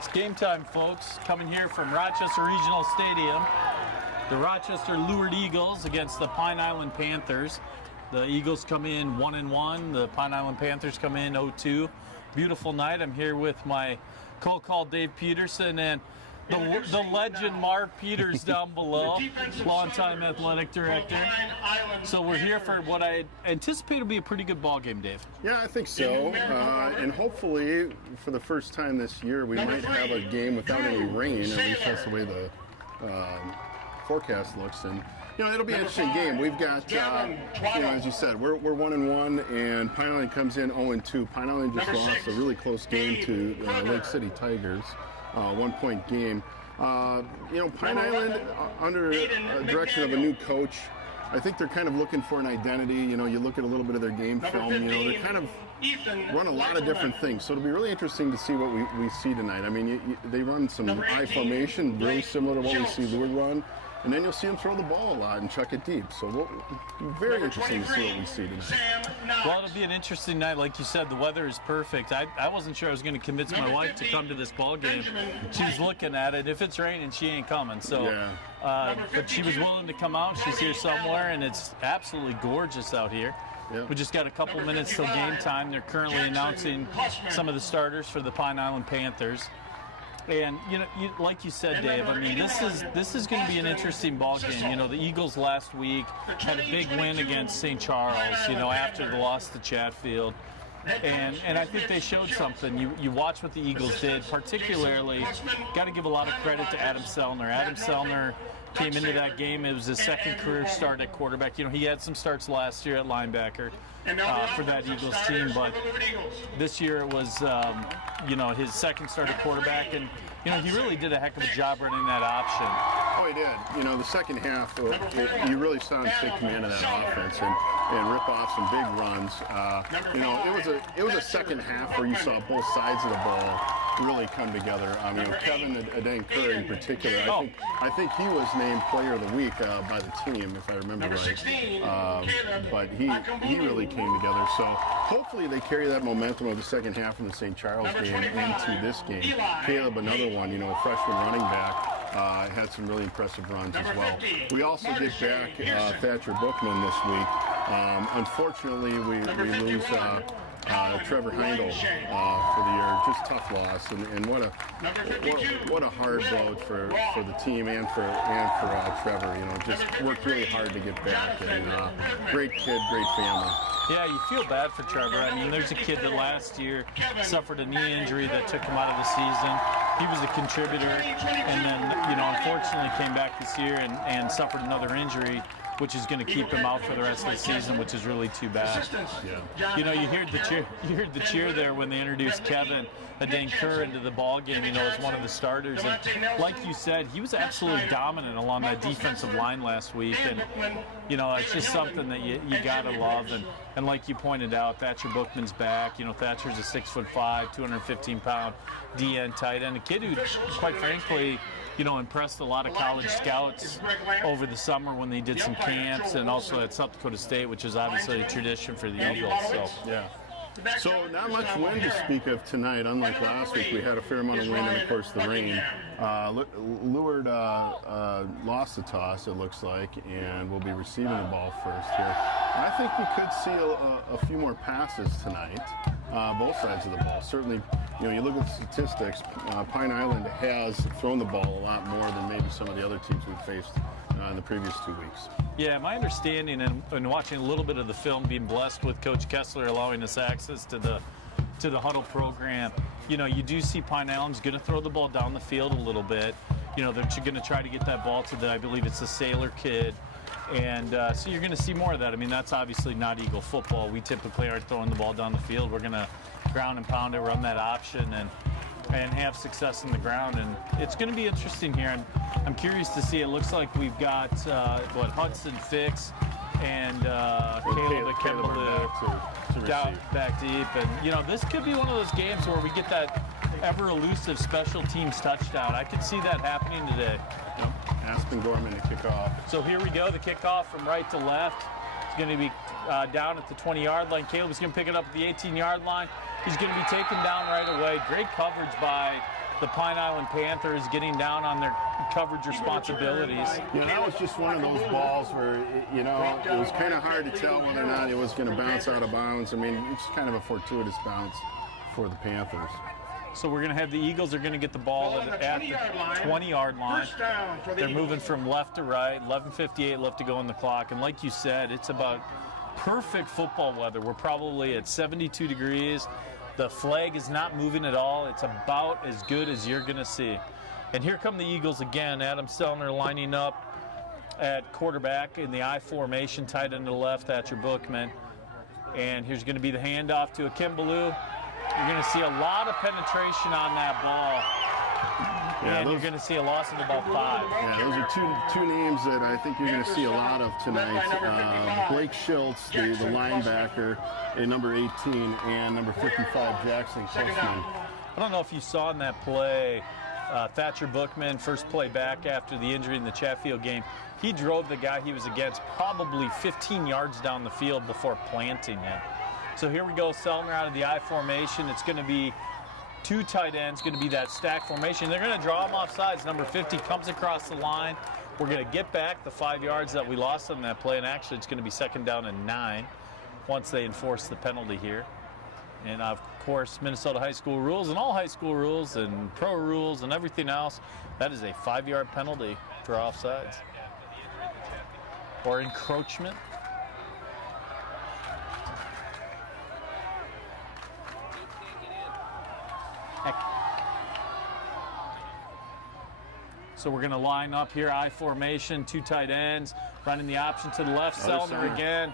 It's game time, folks. Coming here from Rochester Regional Stadium. The Rochester Lourdes Eagles against the Pine Island Panthers. The Eagles come in 1-1. The Pine Island Panthers come in 0-2. Beautiful night. I'm here with my co-call Dave Peterson and the legend Marv Peters down below, longtime athletic director. So we're here for what I anticipate will be a pretty good ball game, Dave. Yeah, I think so. And hopefully, for the first time this year, we might have a game without any rain. At least that's the way the forecast looks. And it'll be an interesting game. We've got, as you said, we're 1-1, and Pine Island comes in 0-2. Pine Island just lost a really close game to Lake City Tigers. 1-point game. Pine Island, under direction of a new coach, I think they're kind of looking for an identity. You look at a little bit of their game film, they kind of run a lot of different things. So it'll be really interesting to see what we see tonight. I mean, they run some I formation, really similar to what we see Lourdes run. And then you'll see them throw the ball a lot and chuck it deep. So very interesting to see what we see tonight. Well, it'll be an interesting night. Like you said, the weather is perfect. I wasn't sure I was going to convince my wife to come to this ball game. She's looking at it. If it's raining, she ain't coming. So, but she was willing to come out. She's here somewhere, and it's absolutely gorgeous out here. Yep. We just got a couple minutes till game time. They're currently announcing some of the starters for the Pine Island Panthers. And like you said, Dave, I mean, this is going to be an interesting ball game. The Eagles last week had a big win against St. Charles. After the loss to Chatfield, and I think they showed something. You watch what the Eagles did. Particularly, got to give a lot of credit to Adam Sellner. Adam Sellner came into that game. It was his second career start at quarterback. He had some starts last year at linebacker for that Eagles team, but this year it was his second start at quarterback, and he really did a heck of a job running that option. Oh, he did. The second half, you really saw him take command of that offense and rip off some big runs. It was a second half where you saw both sides of the ball really come together. Kevin Aden-Kerr in particular, I think he was named Player of the Week by the team, if I remember right. But he really came together. So hopefully they carry that momentum of the second half from the St. Charles game into this game. Caleb, another one, a freshman running back, had some really impressive runs as well. We also get back Thatcher Bookman this week. Unfortunately, we lose Trevor Heindel for the year. Just tough loss, and what a hard blow for the team and for Trevor. Just worked really hard to get back, and great kid, great family. Yeah, you feel bad for Trevor. I mean, there's a kid that last year suffered a knee injury that took him out of the season. He was a contributor, and then unfortunately came back this year and suffered another injury, which is going to keep him out for the rest of the season, which is really too bad. Yeah. You heard the cheer there when they introduced Kevin Aden-Kerr into the ball game. As one of the starters, and like you said, he was absolutely dominant along that defensive line last week. And it's just something that you gotta love. And like you pointed out, Thatcher Bookman's back. Thatcher's a 6'5", 215-pound DN tight end, a kid who, quite frankly, impressed a lot of college scouts over the summer when they did some camps, and also at South Dakota State, which is obviously a tradition for the Eagles. So not much wind to speak of tonight. Unlike last week, we had a fair amount of wind and, of course, the rain. Lourdes lost the toss, it looks like, and will be receiving the ball first here. I think we could see a few more passes tonight, both sides of the ball. Certainly, you look at the statistics, Pine Island has thrown the ball a lot more than maybe some of the other teams we've faced in the previous 2 weeks. Yeah, my understanding, and watching a little bit of the film, being blessed with Coach Kessler allowing us access to the huddle program, you do see Pine Island's going to throw the ball down the field a little bit. They're going to try to get that ball to I believe it's the Sailor kid. And so you're going to see more of that. I mean, that's obviously not Eagle football. We typically aren't throwing the ball down the field. We're going to ground and pound it, run that option, and have success in the ground. And it's going to be interesting here. And I'm curious to see. It looks like we've got Hudson Fix and Caleb to back deep. And this could be one of those games where we get that ever elusive special teams touchdown. I could see that happening today. Aspen Gorman to kick off. So here we go, the kickoff from right to left. It's going to be down at the 20-yard line. Caleb's going to pick it up at the 18-yard line. He's going to be taken down right away. Great coverage by the Pine Island Panthers getting down on their coverage responsibilities. You know, that was just one of those balls where, you know, it was kind of hard to tell whether or not it was going to bounce out of bounds. I mean, it's kind of a fortuitous bounce for the Panthers. So we're going to have the Eagles are going to get the ball at the 20-yard line. They're moving from left to right, 11:58 left to go on the clock. And like you said, it's about perfect football weather. We're probably at 72 degrees. The flag is not moving at all. It's about as good as you're going to see. And here come the Eagles again. Adam Sellner lining up at quarterback in the I formation, tight end to the left, Thatcher Bookman. And here's going to be the handoff to Akim Ballou. You're going to see a lot of penetration on that ball. Yeah, and you're going to see a loss of about 5. Yeah, those are two names that I think you're going to see a lot of tonight. Blake Schultz, the linebacker, and number 18, and number 55, Jackson Cushman. I don't know if you saw in that play, Thatcher Bookman, first play back after the injury in the Chatfield game, he drove the guy he was against probably 15 yards down the field before planting him. So here we go, Sellner out of the I formation. It's going to be 2 tight ends, going to be that stack formation. They're going to draw him off sides. Number 50 comes across the line. We're going to get back the 5 yards that we lost on that play, and actually it's going to be 2nd down and 9 once they enforce the penalty here. And of course, Minnesota high school rules and all high school rules and pro rules and everything else, that is a 5-yard penalty for offsides or encroachment. So we're going to line up here, I formation, 2 tight ends, running the option to the left. Sellner again.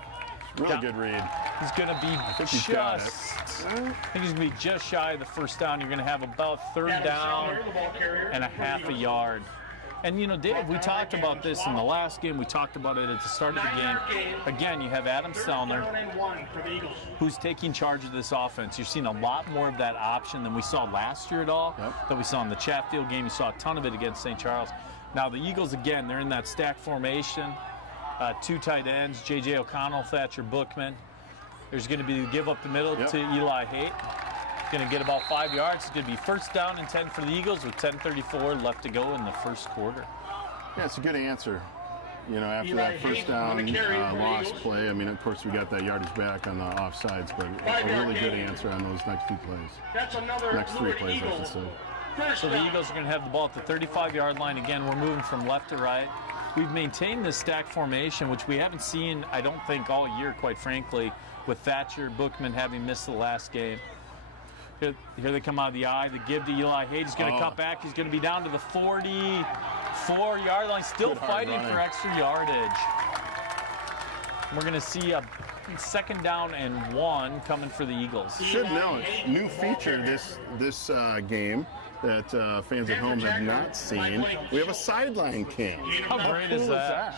Really good read. He's going to be I think he's going to be just shy of the 1st down. You're going to have about 3rd down and a half a yard. And, you know, Dave, we talked about this in the last game. We talked about it at the start of the game. Again, you have Adam Sellner, who's taking charge of this offense. You're seeing a lot more of that option than we saw last year at all, that we saw in the Chatfield game. You saw a ton of it against St. Charles. Now, the Eagles, again, they're in that stack formation. 2 tight ends, J.J. O'Connell, Thatcher Bookman. There's going to be a give up the middle to Eli Haight. Going to get about 5 yards. It's going to be 1st down and 10 for the Eagles with 10:34 left to go in the 1st quarter. Yeah, it's a good answer. You know, after that 1st down loss play, I mean, of course, we got that yardage back on the offsides, but a really good answer on those next 2 plays. Next 3 plays, I should say. So the Eagles are going to have the ball at the 35-yard line. Again, we're moving from left to right. We've maintained this stack formation, which we haven't seen, I don't think, all year, quite frankly, with Thatcher Bookman having missed the last game. Here they come out of the I. The give to Eli Haight. He's going to cut back. He's going to be down to the 44-yard line, still fighting for extra yardage. We're going to see a 2nd down and 1 coming for the Eagles. Should note, new feature this game that fans at home have not seen. We have a sideline cam. How great is that?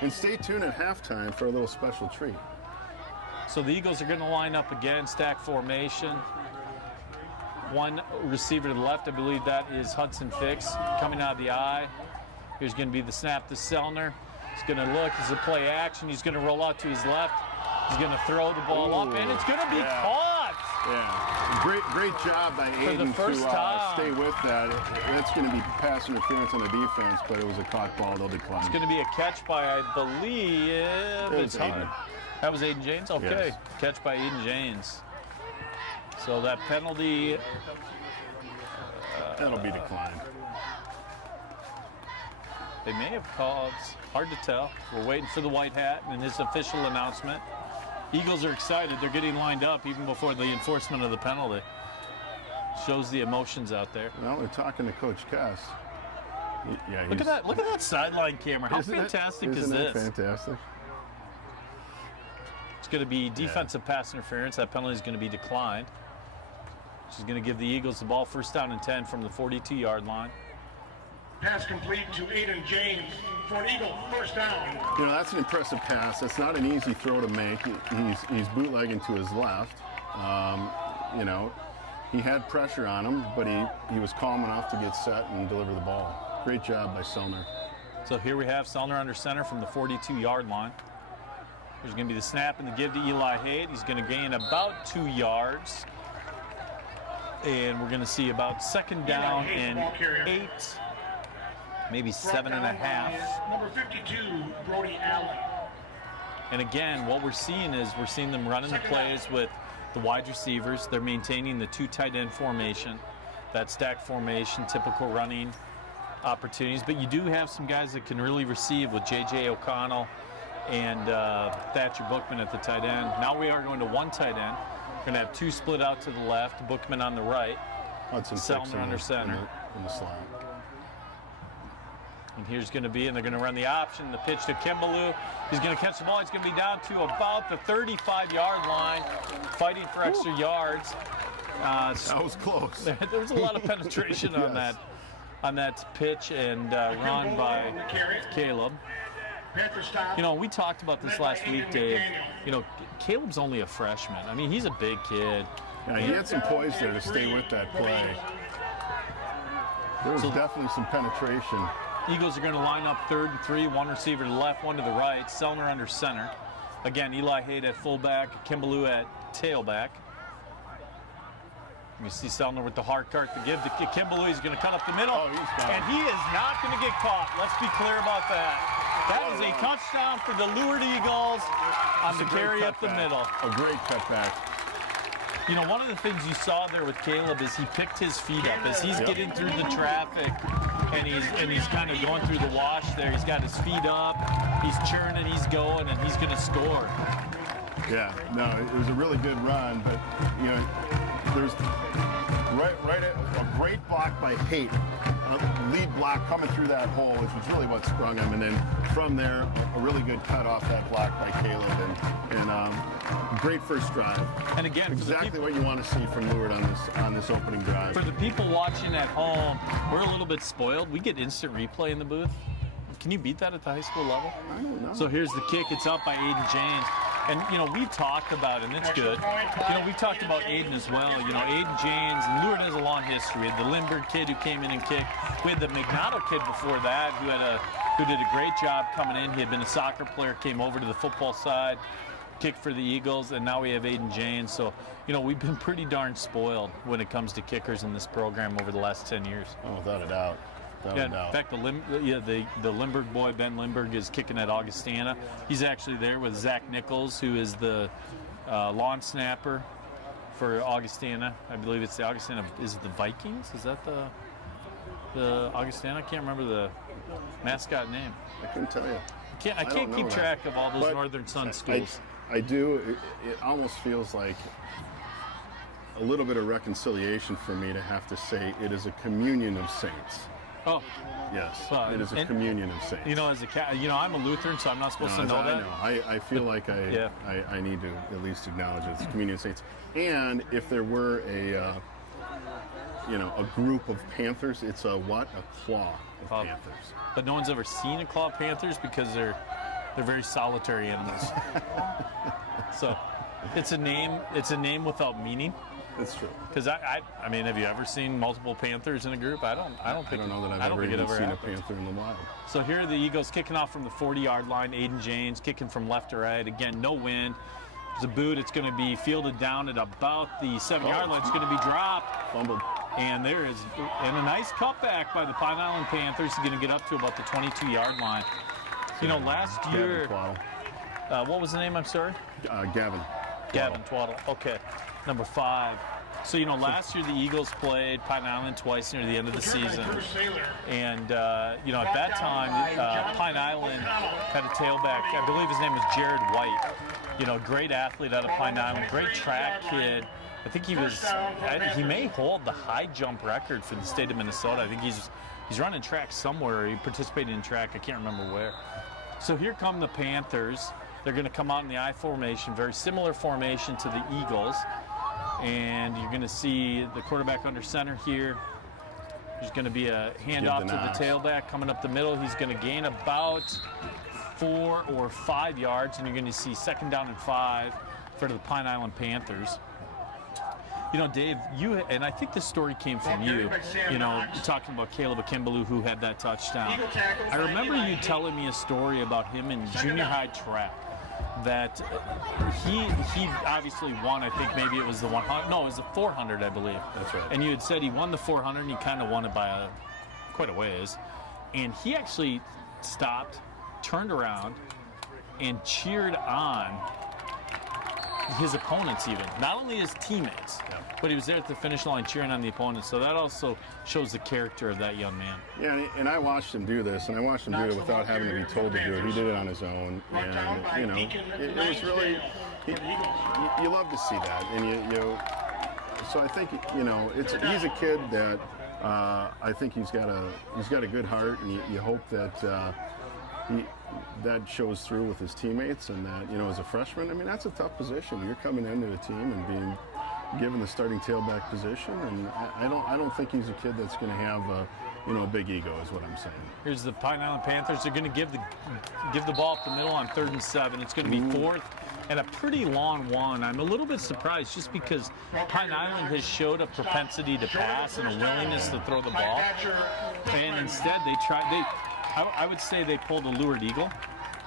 And stay tuned at halftime for a little special treat. So the Eagles are going to line up again, stack formation. 1 receiver to the left, I believe that is Hudson Fix coming out of the I. Here's going to be the snap to Sellner. He's going to look, it's a play action. He's going to roll out to his left. He's going to throw the ball up, and it's going to be caught. Yeah, great job by Aiden to stay with that. It's going to be pass interference on the defense, but it was a caught ball. They'll decline. It's going to be a catch by, I believe, it's Aiden. That was Aiden James? Okay, yes. Catch by Aiden James. So that penalty... that'll be declined. They may have called. Hard to tell. We're waiting for the white hat and his official announcement. Eagles are excited. They're getting lined up even before the enforcement of the penalty. Shows the emotions out there. Well, we're talking to Coach Cass. Yeah, look at that! Look at that sideline camera. How fantastic is this? Isn't that fantastic? It's going to be defensive pass interference. That penalty is going to be declined. She's going to give the Eagles the ball 1st down and 10 from the 42-yard line. Pass complete to Aiden James for an Eagle 1st down. You know, that's an impressive pass. It's not an easy throw to make. He's bootlegging to his left. You know, he had pressure on him, but he was calm enough to get set and deliver the ball. Great job by Sellner. So here we have Sellner under center from the 42-yard line. There's going to be the snap and the give to Eli Haight. He's going to gain about 2 yards. And we're going to see about second down and 8, maybe 7.5. Number 52, Brody Allen. And again, what we're seeing is we're seeing them running the plays with the wide receivers. They're maintaining the 2 tight end formation, that stack formation, typical running opportunities. But you do have some guys that can really receive with J.J. O'Connell and Thatcher Bookman at the tight end. Now we are going to 1 tight end. We're going to have 2 split out to the left, Bookman on the right, Selner under center. In the slot. And here's going to be, and they're going to run the option, the pitch to Kimbaloo. He's going to catch the ball. He's going to be down to about the 35-yard line, fighting for extra yards. That was close. There was a lot of penetration Yes. on that pitch and run by Caleb. You know, we talked about this last week, Dave. You know, Caleb's only a freshman. I mean, he's a big kid. Yeah, he had some poise there to stay with that play. There was definitely some penetration. Eagles are going to line up 3rd and 3, 1 receiver to the left, 1 to the right. Selner under center. Again, Eli Haight at fullback, Kimbaloo at tailback. You see Selner with the hard cart to give to Kimbaloo. He's going to cut up the middle, and he is not going to get caught. Let's be clear about that. That is a touchdown for the Lourdes Eagles on the carry up the middle. A great cutback. You know, one of the things you saw there with Caleb is he picked his feet up as he's getting through the traffic, and he's kind of going through the wash there. He's got his feet up, he's churning, he's going, and he's going to score. Yeah, no, it was a really good run, but you know, there's a great block by Haight, a lead block coming through that hole, which was really what sprung him, and then from there, a really good cut off that block by Caleb, and great first drive. And again, exactly what you want to see from Lourdes on this opening drive. For the people watching at home, we're a little bit spoiled. We get instant replay in the booth. Can you beat that at the high school level? I don't know. So here's the kick. It's up by Aiden James. And, you know, we've talked about, and it's good, you know, we've talked about Aiden as well. You know, Aiden James, and Lourdes has a long history. We had the Lindbergh kid who came in and kicked. We had the Magnato kid before that who did a great job coming in. He had been a soccer player, came over to the football side, kicked for the Eagles, and now we have Aiden James. So, you know, we've been pretty darn spoiled when it comes to kickers in this program over the last 10 years. Oh, without a doubt. Yeah, in fact, the Lindbergh boy, Ben Lindbergh, is kicking at Augustana. He's actually there with Zach Nichols, who is the lawn snapper for Augustana. I believe it's the Augustana. Is it the Vikings? Is that the Augustana? I can't remember the mascot name. I couldn't tell you. I can't keep track of all those Northern Sun schools. I do. It almost feels like a little bit of reconciliation for me to have to say it is a communion of saints. Oh, yes, it is a communion of saints. You know, I'm a Lutheran, so I'm not supposed to know that. I know. I feel like I need to at least acknowledge it's a communion of saints. And if there were a group of panthers, it's a claw of panthers. But no one's ever seen a claw of panthers because they're very solitary animals. So it's a name without meaning. That's true. Because I mean, have you ever seen multiple panthers in a group? I don't know that I've ever even seen a panther in the wild. So here are the Eagles kicking off from the 40-yard line. Aiden James kicking from left to right. Again, no wind. There's a boot. It's going to be fielded down at about the 7-yard line. It's going to be dropped. Fumbled. And there is a nice cutback by the Pine Island Panthers. He's going to get up to about the 22-yard line. You know, last year, what was the name? I'm sorry. Gavin Twaddle. Okay. Number 5. So, you know, last year the Eagles played Pine Island twice near the end of the season. And, you know, at that time, Pine Island had a tailback. I believe his name was Jared White. You know, great athlete out of Pine Island, great track kid. I think he may hold the high jump record for the state of Minnesota. I think he's running track somewhere. He participated in track. I can't remember where. So here come the Panthers. They're going to come out in the I formation, very similar formation to the Eagles. And you're going to see the quarterback under center here. There's going to be a handoff to the tailback coming up the middle. He's going to gain about 4 or 5 yards, and you're going to see second down and 5 for the Pine Island Panthers. You know, Dave, and I think this story came from you, talking about Caleb Kimbaloo, who had that touchdown. I remember you telling me a story about him in junior high track. that he obviously won. I think maybe it was the 100. No, it was the 400, I believe. That's right. And you had said he won the 400, and he kind of won it by quite a ways. And he actually stopped, turned around, and cheered on his opponents even. Not only his teammates, but he was there at the finish line cheering on the opponents. So that also shows the character of that young man. Yeah, and I watched him do this, and I watched him do it without having to be told to do it. He did it on his own, and, you know, it was really, you love to see that. And so I think, you know, he's a kid that I think he's got a good heart, and you hope that that shows through with his teammates, and that, you know, as a freshman, I mean, that's a tough position. You're coming into a team and being given the starting tailback position, and I don't think he's a kid that's going to have a big ego, is what I'm saying. Here's the Pine Island Panthers. They're going to give the ball up the middle on 3rd and 7. It's going to be 4th and a pretty long one. I'm a little bit surprised just because Pine Island has showed a propensity to pass and a willingness to throw the ball, and instead I would say they pulled a Lourdes Eagle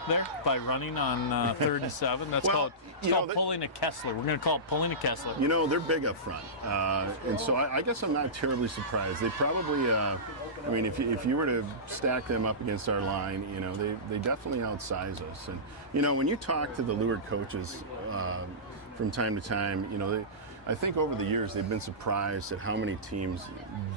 there by running on 3rd and 7. That's called pulling a Kessler. We're going to call it pulling a Kessler. You know, they're big up front, and so I guess I'm not terribly surprised. They probably, I mean, if you were to stack them up against our line, you know, they definitely outsize us. And, you know, when you talk to the Lourdes coaches from time to time, you know, I think over the years they've been surprised at how many teams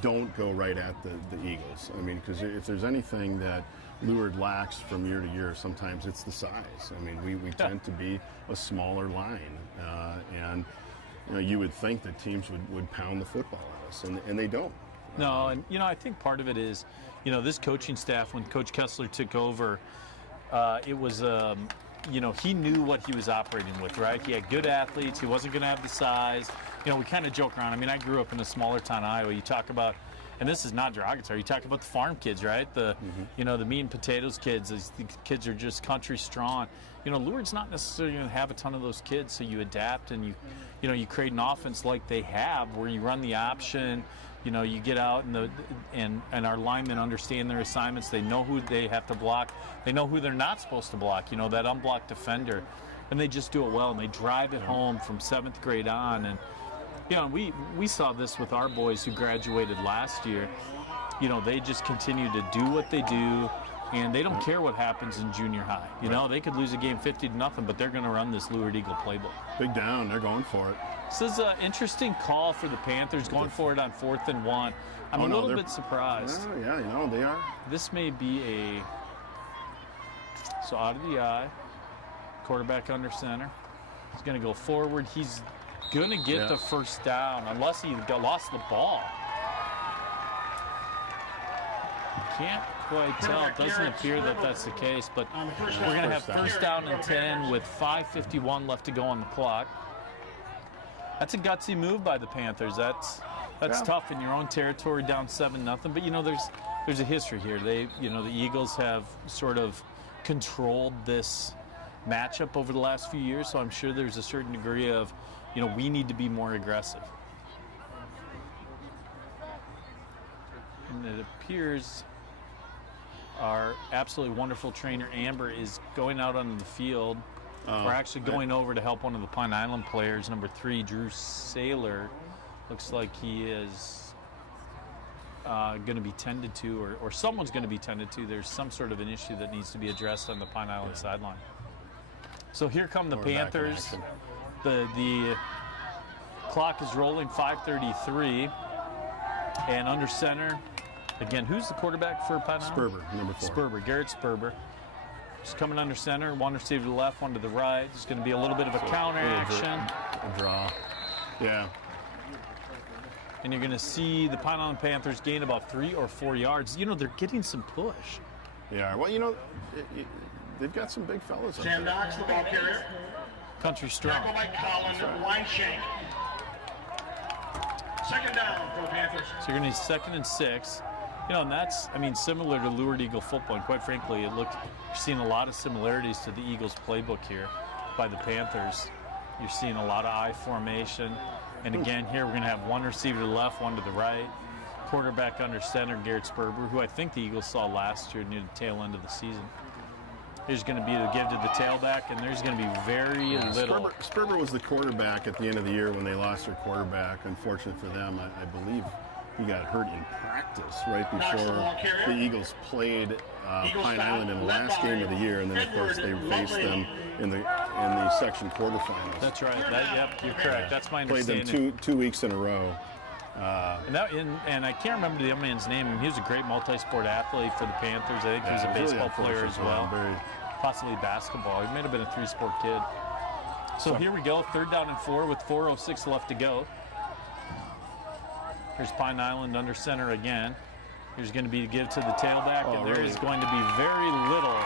don't go right at the Eagles. I mean, because if there's anything that Lourdes lacks from year to year, sometimes it's the size. I mean, we tend to be a smaller line, and you know, you would think that teams would pound the football at us, and they don't. No, and you know, I think part of it is, you know, this coaching staff, when Coach Kessler took over, it was you know, he knew what he was operating with, right? He had good athletes. He wasn't going to have the size. You know, we kind of joke around. I mean, I grew up in a smaller town, Iowa. You talk about, and this is not derogatory, you talk about the farm kids, right? You know, the meat and potatoes kids. The kids are just country strong. You know, Lourdes not necessarily going to have a ton of those kids, so you adapt and you create an offense like they have, where you run the option. You know, you get out and our linemen understand their assignments. They know who they have to block. They know who they're not supposed to block. You know, that unblocked defender, and they just do it well. And they drive it home from 7th grade on. And you know, we saw this with our boys who graduated last year. You know, they just continue to do what they do, and they don't care what happens in junior high. You know, they could lose a game 50-0, but they're going to run this Lourdes Eagle playbook. Big down, they're going for it. This is an interesting call for the Panthers, going for it on 4th and 1. I'm a little bit surprised. Yeah, you know, they are. This may be so out of the eye, quarterback under center. He's going to go forward. He's going to get the first down, unless he lost the ball. Can't quite tell. It doesn't appear that that's the case, but we're going to have first down and 10 with 5:51 left to go on the clock. That's a gutsy move by the Panthers. That's tough in your own territory, down 7-0. But you know, there's a history here. The Eagles have sort of controlled this matchup over the last few years, so I'm sure there's a certain degree of, you know, we need to be more aggressive. And it appears our absolutely wonderful trainer, Amber, is going out onto the field. We're actually going over to help one of the Pine Island players, number 3, Drew Saylor. Looks like he is going to be tended to, or someone's going to be tended to. There's some sort of an issue that needs to be addressed on the Pine Island sideline. So here come the Panthers. The clock is rolling, 5:33, and under center, again, who's the quarterback for Pine Island? Sperber, number 4. Sperber, Garrett Sperber. Just coming under center, one receiver to the left, one to the right. There's going to be a little bit of a counter action. A draw. Yeah. And you're going to see the Pine Island Panthers gain about 3 or 4 yards. You know, they're getting some push. Yeah, well, you know, they've got some big fellas up Sam there. Knox, the ball carrier. Country strong. Tackle by Colin Weinshank. Second down for the Panthers. So you're going to need 2nd and 6. You know, and that's, I mean, similar to Lourdes Eagle football. And quite frankly, you're seeing a lot of similarities to the Eagles playbook here by the Panthers. You're seeing a lot of I formation. And again, here we're going to have one receiver to the left, one to the right. Quarterback under center, Garrett Sperber, who I think the Eagles saw last year near the tail end of the season. There's going to be the give to the tailback, and there's going to be very little. Sperber was the quarterback at the end of the year when they lost their quarterback. Unfortunate for them, I believe he got hurt in practice right before the Eagles played Pine Island in the last game of the year, and then of course they faced them in the section quarterfinals. That's right. Yep, you're correct. That's my understanding. Played them two weeks in a row. And I can't remember the young man's name. He was a great multi-sport athlete for the Panthers. I think he was a baseball player as well, possibly basketball. He might have been a three-sport kid. So here we go, 3rd down and 4 with 4:06 left to go. Here's Pine Island under center again. Here's going to be a give to the tailback, and there is going to be very little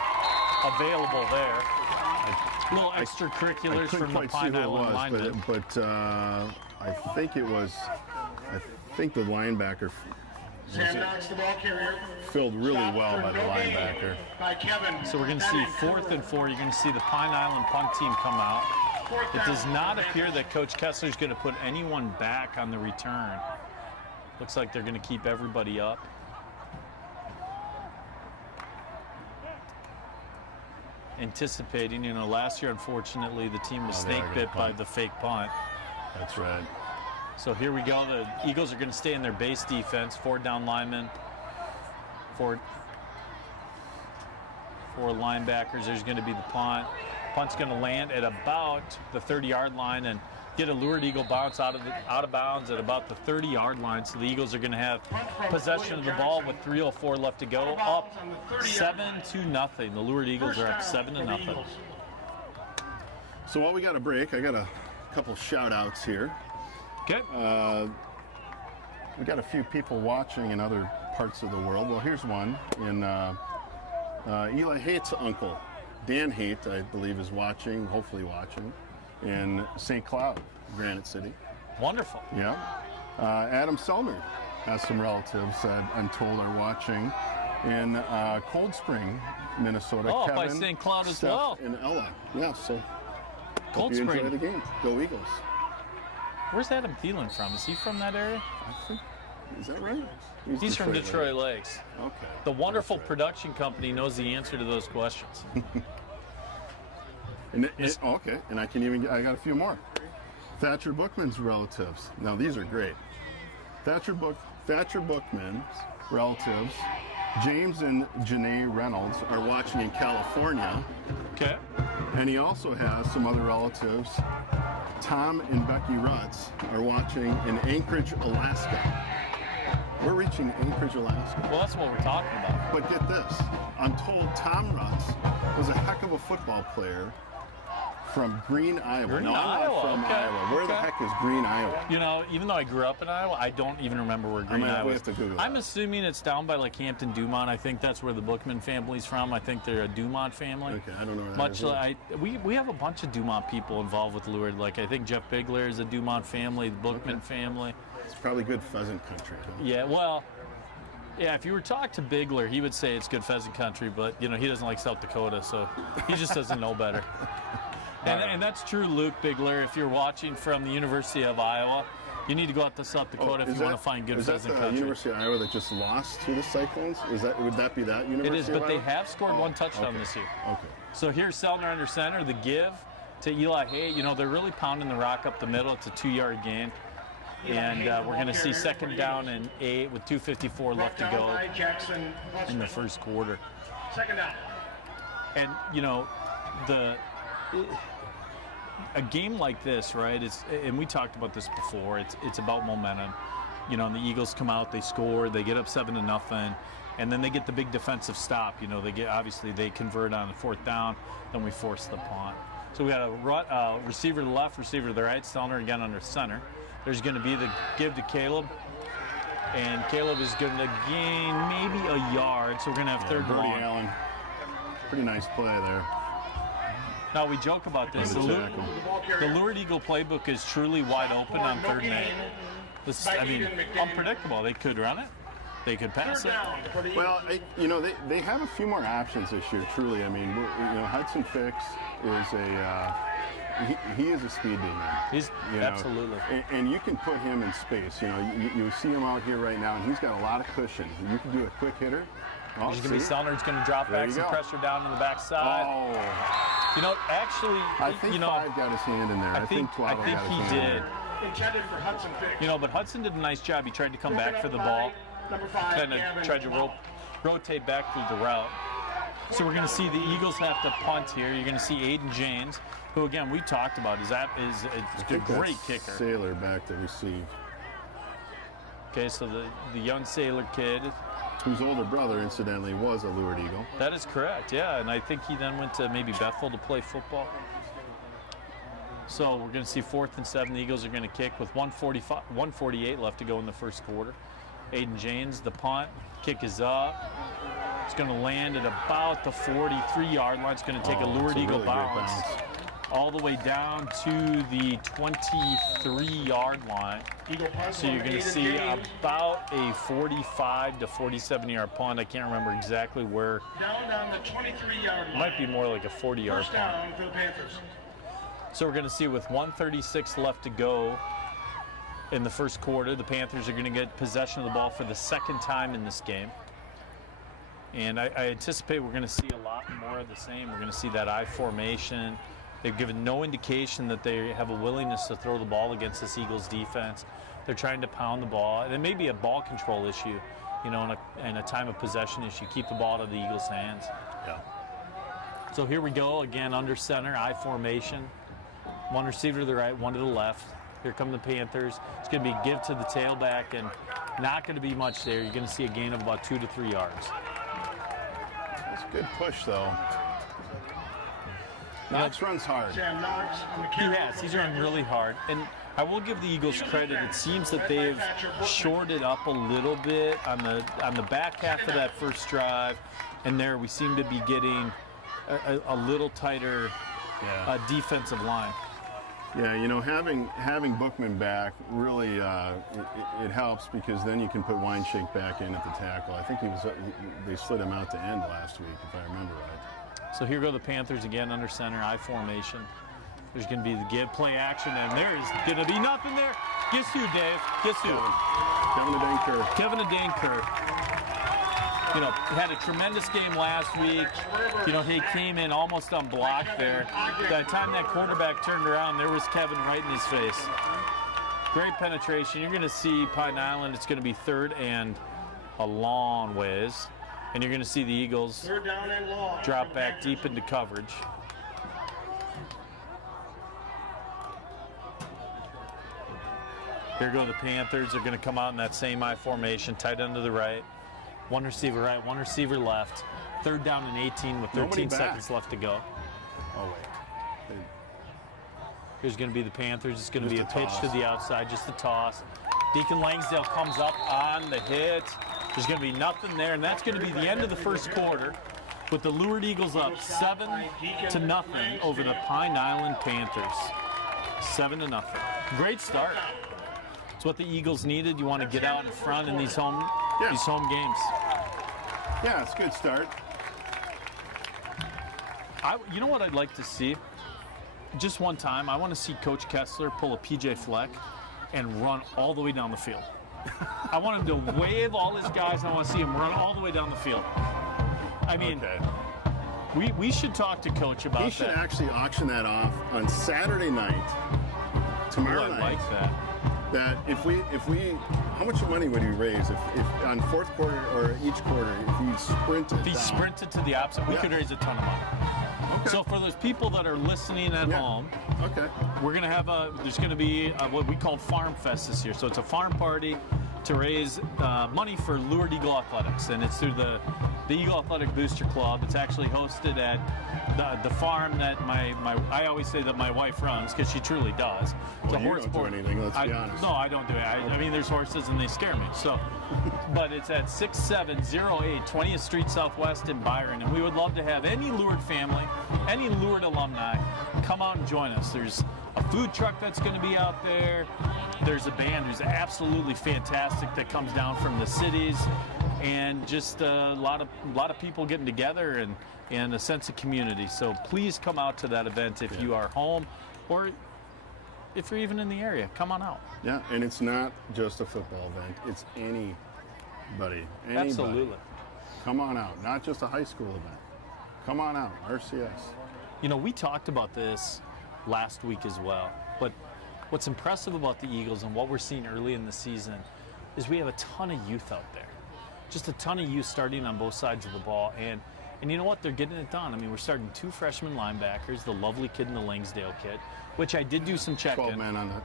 available there. Little extracurriculars from the Pine Island linemen. But I think it was. I think the linebacker filled really well by the linebacker. So we're going to see 4th and 4. You're going to see the Pine Island punt team come out. It does not appear that Coach Kessler is going to put anyone back on the return. Looks like they're going to keep everybody up. Anticipating, last year, unfortunately, the team was snake bit by the fake punt. That's right. So here we go. The Eagles are going to stay in their base defense. 4 down linemen. 4 linebackers. There's going to be the punt. Punt's going to land at about the 30-yard line and get a Lourdes Eagle bounce out of bounds at about the 30-yard line. So the Eagles are going to have possession of the ball with 3:04 left to go. Up 7-0. The Lourdes Eagles are up 7-0. So while we got a break, I got a couple shout-outs here. Okay. We got a few people watching in other parts of the world. Well, here's one in Eli Haight's uncle, Dan Haight, I believe, is watching, hopefully watching, in St. Cloud, Granite City. Wonderful. Yeah. Adam Selmer has some relatives that I'm told are watching in Cold Spring, Minnesota. Oh, Kevin, by St. Cloud as Steph, well. And Ella. Yeah, so Cold hope you Spring. enjoy the game. Go Eagles. Where's Adam Thielen from? Is he from that area? I think, is that right? He's from Detroit Lakes. Okay. The wonderful production company knows the answer to those questions. Okay, and I got a few more. Thatcher Bookman's relatives. Now these are great. Thatcher Bookman's relatives, James and Janae Reynolds, are watching in California. Okay. And he also has some other relatives. Tom and Becky Rutz are watching in Anchorage, Alaska. We're reaching Anchorage, Alaska. Well, that's what we're talking about. But get this, I'm told Tom Rutz was a heck of a football player from Green, Iowa. Green, I'm Iowa. not from Okay. Iowa. Where the heck is Green, Iowa? Even though I grew up in Iowa, I don't even remember where Green, Iowa is. I'm assuming it's down by like Hampton, Dumont. I think that's where the Bookman family's from. I think they're a Dumont family. Okay, I don't know where Much that is. like we have a bunch of Dumont people involved with Lourdes. Like I think Jeff Bigler is a Dumont family, the Bookman family. It's probably good pheasant country. Huh? Yeah, well, yeah, if you were to talk to Bigler, he would say it's good pheasant country, but he doesn't like South Dakota, so he just doesn't know better. And that's true, Luke Bigler. If you're watching from the University of Iowa, you need to go out to South Dakota if you want to find good pheasant country. Is that the University of Iowa that just lost to the Cyclones? Would that be that University? It is, but they have scored one touchdown this year. Okay. So here's Selner under center, the give to Eli Hay. They're really pounding the rock up the middle. It's a 2-yard gain. And we're going to see 2nd down and 8 with 2:54 left to go in the first quarter. 2nd down. And, a game like this, right, and we talked about this before, it's about momentum. And the Eagles come out, they score, they get up 7-0, and then they get the big defensive stop. They convert on the 4th down, then we force the punt. So we got a receiver to the left, receiver to the right, Stelner again under center. There's going to be the give to Caleb, and Caleb is going to gain maybe a yard, so we're going to have 3rd and long. Allen, pretty nice play there. Now, we joke about this. The Lourdes Eagle playbook is truly wide open on 3rd and 8. Unpredictable. They could run it. They could pass it. Well, they have a few more options this year, truly. Hudson Fix is he is a speed demon. Absolutely. And you can put him in space. You see him out here right now, and he's got a lot of cushion. You can do a quick hitter, Oh, There's going to be Sellner's going to drop There back you some go. pressure down on the backside. Oh, You know, actually, I think you know, 5 got his hand in there. I think 12 got his he hand in did. there. Intended for Hudson Fix. You know, but Hudson did a nice job. He tried to come back for the ball, Number 5, kind of tried to rotate back through the route. So we're going to see the Eagles have to punt here. You're going to see Aiden James, who again we talked about is a great kicker. Sailor back to receive. Okay, so the young Sailor kid. Whose older brother, incidentally, was a Lourdes Eagle. That is correct, yeah. And I think he then went to maybe Bethel to play football. So we're going to see 4th and 7. The Eagles are going to kick with 1:48 left to go in the first quarter. Aiden James, the punt. Kick is up. It's going to land at about the 43-yard line. It's going to take a Lourdes Eagle really bounce all the way down to the 23-yard line. So you're going to see about a 45 to 47-yard punt. I can't remember exactly where. Down on the 23-yard line. It might be more like a 40-yard First punt. down for the Panthers. So we're going to see with 1:36 left to go in the first quarter, the Panthers are going to get possession of the ball for the second time in this game. And I anticipate we're going to see a lot more of the same. We're going to see that I formation. They've given no indication that they have a willingness to throw the ball against this Eagles defense. They're trying to pound the ball. And it may be a ball control issue, you know, and a time of possession issue. Keep the ball out of the Eagles' hands. Yeah. So here we go again under center, I formation. One receiver to the right, one to the left. Here come the Panthers. It's going to be give to the tailback and not going to be much there. You're going to see a gain of about 2 to 3 yards. That's a good push, though. Knox runs hard. Sam Knox on the He carry. has. He's run really hard. And I will give the Eagles credit. It seems that they've shorted up a little bit on the back half of that first drive. And there we seem to be getting a little tighter defensive line. Yeah, you know, having Bookman back really it helps because then you can put Wineshake back in at the tackle. I think they slid him out to end last week, if I remember right. So here go the Panthers again under center, I formation. There's going to be the give, play action, and there is going to be nothing there. Guess who, Dave? Guess who? Kevin Adanker. Kevin Adanker. You know, had a tremendous game last week. You know, he came in almost unblocked there. By the time that quarterback turned around, there was Kevin right in his face. Great penetration. You're going to see Pine Island. It's going to be 3rd and a long ways. And you're going to see the Eagles Third down and long. drop back deep into coverage. Here go the Panthers. They're going to come out in that same I formation, tight end to the right. One receiver right, one receiver left. 3rd down and 18 with 13 seconds left to go. Oh, wait. Here's going to be the Panthers. It's going to be a Just a pitch toss. to the outside, just a toss. Deacon Langsdale comes up on the hit. There's going to be nothing there, and that's going to be the end of the first quarter with the Lourdes Eagles up 7-0 over the Pine Island Panthers. 7-0. Great start. It's what the Eagles needed. You want to get out in front in these home games. Yeah, it's a good start. You know what I'd like to see? Just one time, I want to see Coach Kessler pull a PJ Fleck and run all the way down the field. I want him to wave all his guys. I want to see him run all the way down the field. I mean, we should talk to Coach about that. He should actually auction that off on Saturday night, tomorrow night. I like that. That if we, how much money would he raise if on 4th quarter or each quarter if he sprinted? If he sprinted to the opposite, we could raise a ton of money. Okay. So for those people that are listening at home, we're going to have there's going to be what we call Farm Fest this year. So it's a farm party to raise money for Lourdes Eagle Athletics, and it's through the Eagle Athletic Booster Club. It's actually hosted at the farm that I always say that my wife runs, because she truly does. Well, you don't do anything, let's be honest. No, I don't do it. I mean, there's horses and they scare me. So, but it's at 6708 20th Street Southwest in Byron, and we would love to have any Lourdes family, any Lourdes alumni come out and join us. There's a food truck that's going to be out there. There's a band who's absolutely fantastic that comes down from the cities, and just a lot of people getting together and a sense of community. So please come out to that event if you are home, or if you're even in the area, come on out. Yeah, and it's not just a football event. It's anybody. Absolutely. Come on out. Not just a high school event. Come on out, RCS. You know, we talked about this last week as well, but what's impressive about the Eagles and what we're seeing early in the season is we have a ton of youth out there. Just a ton of youth starting on both sides of the ball, and you know what? They're getting it done. I mean, we're starting 2 freshman linebackers, the lovely kid and the Langsdale kid, which I did do some checking. 12 men in the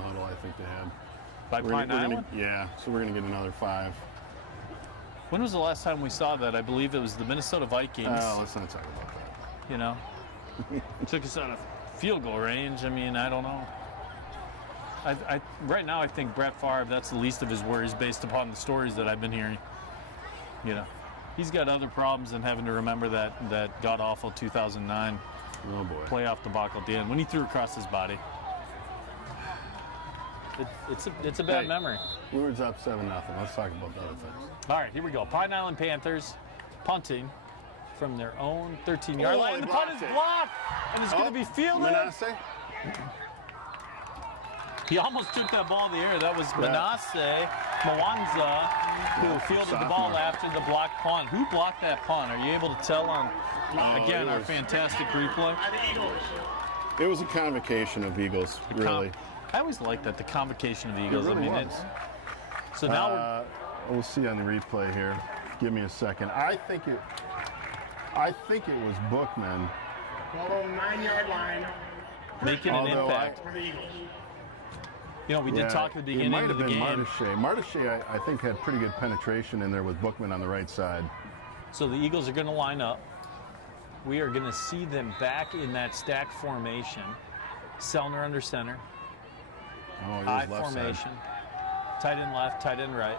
huddle, I think they had. By Pine Island? Yeah, so we're going to get another 5. When was the last time we saw that? I believe it was the Minnesota Vikings. Oh, let's not talk about that. You know, took us out of field goal range. I mean, I don't know. Right now, I think Brett Favre, that's the least of his worries based upon the stories that I've been hearing. You know, he's got other problems than having to remember that god-awful 2009 playoff debacle at the end when he threw across his body. It's a bad memory. Lourdes up 7-0. Let's talk about the other things. All right, here we go. Pine Island Panthers punting from their own 13-yard line. And the punt is blocked, and it's going to be fielded. Manasseh? He almost took that ball in the air. That was Manasseh Mwanza who fielded the ball after the blocked punt. Who blocked that punt? Are you able to tell on, again, our fantastic replay? It was a convocation of Eagles, really. I always like that, the convocation of Eagles. It really was. So now we'll see on the replay here. Give me a second. I think it was Bookman. Ball on 9-yard line. Making an impact. For the Eagles. You know, we did talk at the beginning of the game. Mardeshe, I think, had pretty good penetration in there with Bookman on the right side. So the Eagles are going to line up. We are going to see them back in that stack formation. Sellner under center. I formation. Tight end left, tight end right.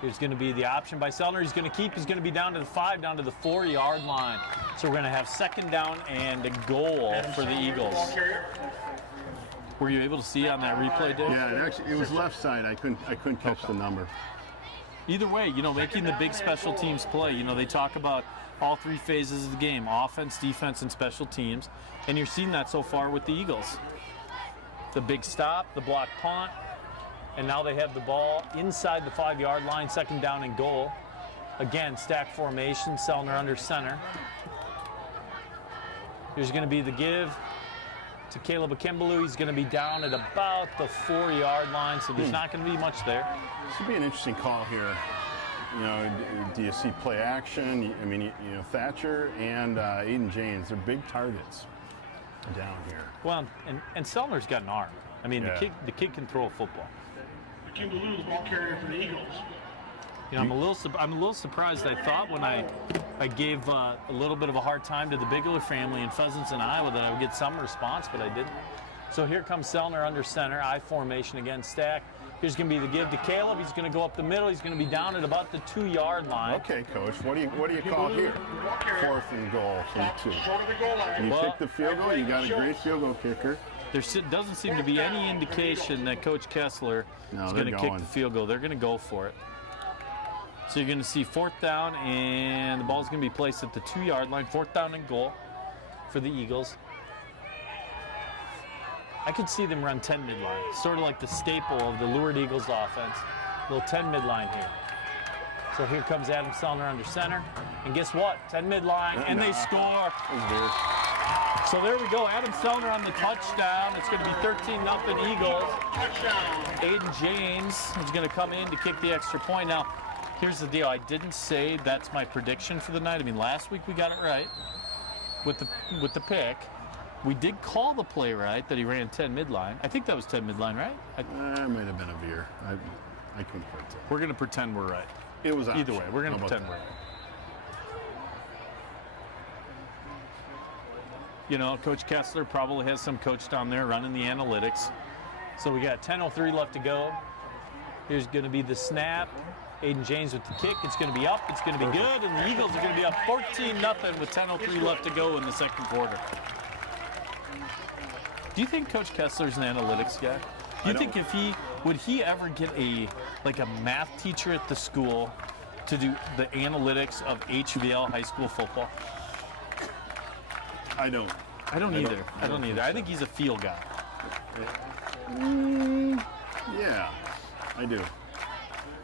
There's going to be the option by Sellner. He's going to keep. He's going to be down to the 5, down to the 4-yard line. So we're going to have 2nd down and a goal for the Eagles. Were you able to see on that replay, Dave? Yeah, it was left side. I couldn't catch the number. Either way, you know, making the big special teams play. You know, they talk about all 3 phases of the game: offense, defense, and special teams. And you're seeing that so far with the Eagles. The big stop, the block punt, and now they have the ball inside the 5-yard line, 2nd down and goal. Again, stack formation, Sellner under center. There's going to be the give to Caleb Akimbaloo. He's going to be down at about the 4-yard line, so there's not going to be much there. This would be an interesting call here. You know, do you see play action? I mean, you know, Thatcher and Aiden James, they're big targets down here. Well, and Sellner's got an arm. I mean, the kid can throw a football. Akimbaloo, the ball carrier for the Eagles. You know, I'm a little surprised. I thought when I gave a little bit of a hard time to the Bigler family in Pheasantson, Iowa, that I would get some response, but I didn't. So here comes Sellner under center, I formation again, stack. Here's going to be the give to Caleb. He's going to go up the middle. He's going to be down at about the 2-yard line. Okay, Coach. What do you call here? 4th and goal from 2. You kick the field goal. You got a great field goal kicker. There doesn't seem to be any indication that Coach Kessler is going to kick the field goal. They're going to go for it. So you're going to see 4th down, and the ball's going to be placed at the 2-yard line. 4th down and goal for the Eagles. I could see them run 10 midline, sort of like the staple of the Lourdes Eagles offense. Little 10 midline here. So here comes Adam Sellner under center. And guess what? 10 midline, and they score. So there we go. Adam Sellner on the touchdown. It's going to be 13-0 Eagles. Aiden James is going to come in to kick the extra point. Now, here's the deal. I didn't say that's my prediction for the night. I mean, last week we got it right with the pick. We did call the play right that he ran 10 midline. I think that was 10 midline, right? It might have been a veer. I couldn't quite tell. We're going to pretend we're right. It was either way. We're going to pretend we're right. You know, Coach Kessler probably has some coach down there running the analytics. So we got 10:03 left to go. Here's going to be the snap. Aiden James with the kick. It's going to be up. It's going to be good. And the Eagles are going to be up 14-0 with 10:03 left to go in the 2nd quarter. Do you think Coach Kessler's an analytics guy? Do you think would he ever get a math teacher at the school to do the analytics of HVL high school football? I don't either. I think he's a feel guy. Yeah, I do.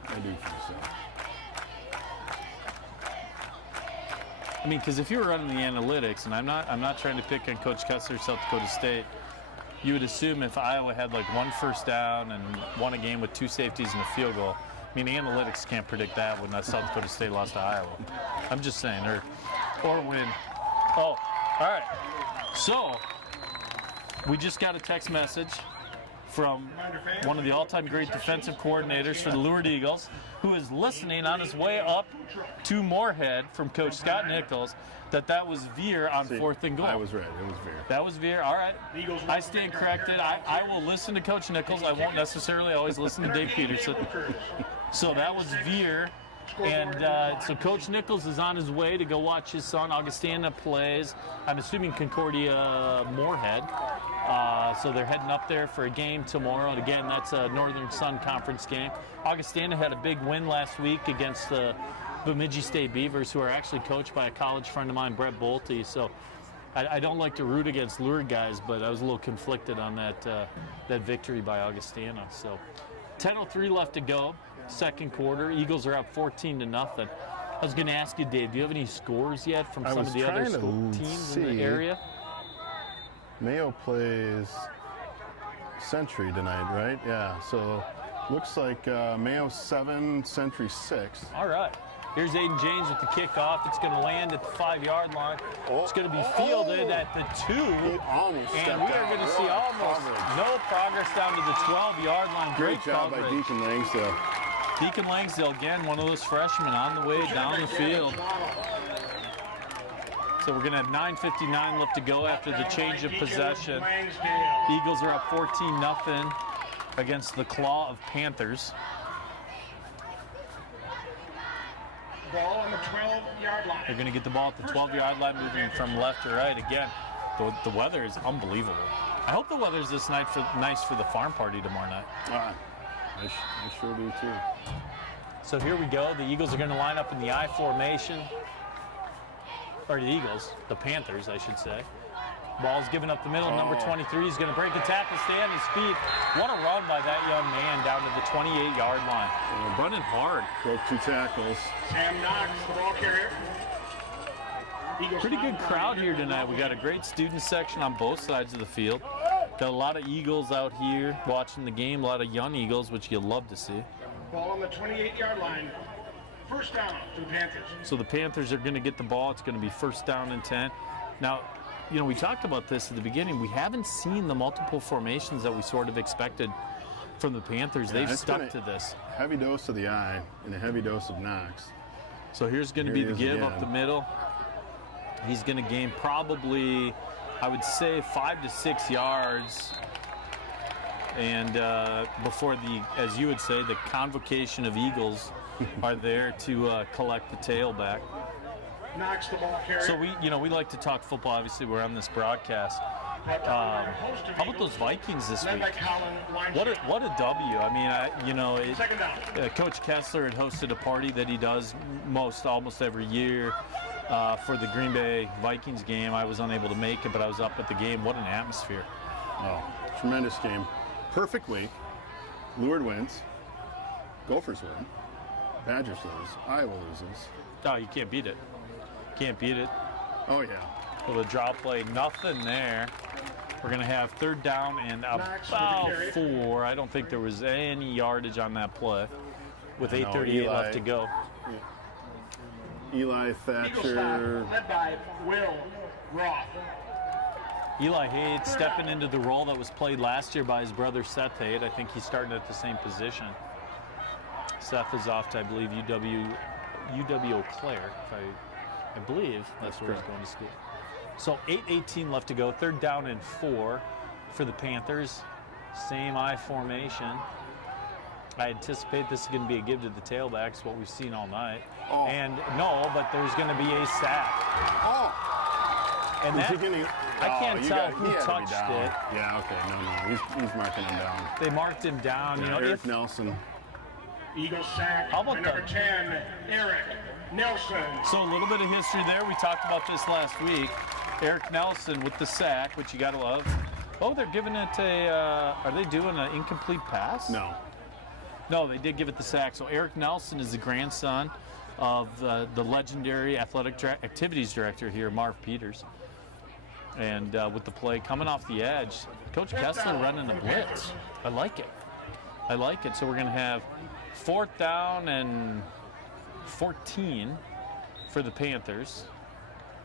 I do think so. I mean, because if you were running the analytics, and I'm not trying to pick on Coach Kessler, South Dakota State, you would assume if Iowa had like 1 first down and won a game with 2 safeties and a field goal. I mean, the analytics can't predict that when South Dakota State lost to Iowa. I'm just saying, or win. Oh, all right. So we just got a text message from one of the all-time great defensive coordinators for the Lourdes Eagles, who is listening on his way up to Moorhead from Coach Scott Nichols, that was Veer on 4th and goal. I was right. It was Veer. That was Veer. All right. I stand corrected. I will listen to Coach Nichols. I won't necessarily always listen to Dave Peterson. So that was Veer. And so Coach Nichols is on his way to go watch his son Augustana plays. I'm assuming Concordia Moorhead. So they're heading up there for a game tomorrow. And again, that's a Northern Sun Conference game. Augustana had a big win last week against the Bemidji State Beavers, who are actually coached by a college friend of mine, Brett Bolte. So I don't like to root against Lourdes guys, but I was a little conflicted on that victory by Augustana. So 10:03 left to go, second quarter. Eagles are up 14-0. I was going to ask you, Dave, do you have any scores yet from some of the other teams in the area? Mayo plays Century tonight, right? Yeah, so looks like Mayo 7, Century 6. All right. Here's Aiden James with the kickoff. It's going to land at the 5-yard line. It's going to be fielded at the 2. And we are going to see almost no progress down to the 12-yard line. Great job by Deacon Langsdale. Deacon Langsdale, again, one of those freshmen on the way down the field. So we're going to have 9:59 left to go after the change of possession. Eagles are up 14-0 against the Claw of Panthers. Ball on the 12-yard line. They're going to get the ball at the 12-yard line, moving from left to right. Again, the weather is unbelievable. I hope the weather's this night nice for the farm party tomorrow night. I sure do too. So here we go. The Eagles are going to line up in the I formation. Or the Eagles, the Panthers, I should say. Ball's given up the middle. Number 23 is going to break a tackle, stay on his feet. What a run by that young man down to the 28-yard line. Running hard. Broke 2 tackles. Sam Knox, the ball carrier. Pretty good crowd here tonight. We got a great student section on both sides of the field. Got a lot of Eagles out here watching the game, a lot of young Eagles, which you'll love to see. Ball on the 28-yard line. First down for the Panthers. So the Panthers are going to get the ball. It's going to be first down and 10. Now, you know, we talked about this at the beginning. We haven't seen the multiple formations that we sort of expected from the Panthers. They've stuck to this. Heavy dose of the eye and a heavy dose of Knox. So here's going to be the give up the middle. He's going to gain probably, I would say, 5 to 6 yards. And before as you would say, the convocation of Eagles are there to collect the tailback. Knocks the ball carrier. So we like to talk football. Obviously, we're on this broadcast. How about those Vikings this week? What a W! I mean, Coach Kessler had hosted a party that he does almost every year for the Green Bay Vikings game. I was unable to make it, but I was up at the game. What an atmosphere! Oh, tremendous game. Perfect week. Lourdes wins. Gophers win. Badgers lose. Iowa loses. Oh, you can't beat it. Can't beat it. Oh, yeah. Well, the drop play, nothing there. We're going to have third down and about 4. I don't think there was any yardage on that play with 8:38 left to go. Eli Thatcher. Led by Will Roth. Eli Haight stepping into the role that was played last year by his brother Seth Haight. I think he's starting at the same position. Seth is off to, I believe, UW Eau Claire. I believe that's where he's going to school. So 8:18 left to go. Third down and 4 for the Panthers. Same I formation. I anticipate this is going to be a give to the tailbacks, what we've seen all night. Oh. And no, but there's going to be a sack. Oh! And that, I can't tell who touched it. Yeah, okay, no. He's marking him down. They marked him down. Yeah, Eric Nelson. Eagle sack. How about number 10, Eric Nelson. So a little bit of history there. We talked about this last week. Eric Nelson with the sack, which you got to love. Oh, they're giving it are they doing an incomplete pass? No. No, they did give it the sack. So Eric Nelson is the grandson of the legendary athletic activities director here, Marv Peters. And with the play coming off the edge, Coach Kessler running a blitz. I like it. I like it. So we're going to have 4th down and 14 for the Panthers.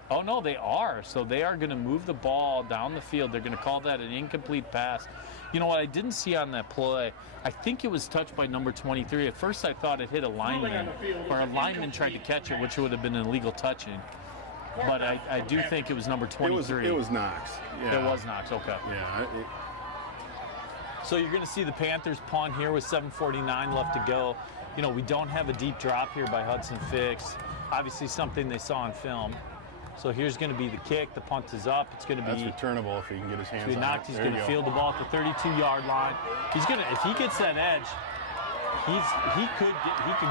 Oh, no, they are. So they are going to move the ball down the field. They're going to call that an incomplete pass. You know what I didn't see on that play? I think it was touched by number 23. At first I thought it hit a lineman, or a lineman tried to catch it, which would have been an illegal touching. But I do think it was number 23. It was Knox. Yeah. It was Knox, okay. Yeah. So you're going to see the Panthers punt here with 7:49 left to go. You know, we don't have a deep drop here by Hudson Fix. Obviously something they saw on film. So here's going to be the kick. The punt is up. It's going to be returnable if he can get his hands on it. He's going to field the ball at the 32-yard line. He's going to, if he gets that edge, he could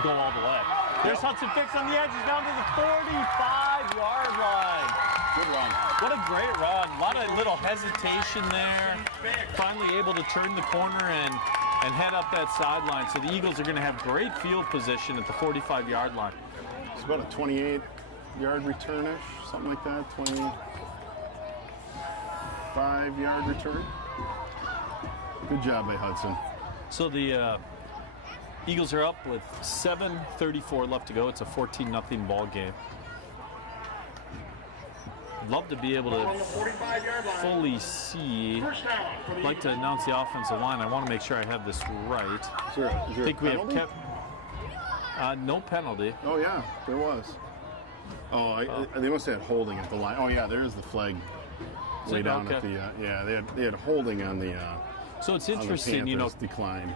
go all the way. There's Hudson Fix on the edge. He's down to the 45-yard line. Good run. What a great run. A lot of little hesitation there. Finally able to turn the corner and head up that sideline. So the Eagles are going to have great field position at the 45-yard line. It's about a 28-yard return-ish, something like that. 25-yard return. Good job by Hudson. So the Eagles are up with 7:34 left to go. It's a 14-0 ball game. I'd love to be able to fully see. I'd like to announce the offensive line. I want to make sure I have this right. Is there I think a we penalty? have no penalty. Oh, yeah, there was. They must have had holding at the line. Oh, yeah, there's the flag way down at the, they had holding on the, so it's interesting, you know, declined.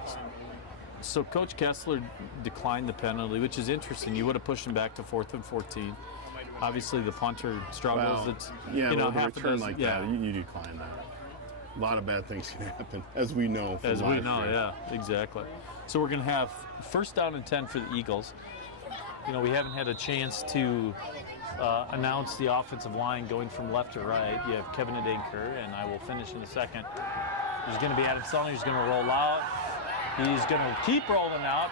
So Coach Kessler declined the penalty, which is interesting. You would have pushed him back to 4th and 14. Obviously, the punter struggles. Well, it's half a dozen. Like that, you decline that. A lot of bad things can happen, as we know. As we know, yeah, exactly. So we're going to have 1st down and 10 for the Eagles. You know, we haven't had a chance to announce the offensive line going from left to right. You have Kevin Adenker, and I will finish in a second. There's going to be Adam Sellner. He's going to roll out. He's going to keep rolling out,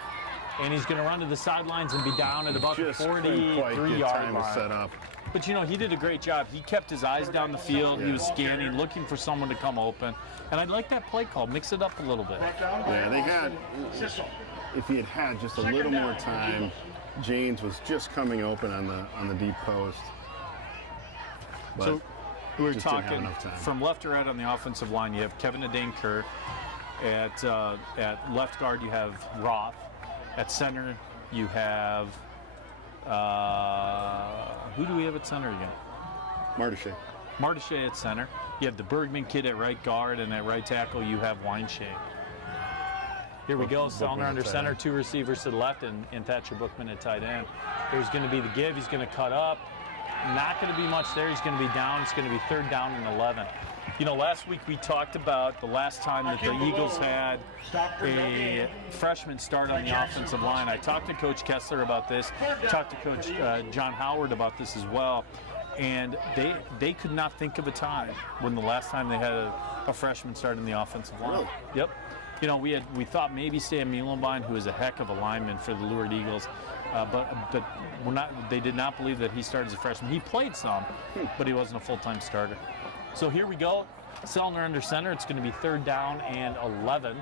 and he's going to run to the sidelines and be down at about the 43-yard line. Set up. But, you know, he did a great job. He kept his eyes down the field. He was scanning, looking for someone to come open. And I like that play call. Mix it up a little bit. Yeah, they had, if he had had just a little more time, James was just coming open on the deep post. But so we were just didn't have talking enough time. from left to right on the offensive line. You have Kevin Adenker. At left guard, you have Roth. At center, you have who do we have at center again? Martichet at center. You have the Bergman kid at right guard, and at right tackle, you have Weinshay. Here we go. Sellner under center, 2 receivers to the left, and Thatcher Bookman at tight end. There's going to be the give. He's going to cut up. Not going to be much there. He's going to be down. It's going to be 3rd down and 11. You know, last week we talked about the last time that the Eagles had a freshman start on the offensive line. I talked to Coach Kessler about this. Talked to Coach John Howard about this as well. And they could not think of a time when the last time they had a freshman start in the offensive line. Really? Yep. You know, we thought maybe Sam Mielenbein, who is a heck of a lineman for the Lourdes Eagles, but we're not. They did not believe that he started as a freshman. He played some, but he wasn't a full-time starter. So here we go. Sellner under center. It's going to be 3rd down and 11.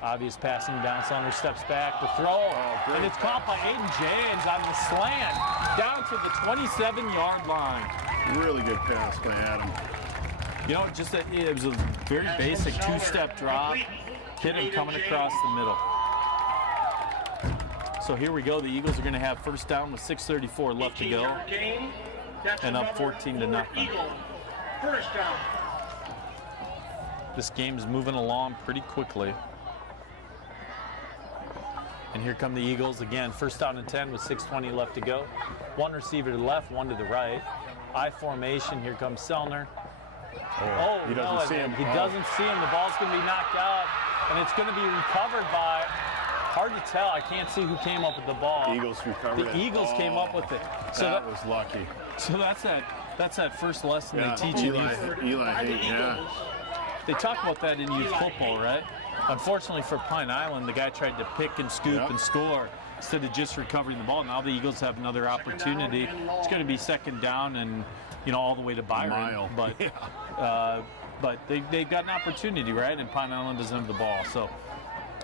Obvious passing down. Sellner steps back. The throw, and it's caught by Aiden James on the slant down to the 27-yard line. Really good pass by Adam. You know, it was a very basic 2-step drop. Hit him coming across the middle. So here we go. The Eagles are going to have 1st down with 6:34 left to go, and up 14-0. First down. This game is moving along pretty quickly. And here come the Eagles again. 1st down and 10 with 6:20 left to go. 1 receiver to the left, 1 to the right. I formation. Here comes Sellner. He doesn't see him. He doesn't see him. The ball's going to be knocked out, and it's going to be recovered by. Hard to tell. I can't see who came up with the ball. Eagles recovered it. The Eagles came up with it. So that was lucky. So that's that first lesson they teach in youth. Eli Hayden, yeah. They talk about that in youth football, right? Unfortunately for Pine Island, the guy tried to pick and scoop and score. instead of just recovering the ball. Now the Eagles have another opportunity. It's going to be second down and, all the way to Byron. Mile. But but they've got an opportunity, right? And Pine Island doesn't have the ball. So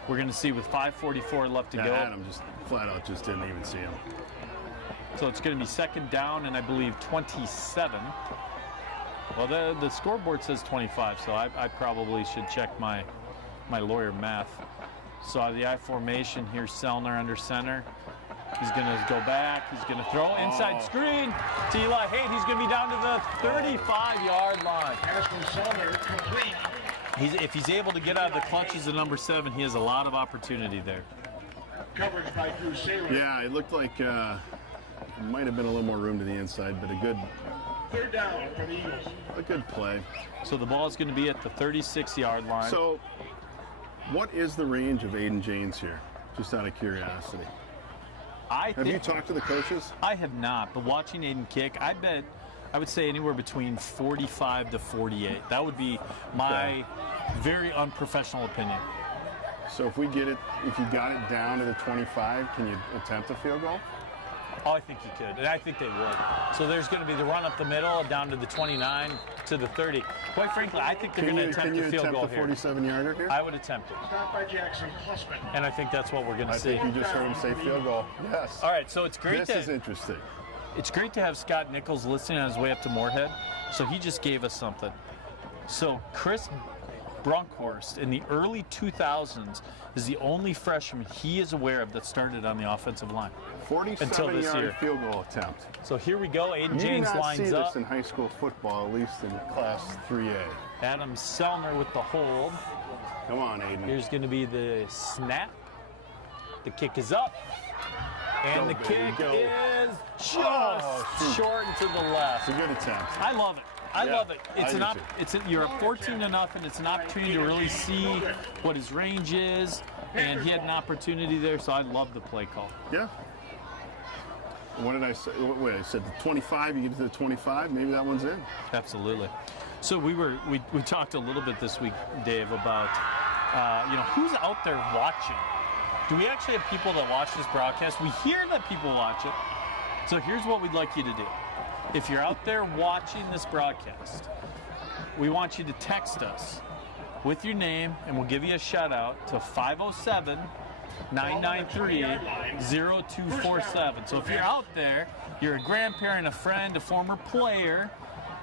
we're going to see with 5:44 left to go. Adam just flat out just didn't even see him. So it's going to be second down and I believe 27. Well, the scoreboard says 25, so I probably should check my lawyer math. So the I formation, here's Selner under center. He's going to go back. He's going to throw inside screen to Eli Haight. He's going to be down to the 35-yard line. Pass from Selner, complete. If he's able to get out of the clutches of number 7, he has a lot of opportunity there. Coverage by Drew Saylor. Yeah, it looked like might have been a little more room to the inside, but a good Third down for the Eagles. A good play. So the ball is going to be at the 36-yard line. So what is the range of Aiden James here? Just out of curiosity. Have you talked to the coaches? I have not, but watching Aiden kick, I would say anywhere between 45 to 48. That would be my very unprofessional opinion. So if you got it down to the 25, can you attempt a field goal? Oh, I think you could, and I think they would. So there's going to be the run up the middle, down to the 29, to the 30. Quite frankly, I think they're going to attempt a field goal here. Can you attempt the 47-yarder here? I would attempt it. Stop by Jackson Klussman. And I think that's what we're going to see. I think you just heard him say field goal. Yes. All right, so it's great. This is interesting. It's great to have Scott Nichols listening on his way up to Moorhead. So he just gave us something. So Chris Bronkhorst in the early 2000s is the only freshman he is aware of that started on the offensive line. 47-yard field goal attempt. So here we go. Aiden James lines up. You do not see this up. in high school football, at least in Class 3A. Adam Selner with the hold. Come on, Aiden. Here's going to be the snap. The kick is up. And the kick is just short and to the left. It's a good attempt. I love it. I love it. You're up 14-0. It's an opportunity to really see what his range is, and he had an opportunity there. So I love the play call. Yeah. What did I say? Wait, I said the 25. You get to the 25. Maybe that one's in. Absolutely. So we talked a little bit this week, Dave, about who's out there watching. Do we actually have people that watch this broadcast? We hear that people watch it. So here's what we'd like you to do. If you're out there watching this broadcast, we want you to text us with your name, and we'll give you a shout out to 507-993-0247. So if you're out there, you're a grandparent, a friend, a former player,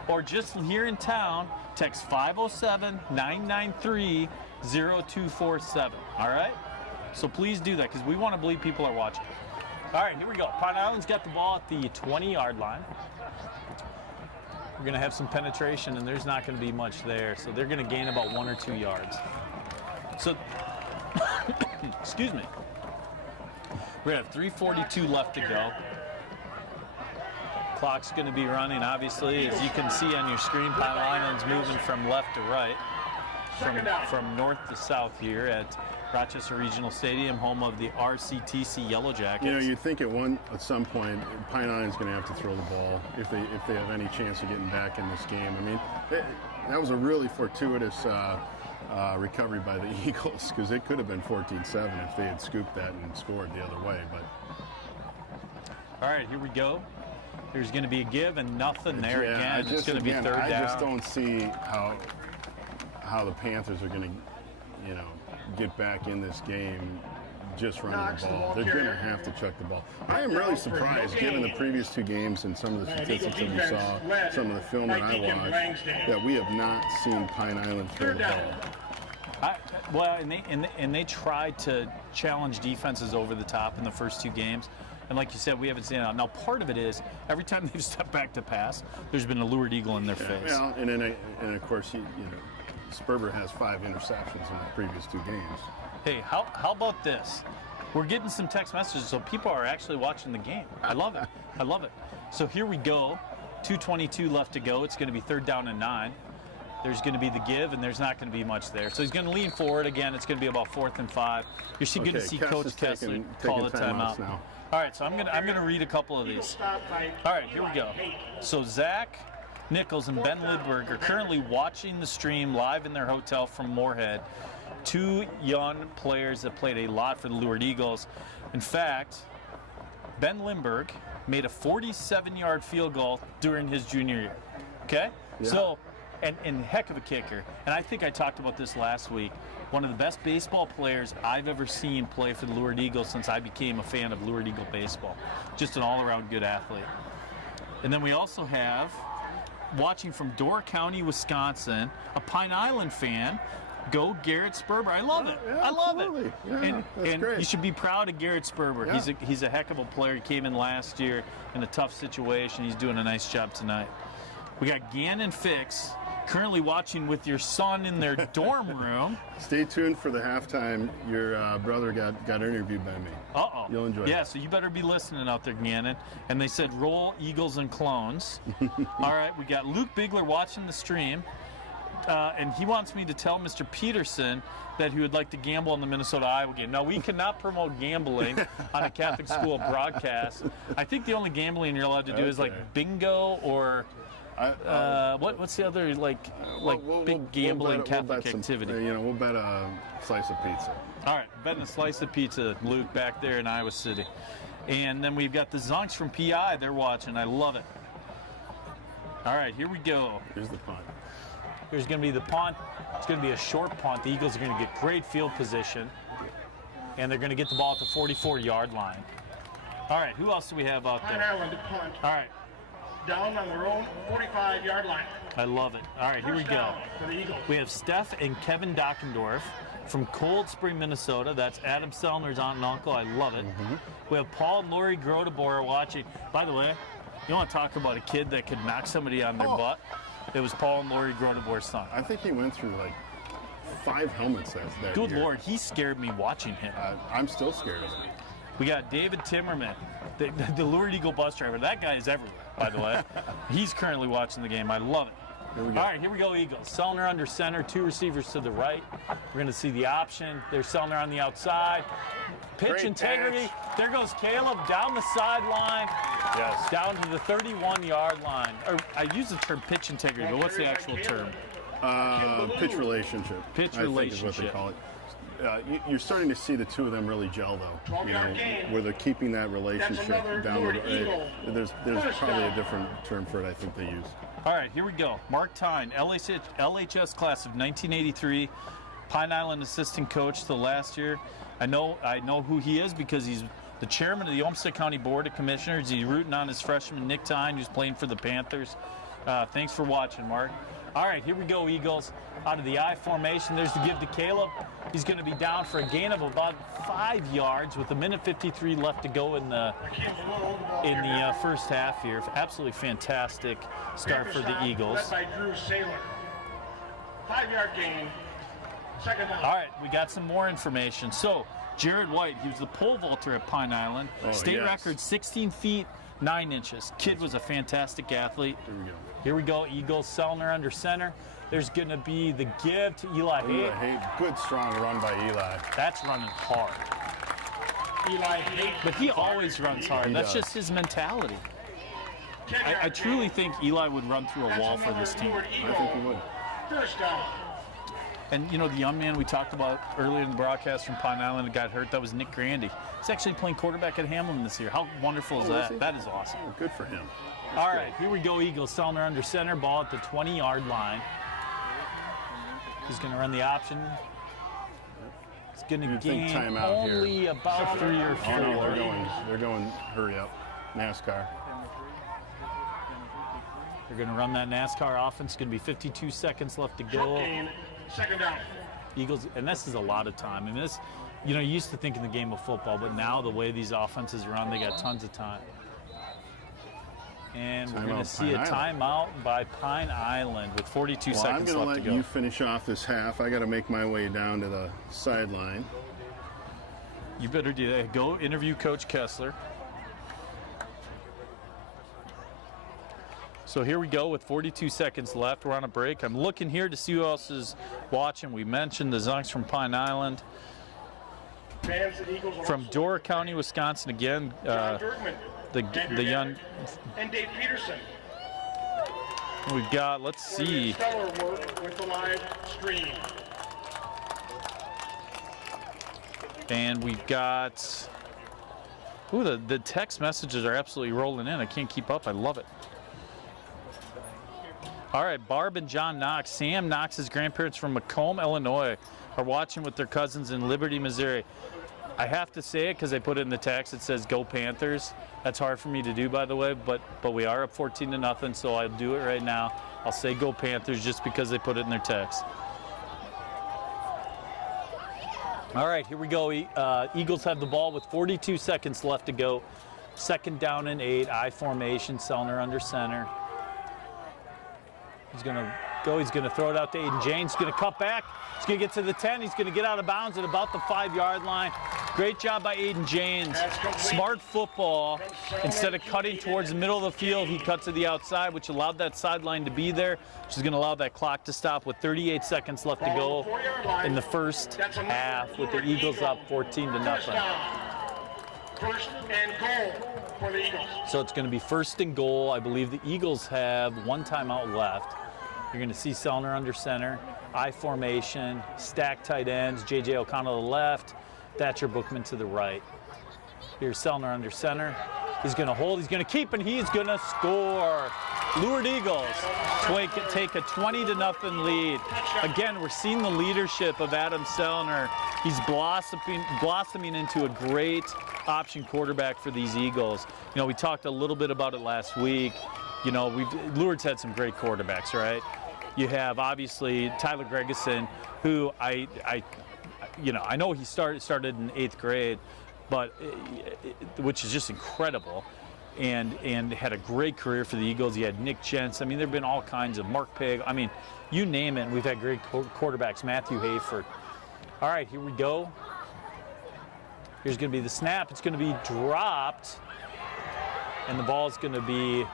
or just here in town, text 507-993-0247. All right? So please do that, because we want to believe people are watching. All right, here we go. Pine Island's got the ball at the 20-yard line. We're going to have some penetration, and there's not going to be much there. So they're going to gain about 1 or 2 yards. So, excuse me. We're going to have 3:42 left to go. Clock's going to be running, obviously. As you can see on your screen, Pine Island's moving from left to right, from north to south here at Rochester Regional Stadium, home of the RCTC Yellow Jackets. You'd think at some point Pine Island's going to have to throw the ball if they have any chance of getting back in this game. I mean, that was a really fortuitous recovery by the Eagles, because it could have been 14-7 if they had scooped that and scored the other way. But all right, here we go. There's going to be a give and nothing there again. It's going to be third down. I just don't see how the Panthers are going to, get back in this game just running the ball. They're going to have to chuck the ball. I am really surprised, given the previous 2 games and some of the statistics that we saw, some of the film that I watched, that we have not seen Pine Island throw the ball. And they tried to challenge defenses over the top in the first 2 games. And like you said, we haven't seen it. Now, part of it is every time they've stepped back to pass, there's been a lured eagle in their face. Well, and of course, Sperber has 5 interceptions in the previous 2 games. Hey, how about this? We're getting some text messages, so people are actually watching the game. I love it. I love it. So here we go. 2:22 left to go. It's going to be third down and 9. There's going to be the give, and there's not going to be much there. So he's going to lean forward again. It's going to be about 4th and 5. You're going to see Coach Kessler call the timeout now. All right, so I'm going to read a couple of these. All right, here we go. So Zach Nichols and Ben Lidberg are currently watching the stream live in their hotel from Moorhead. two young players that played a lot for the Lourdes Eagles. In fact, Ben Lindbergh made a 47-yard field goal during his junior year. Okay? Yeah. So, and heck of a kicker. And I think I talked about this last week. One of the best baseball players I've ever seen play for the Lourdes Eagles since I became a fan of Lourdes Eagle baseball. Just an all-around good athlete. And then we also have, watching from Door County, Wisconsin, a Pine Island fan. Go Garrett Sperber. I love it. Yeah, I love absolutely. it. Yeah, that's great. You should be proud of Garrett Sperber. Yeah. He's a heck of a player. He came in last year in a tough situation. He's doing a nice job tonight. We got Gannon Fix currently watching with your son in their dorm room. Stay tuned for the halftime. Your brother got interviewed by me. Uh-oh. You'll enjoy it. Yeah, so you better be listening out there, Gannon. And they said, roll Eagles and Clones. All right, we got Luke Bigler watching the stream. And he wants me to tell Mr. Peterson that he would like to gamble on the Minnesota-Iowa game. Now, we cannot promote gambling on a Catholic school broadcast. I think the only gambling you're allowed to do is like bingo or what's the other big gambling Catholic activity? We'll bet a slice of pizza. All right, betting a slice of pizza, Luke, back there in Iowa City. And then we've got the Zonks from PI. They're watching. I love it. All right, here we go. Here's the punt. Here's going to be the punt. It's going to be a short punt. The Eagles are going to get great field position, and they're going to get the ball at the 44-yard line. All right, who else do we have out Pine there? Island to punt. All right, Down on their own 45-yard line. I love it. All right, here we First go. down for the Eagles. We have Steph and Kevin Dockendorf from Cold Spring, Minnesota. That's Adam Sellner's aunt and uncle. I love it. We have Paul and Lori Grodebor watching. By the way, you want to talk about a kid that could knock somebody on their butt? It was Paul and Lori Grodebor's son. I think he went through like 5 helmets that Good year. Lord, he scared me watching him. I'm still scared of him. We got David Timmerman, the Lourdes Eagle bus driver. That guy is everywhere, by the way. He's currently watching the game. I love it. Here we All go. right, here we go, Eagles. Sellner under center, 2 receivers to the right. We're going to see the option. There's Sellner on the outside. Pitch Great integrity. catch. There goes Caleb down the sideline. Yes. Down to the 31-yard line. Or I use the term pitch integrity, but what's the actual term? Pitch relationship. Pitch I think is what they relationship. call it. You're starting to see the two of them really gel, though. 12-yard gain. Where they're keeping that relationship another down the Lourdes road. Eagle. There's First probably down. a different term for it. I think they use. All right, here we go. Mark Tyne, LHS class of 1983, Pine Island assistant coach till last year. I know who he is because he's the chairman of the Olmsted County Board of Commissioners. He's rooting on his freshman Nick Tyne, who's playing for the Panthers. Thanks for watching, Mark. All right, here we go, Eagles. Out of the I formation, there's the give to Caleb. He's going to be down for a gain of about 5 yards with 1:53 left to go in the first half here. Absolutely fantastic start for the Eagles. Led by Drew Saylor. 5-yard gain. Second down. All right, we got some more information. So, Jared White, he was the pole vaulter at Pine Island. Oh, State yes. record 16 feet, 9 inches. Kid was a fantastic athlete. Here we go. Here we go, Eagles. Sellner under center. There's going to be the give to Eli Hayes. Hey, good strong run by Eli. That's running hard. Eli Hayes. But he always runs hard. He That's does. just his mentality. 10-yard I truly gain. think Eli would run through a That's wall for another this team. Lourdes I Eagle. think he would. First down. And, you know, the young man we talked about earlier in the broadcast from Pine Island that got hurt, that was Nick Grandy. He's actually playing quarterback at Hamlin this year. How wonderful is Oh, is that? he? That is awesome. Oh, good for him. All right, here we go, Eagles. Sellner under center, ball at the 20-yard line. He's going to run the option. He's going to You think gain timeout here. only about 3 or 4. Oh no, they're going hurry up. NASCAR. They're going to run that NASCAR offense. It's going to be 52 seconds left to Short go. gain. Second down. Eagles, and this is a lot of time. I mean, this, you know, you used to think in the game of football, but now the way these offenses run, they got tons of time. And we're going to see a timeout by Pine Island with 42 Well, I'm seconds going to left let to go. you finish off this half. I got to make my way down to the sideline. You better do that. Go interview Coach Kessler. So here we go with 42 seconds left. We're on a break. I'm looking here to see who else is watching. We mentioned the Zonks from Pine Island. Fans and Eagles From also. Door County, Wisconsin, again, John Bergman. the young. And Dave Peterson. We've got, let's see. Stellar work with the live stream. And we've got, ooh, the text messages are absolutely rolling in. I can't keep up. I love it. All right, Barb and John Knox. Sam Knox's grandparents from Macomb, Illinois, are watching with their cousins in Liberty, Missouri. I have to say it because I put it in the text. It says "Go Panthers." That's hard for me to do, by the way, but we are up 14-0, so I'll do it right now. I'll say "Go Panthers" just because they put it in their text. All right, here we go. Eagles have the ball with 42 seconds left to go. 2nd down and 8, I formation, Sellner under center. He's going to go. He's going to throw it out to Aiden James. He's going to cut back. He's going to get to the 10. He's going to get out of bounds at about the 5-yard line. Great job by Aiden James. Smart football. Instead of cutting towards the middle of the field, he cut to the outside, which allowed that sideline to be there, which is going to allow that clock to stop with 38 seconds left to go in the first half, with the Eagles up 14-0. First and goal for the Eagles. So it's going to be 1st and goal. I believe the Eagles have 1 timeout left. You're going to see Sellner under center, I formation, stacked tight ends, J.J. O'Connell to the left, Thatcher Bookman to the right. Here's Sellner under center. He's going to hold, he's going to keep, and he's going to score. Lourdes Eagles take a 20-0 lead. Again, we're seeing the leadership of Adam Sellner. He's blossoming into a great option quarterback for these Eagles. You know, we talked a little bit about it last week. You know, Lourdes had some great quarterbacks, right? You have obviously Tyler Gregerson, who I know he started in 8th grade, but which is just incredible, and had a great career for the Eagles. He had Nick Jentz. I mean, there've been all kinds of Mark Pig. I mean, you name it. And we've had great quarterbacks. Matthew Hayford. All right, here we go. Here's going to be the snap. It's going to be dropped, and the ball is going to be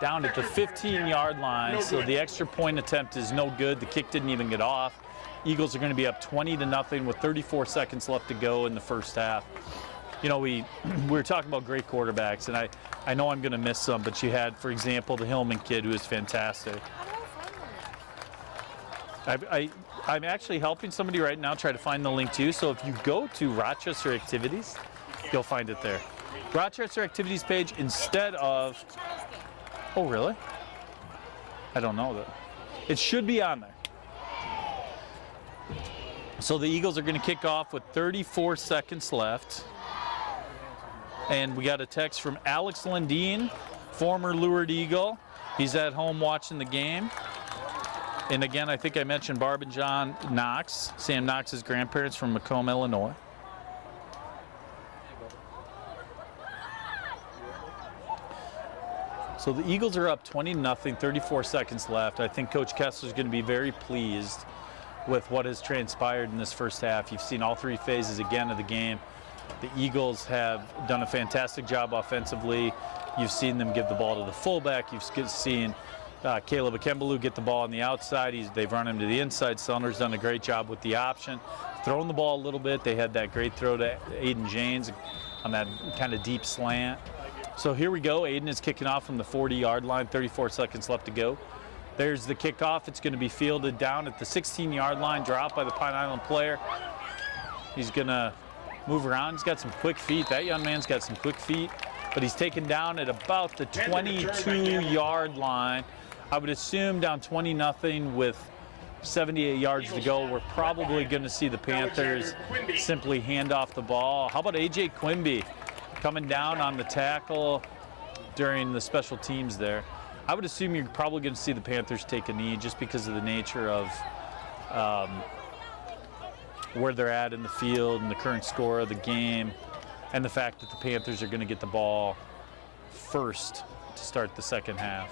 down at the 15-yard line, so the extra point attempt is no good. The kick didn't even get off. Eagles are going to be up 20-0 with 34 seconds left to go in the first half. You know, we were talking about great quarterbacks, and I know I'm going to miss some, but you had, for example, the Hillman kid, who is fantastic. I'm actually helping somebody right now try to find the link too, so if you go to Rochester Activities, you'll find it there. Rochester Activities page instead of, oh really? I don't know that. It should be on there. So the Eagles are going to kick off with 34 seconds left. And we got a text from Alex Lundeen, former Lourdes Eagle. He's at home watching the game. And again, I think I mentioned Barb and John Knox, Sam Knox's grandparents from Macomb, Illinois. So the Eagles are up 20-0, 34 seconds left. I think Coach Kessler's going to be very pleased with what has transpired in this first half. You've seen all 3 phases again of the game. The Eagles have done a fantastic job offensively. You've seen them give the ball to the fullback. You've seen Caleb Akembelu get the ball on the outside. They've run him to the inside. Sellner's done a great job with the option. Throwing the ball a little bit. They had that great throw to Aiden James on that kind of deep slant. So here we go. Aiden is kicking off from the 40-yard line. 34 seconds left to go. There's the kickoff. It's going to be fielded down at the 16-yard line. Dropped by the Pine Island player. He's going to move around. He's got some quick feet. That young man's got some quick feet. But he's taken down at about the 22-yard line. I would assume down 20-0 with 78 yards to go. We're probably going to see the Panthers simply hand off the ball. How about A.J. Quimby coming down on the tackle during the special teams there? I would assume you're probably going to see the Panthers take a knee just because of the nature of where they're at in the field and the current score of the game, and the fact that the Panthers are going to get the ball first to start the second half.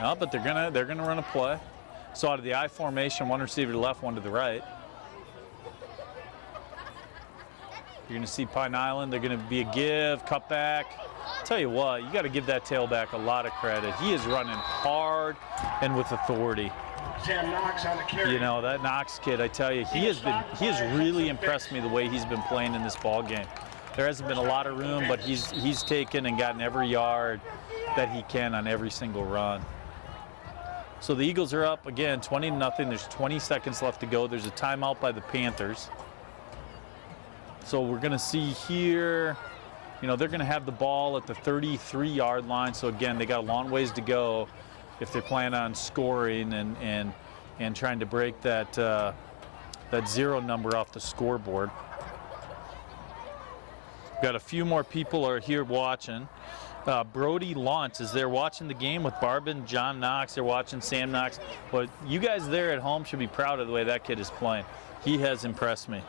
No, but they're gonna run a play. So out of the I formation, 1 receiver to the left, 1 to the right. You're going to see Pine Island. They're going to be a give, cut back. Tell you what, you got to give that tailback a lot of credit. He is running hard and with authority. Sam Knox on the carry. You know, that Knox kid, I tell you, he has really impressed me the way he's been playing in this ball game. There hasn't been a lot of room, but he's taken and gotten every yard that he can on every single run. So the Eagles are up again, 20-0. There's 20 seconds left to go. There's a timeout by the Panthers. So we're going to see here, you know, they're going to have the ball at the 33-yard line. So again, they got a long ways to go if they plan on scoring and trying to break that that 0 number off the scoreboard. Got a few more people are here watching. Brody Lawrence is there watching the game with Barbin, John Knox. They're watching Sam Knox. But you guys there at home should be proud of the way that kid is playing. He has impressed me.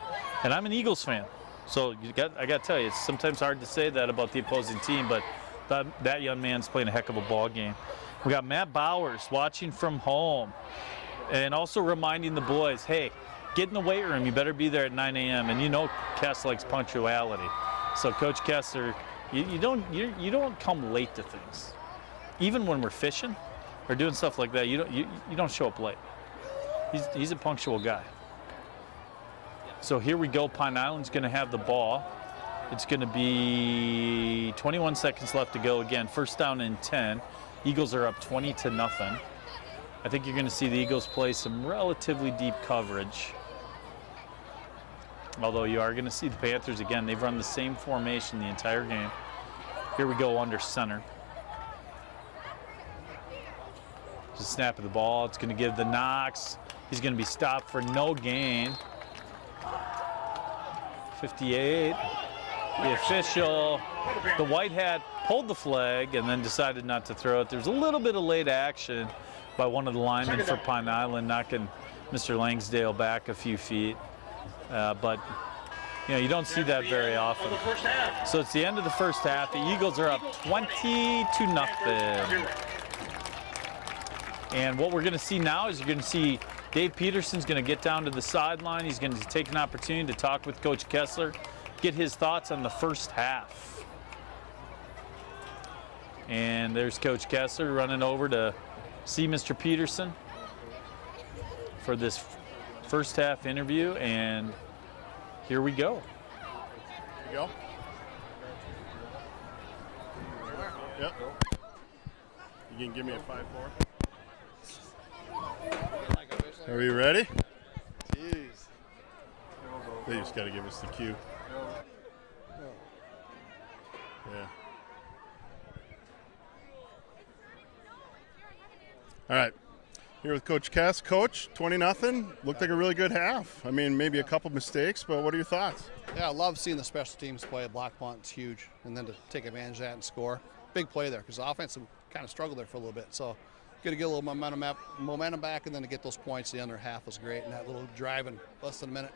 And I'm an Eagles fan. So I got to tell you, it's sometimes hard to say that about the opposing team, but that young man's playing a heck of a ball game. We got Matt Bowers watching from home and also reminding the boys, hey, get in the weight room. You better be there at 9 a.m. And you know Kess likes punctuality. So Coach Kessler, you don't come late to things. Even when we're fishing or doing stuff like that, you don't show up late. He's a punctual guy. So here we go. Pine Island's going to have the ball. It's going to be 21 seconds left to go. Again, first down and 10. Eagles are up 20-0. I think you're going to see the Eagles play some relatively deep coverage. Although you are going to see the Panthers again. They've run the same formation the entire game. Here we go under center. Just snap of the ball. It's going to give the Knox. He's going to be stopped for no gain. 58. The official, the white hat, pulled the flag and then decided not to throw it. There's a little bit of late action by one of the linemen for Pine Island, knocking Mr. Langsdale back a few feet. But you know, you don't see that very often. So it's the end of the first half. The Eagles are up 20-0. And what we're going to see now is you're going to see Dave Peterson's going to get down to the sideline. He's going to take an opportunity to talk with Coach Kessler, get his thoughts on the first half. And there's Coach Kessler running over to see Mr. Peterson for this first half interview, and here we go. Here we go. Yep. You can give me a 5-4. Are we ready? Jeez. They just got to give us the cue. Yeah. All right. Here with Coach Kess. Coach, 20-0. Looked like a really good half. I mean, maybe a couple mistakes, but what are your thoughts? Yeah, I love seeing the special teams play. A block punt is huge, and then to take advantage of that and score. Big play there, because the offense kind of struggled there for a little bit. So good to get a little momentum back, and then to get those points the under half was great, and that little drive in less than a minute.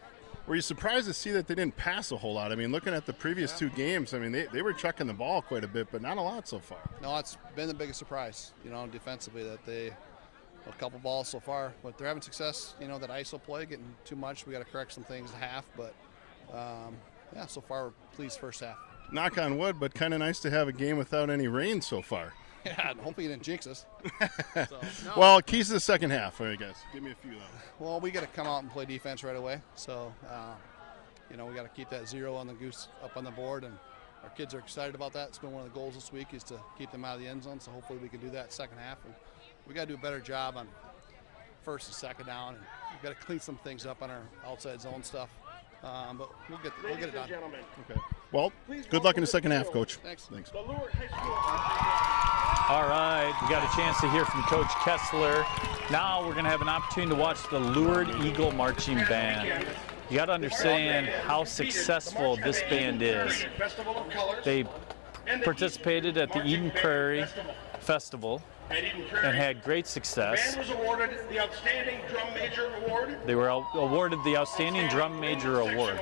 Were you surprised to see that they didn't pass a whole lot? I mean, looking at the previous two games, I mean, they were chucking the ball quite a bit, but not a lot so far. No, it's been the biggest surprise, you know, defensively, that they – a couple balls so far, but they're having success. You know, that ISO play getting too much. We got to correct some things at half, but yeah, so far we're pleased first half. Knock on wood, but kind of nice to have a game without any rain so far. Yeah, hopefully you didn't jinx us. No. Well, keys to the second half, I guess. Give me a few of them. Well, we got to come out and play defense right away. So, you know, we got to keep that 0 on the goose up on the board, and our kids are excited about that. It's been one of the goals this week is to keep them out of the end zone. So hopefully we can do that second half. And we got to do a better job on first and second down, and we've got to clean some things up on our outside zone stuff. But we'll get it done. Okay. Well, good luck in the second half, Coach. Thanks. All right, we got a chance to hear from Coach Kessler. Now we're going to have an opportunity to watch the Lourdes Eagle Marching Band. You got to understand how successful this band is. They participated at the Eden Prairie Festival and had great success. The band was awarded the Outstanding Drum Major Award. They were awarded the Outstanding Drum Major Award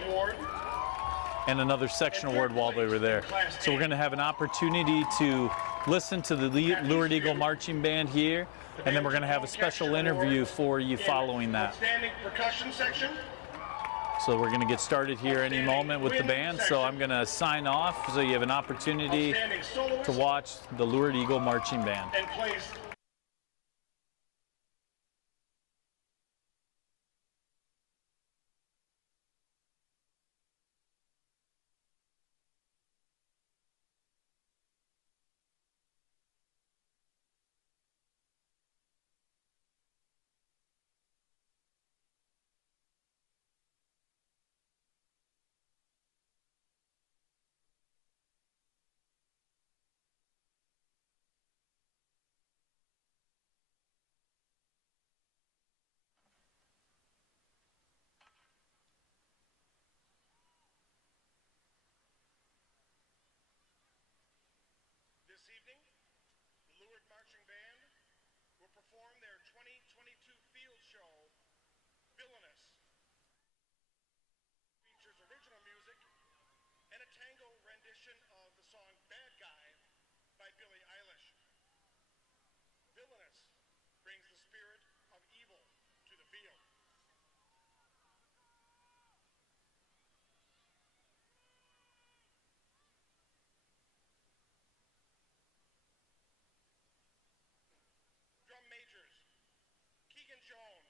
and another section award while they were there. So we're going to have an opportunity to listen to the Lourdes Eagle Marching Band here, and then we're going to have a special interview for you following that. Outstanding percussion section. So we're going to get started here any moment with the band. So I'm going to sign off so you have an opportunity to watch the Lourdes Eagle Marching Band. And plays perform their 2022 field show, Villainous. Features original music and a tango rendition of the song Bad Guy by Billie Eilish. Villainous brings the spirit of evil to the field. Drum majors, Keegan Jones,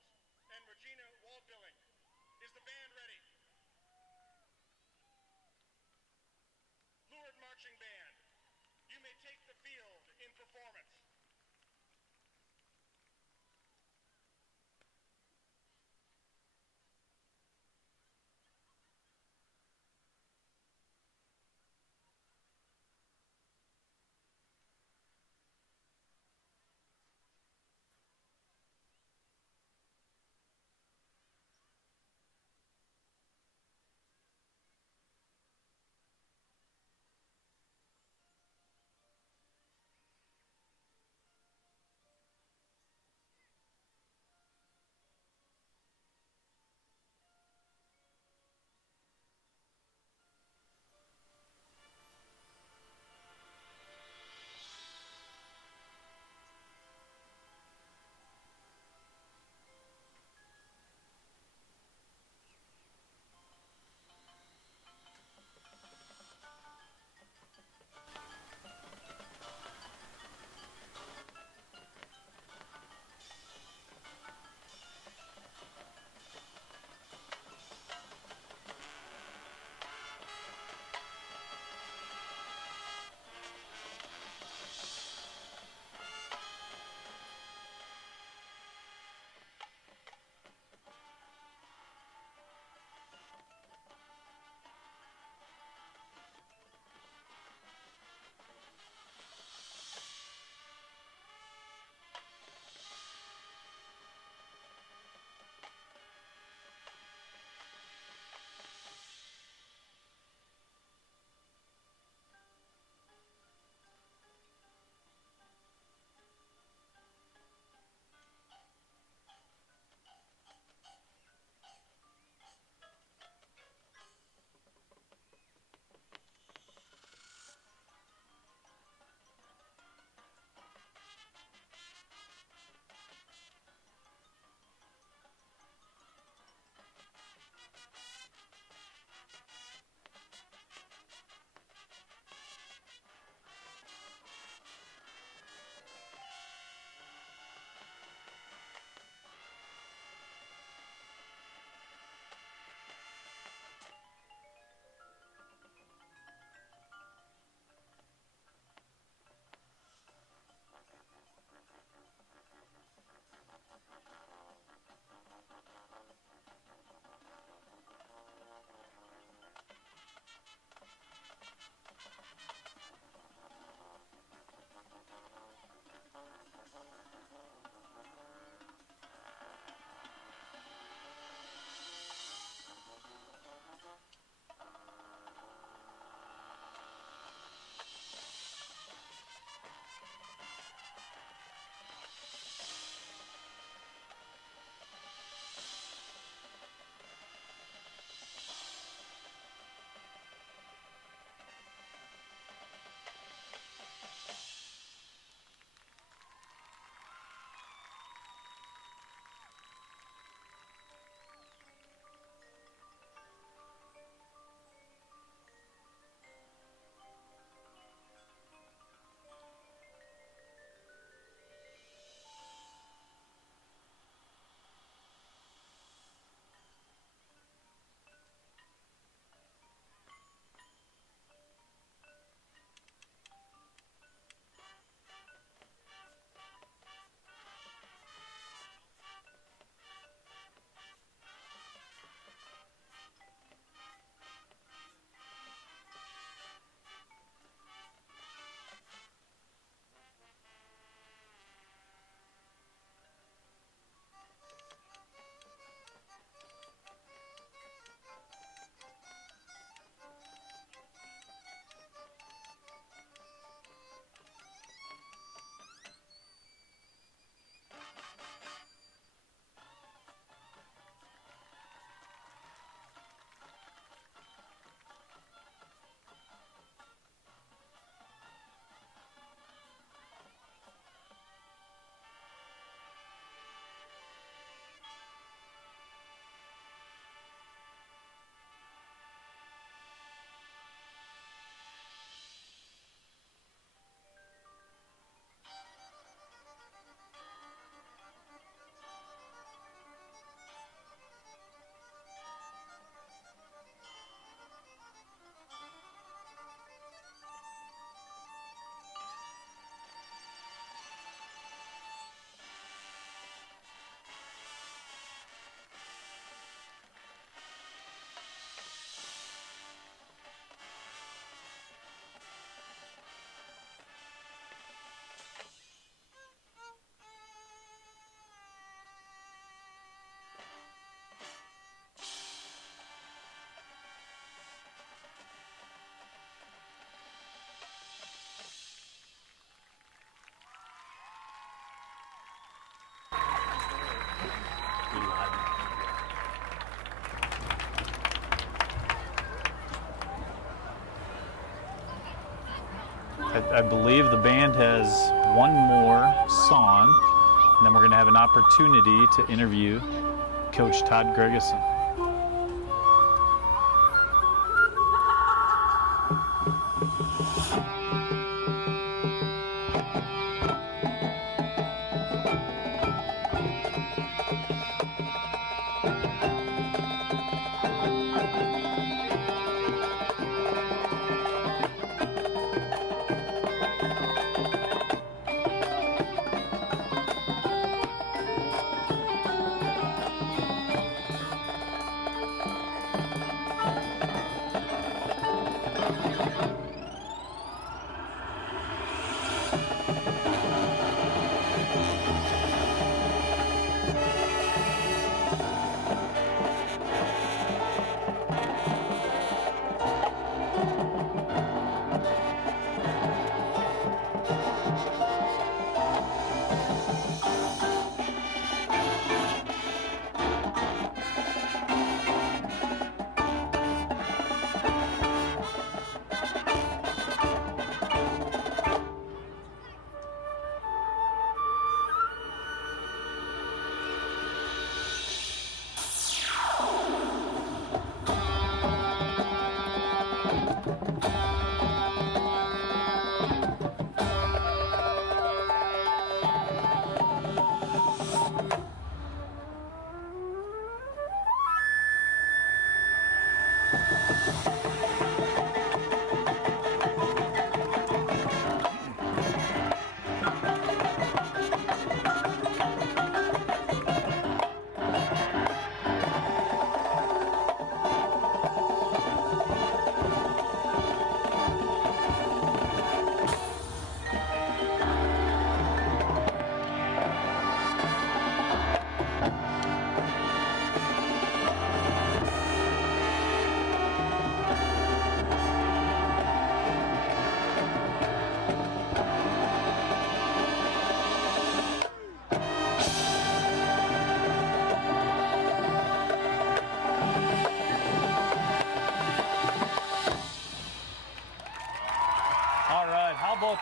I believe the band has one more song, and then we're going to have an opportunity to interview Coach Todd Gregerson.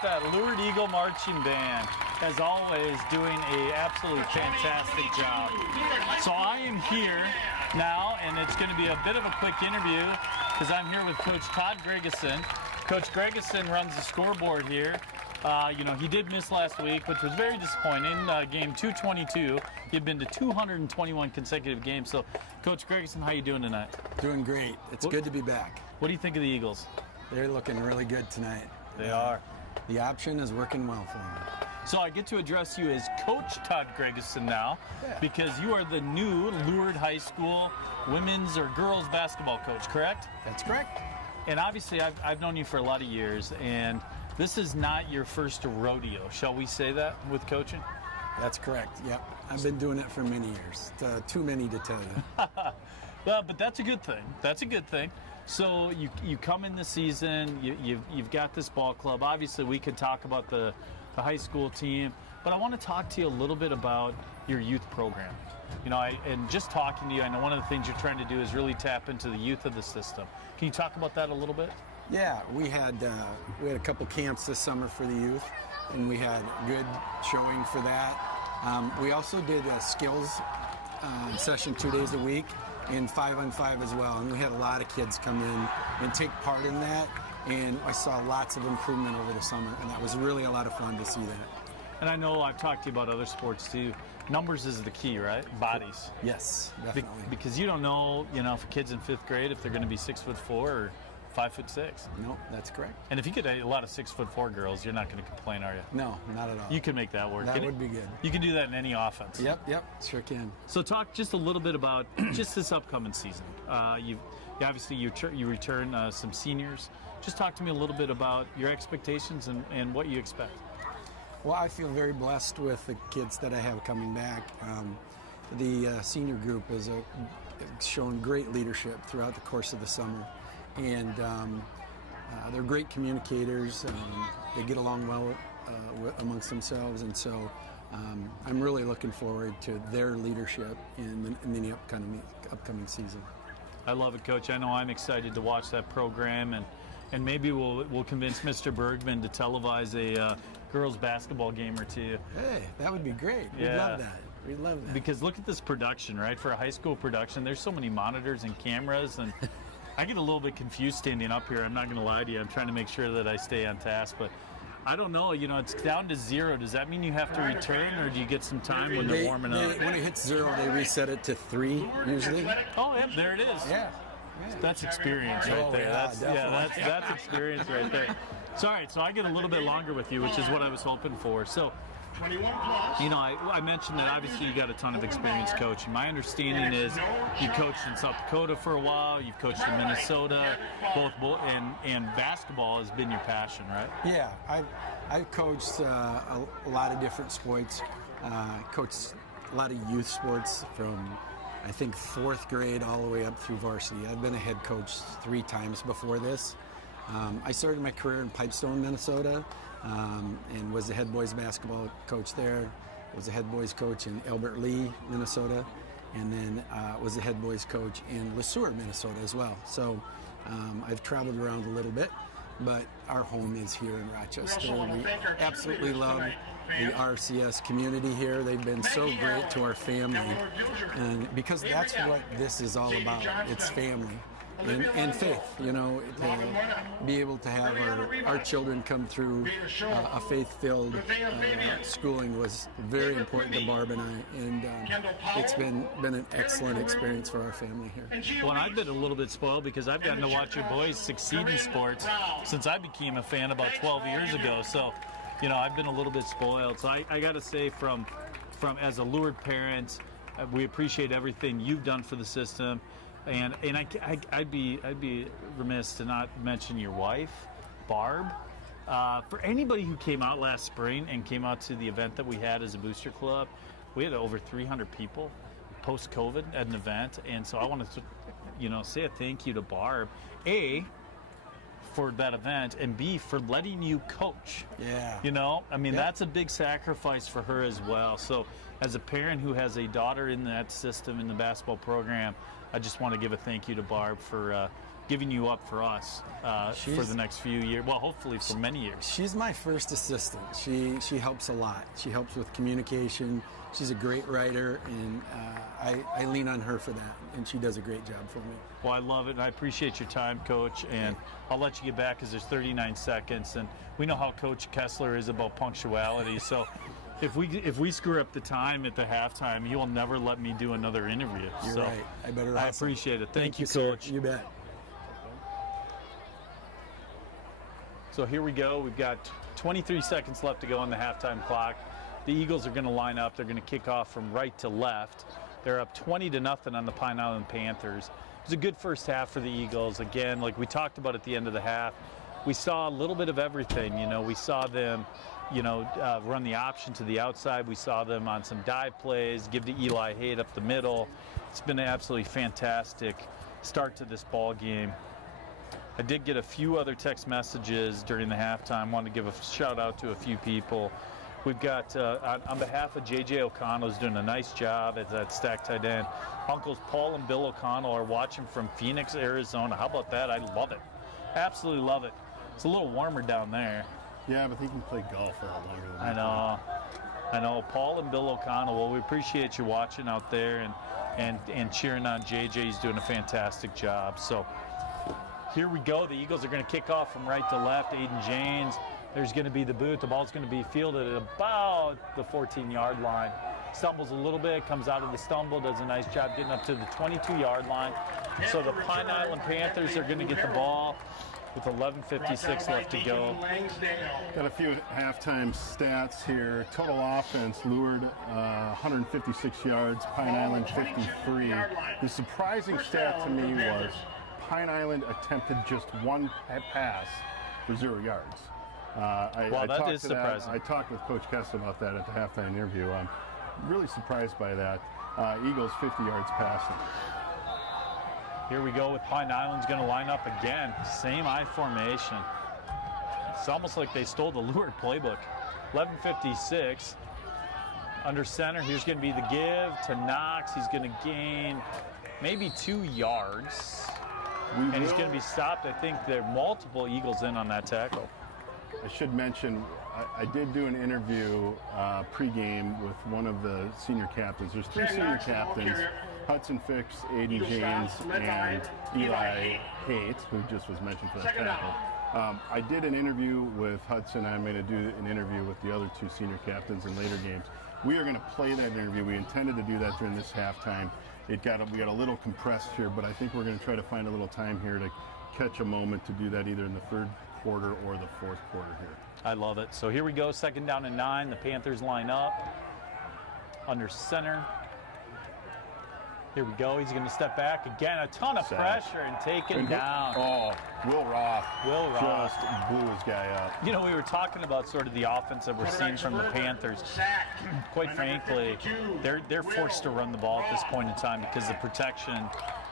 That Lourdes Eagle Marching Band, as always, doing a absolutely fantastic job. So I am here now, and it's going to be a bit of a quick interview because I'm here with Coach Todd Gregerson. Coach Gregerson runs the scoreboard here. He did miss last week, which was very disappointing. Game 222. He'd been to 221 consecutive games. So, Coach Gregerson, how you doing tonight? Doing great. It's good to be back. What do you think of the Eagles? They're looking really good tonight. They are. The option is working well for them. So I get to address you as Coach Todd Gregerson now, because you are the new Lourdes High School women's or girls basketball coach, correct? That's correct. And obviously I've known you for a lot of years, and this is not your first rodeo, shall we say that, with coaching? That's correct, yep. I've been doing it for many years. Too many to tell you. Well, but that's a good thing. That's a good thing. So you come in the season, you've got this ball club. Obviously, we could talk about the high school team, but I want to talk to you a little bit about your youth program. And just talking to you, I know one of the things you're trying to do is really tap into the youth of the system. Can you talk about that a little bit? Yeah, we had a couple camps this summer for the youth, and we had good showing for that. We also did a skills session 2 days a week. And 5-on-5 as well, and we had a lot of kids come in and take part in that, and I saw lots of improvement over the summer, and that was really a lot of fun to see that. And I know I've talked to you about other sports too. Numbers is the key, right? Bodies. Yes, definitely. Because you don't know, if a kid's in 5th grade, if they're going to be 6'4" or 5'6". No, that's correct. And if you get a lot of 6'4" girls, you're not going to complain, are you? No, not at all. You can make that work. That would be good. You can do that in any offense. Yep, sure can. So talk just a little bit about just this upcoming season. You return some seniors. Just talk to me a little bit about your expectations and what you expect. Well, I feel very blessed with the kids that I have coming back. The senior group has shown great leadership throughout the course of the summer. And they're great communicators. They get along well amongst themselves, and so I'm really looking forward to their leadership in the upcoming season. I love it, Coach. I know I'm excited to watch that program, and and maybe we'll convince Mr. Bergman to televise a girls basketball game or two. Hey, that would be great. We'd love that. We'd love that. Because look at this production, right? For a high school production, there's so many monitors and cameras, and I get a little bit confused standing up here. I'm not going to lie to you. I'm trying to make sure that I stay on task, but I don't know. You know, it's down to 0. Does that mean you have to return, or do you get some time when they're warming up? When it hits 0, they reset it to 3 usually. Oh, yeah, there it is. Yeah. That's experience right there. That's experience right there. So, all right, so I get a little bit longer with you, which is what I was hoping for. So, you know, I mentioned that obviously you got a ton of experience coaching. My understanding is you coached in South Dakota for a while, you've coached in Minnesota, both and basketball has been your passion, right? Yeah, I've coached a lot of different sports. Coached a lot of youth sports from, I think, 4th grade all the way up through varsity. I've been a head coach 3 times before this. I started my career in Pipestone, Minnesota, and was the head boys basketball coach there. Was the head boys coach in Albert Lee, Minnesota, and then was the head boys coach in Le Sueur, Minnesota as well. So I've traveled around a little bit, but our home is here in Rochester. We absolutely love the RCS community here. They've been so great to our family, and because that's what this is all about. It's family. And faith, you know, to be able to have our children come through a faith-filled schooling was very important to Barb and I, and it's been an excellent experience for our family here. Well, and I've been a little bit spoiled because I've gotten to watch your boys succeed in sports since I became a fan about 12 years ago. So, you know, I've been a little bit spoiled. So I got to say, from as a Lourdes parent, we appreciate everything you've done for the system. And I'd be remiss to not mention your wife, Barb. For anybody who came out last spring and came out to the event that we had as a booster club, we had over 300 people post-COVID at an event, and so I wanted to, you know, say a thank you to Barb, A, for that event, and B, for letting you coach. Yeah. You know, I mean, that's a big sacrifice for her as well. So as a parent who has a daughter in that system, in the basketball program, I just want to give a thank you to Barb for giving you up for us for the next few years. Well, hopefully for many years. She's my first assistant. She helps a lot. She helps with communication. She's a great writer, and I lean on her for that, and she does a great job for me. Well, I love it, and I appreciate your time, Coach, and I'll let you get back because there's 39 seconds, and we know how Coach Kessler is about punctuality, so if we screw up the time at the halftime, he will never let me do another interview. You're right. I appreciate it. Thank you, Coach. Coach. You bet. So here we go. We've got 23 seconds left to go on the halftime clock. The Eagles are going to line up. They're going to kick off from right to left. They're up 20-0 on the Pine Island Panthers. It was a good first half for the Eagles. Again, like we talked about at the end of the half, we saw a little bit of everything. You know, we saw them, run the option to the outside. We saw them on some dive plays, give to Eli Haight up the middle. It's been an absolutely fantastic start to this ball game. I did get a few other text messages during the halftime. Wanted to give a shout out to a few people. We've got, on behalf of J.J. O'Connell, who's doing a nice job at that stack tight end. Uncles Paul and Bill O'Connell are watching from Phoenix, Arizona. How about that? I love it. Absolutely love it. It's a little warmer down there. Yeah, but he can play golf for a lot longer than I know. Paul and Bill O'Connell, well, we appreciate you watching out there and cheering on J.J. He's doing a fantastic job. So here we go. The Eagles are going to kick off from right to left. Aiden James. There's going to be the boot. The ball's going to be fielded at about the 14-yard line. Stumbles a little bit, comes out of the stumble, does a nice job getting up to the 22-yard line. So the Pine Island Panthers are going to get the ball with 11:56 left to go. Got a few halftime stats here. Total offense, Lourdes 156 yards, Pine Island 53. The surprising stat to me was Pine Island attempted just one pass for 0 yards. That is surprising. I talked with Coach Kessler about that at the halftime interview. I'm really surprised by that. Eagles 50 yards passing. Here we go with Pine Island's going to line up again. Same I formation. It's almost like they stole the Lourdes playbook. 11:56. Under center, here's going to be the give to Knox. He's going to gain maybe 2 yards. And he's going to be stopped. I think there are multiple Eagles in on that tackle. I should mention, I did do an interview pregame with one of the senior captains. There's 3 senior captains, Hudson Fix, Aiden James, and Eli Haight, who just was mentioned for that tackle. I did an interview with Hudson. I'm going to do an interview with the other 2 senior captains in later games. We are going to play that interview. We intended to do that during this halftime. We got a little compressed here, but I think we're going to try to find a little time here to catch a moment to do that either in the 3rd quarter or the 4th quarter here. I love it. So here we go, 2nd down and 9. The Panthers line up under center. Here we go. He's going to step back again. A ton of pressure and taken down. Oh, Will Roth. Just blew his guy up. You know, we were talking about sort of the offense that we're seeing from the Panthers. Quite frankly, they're forced to run the ball at this point in time because the protection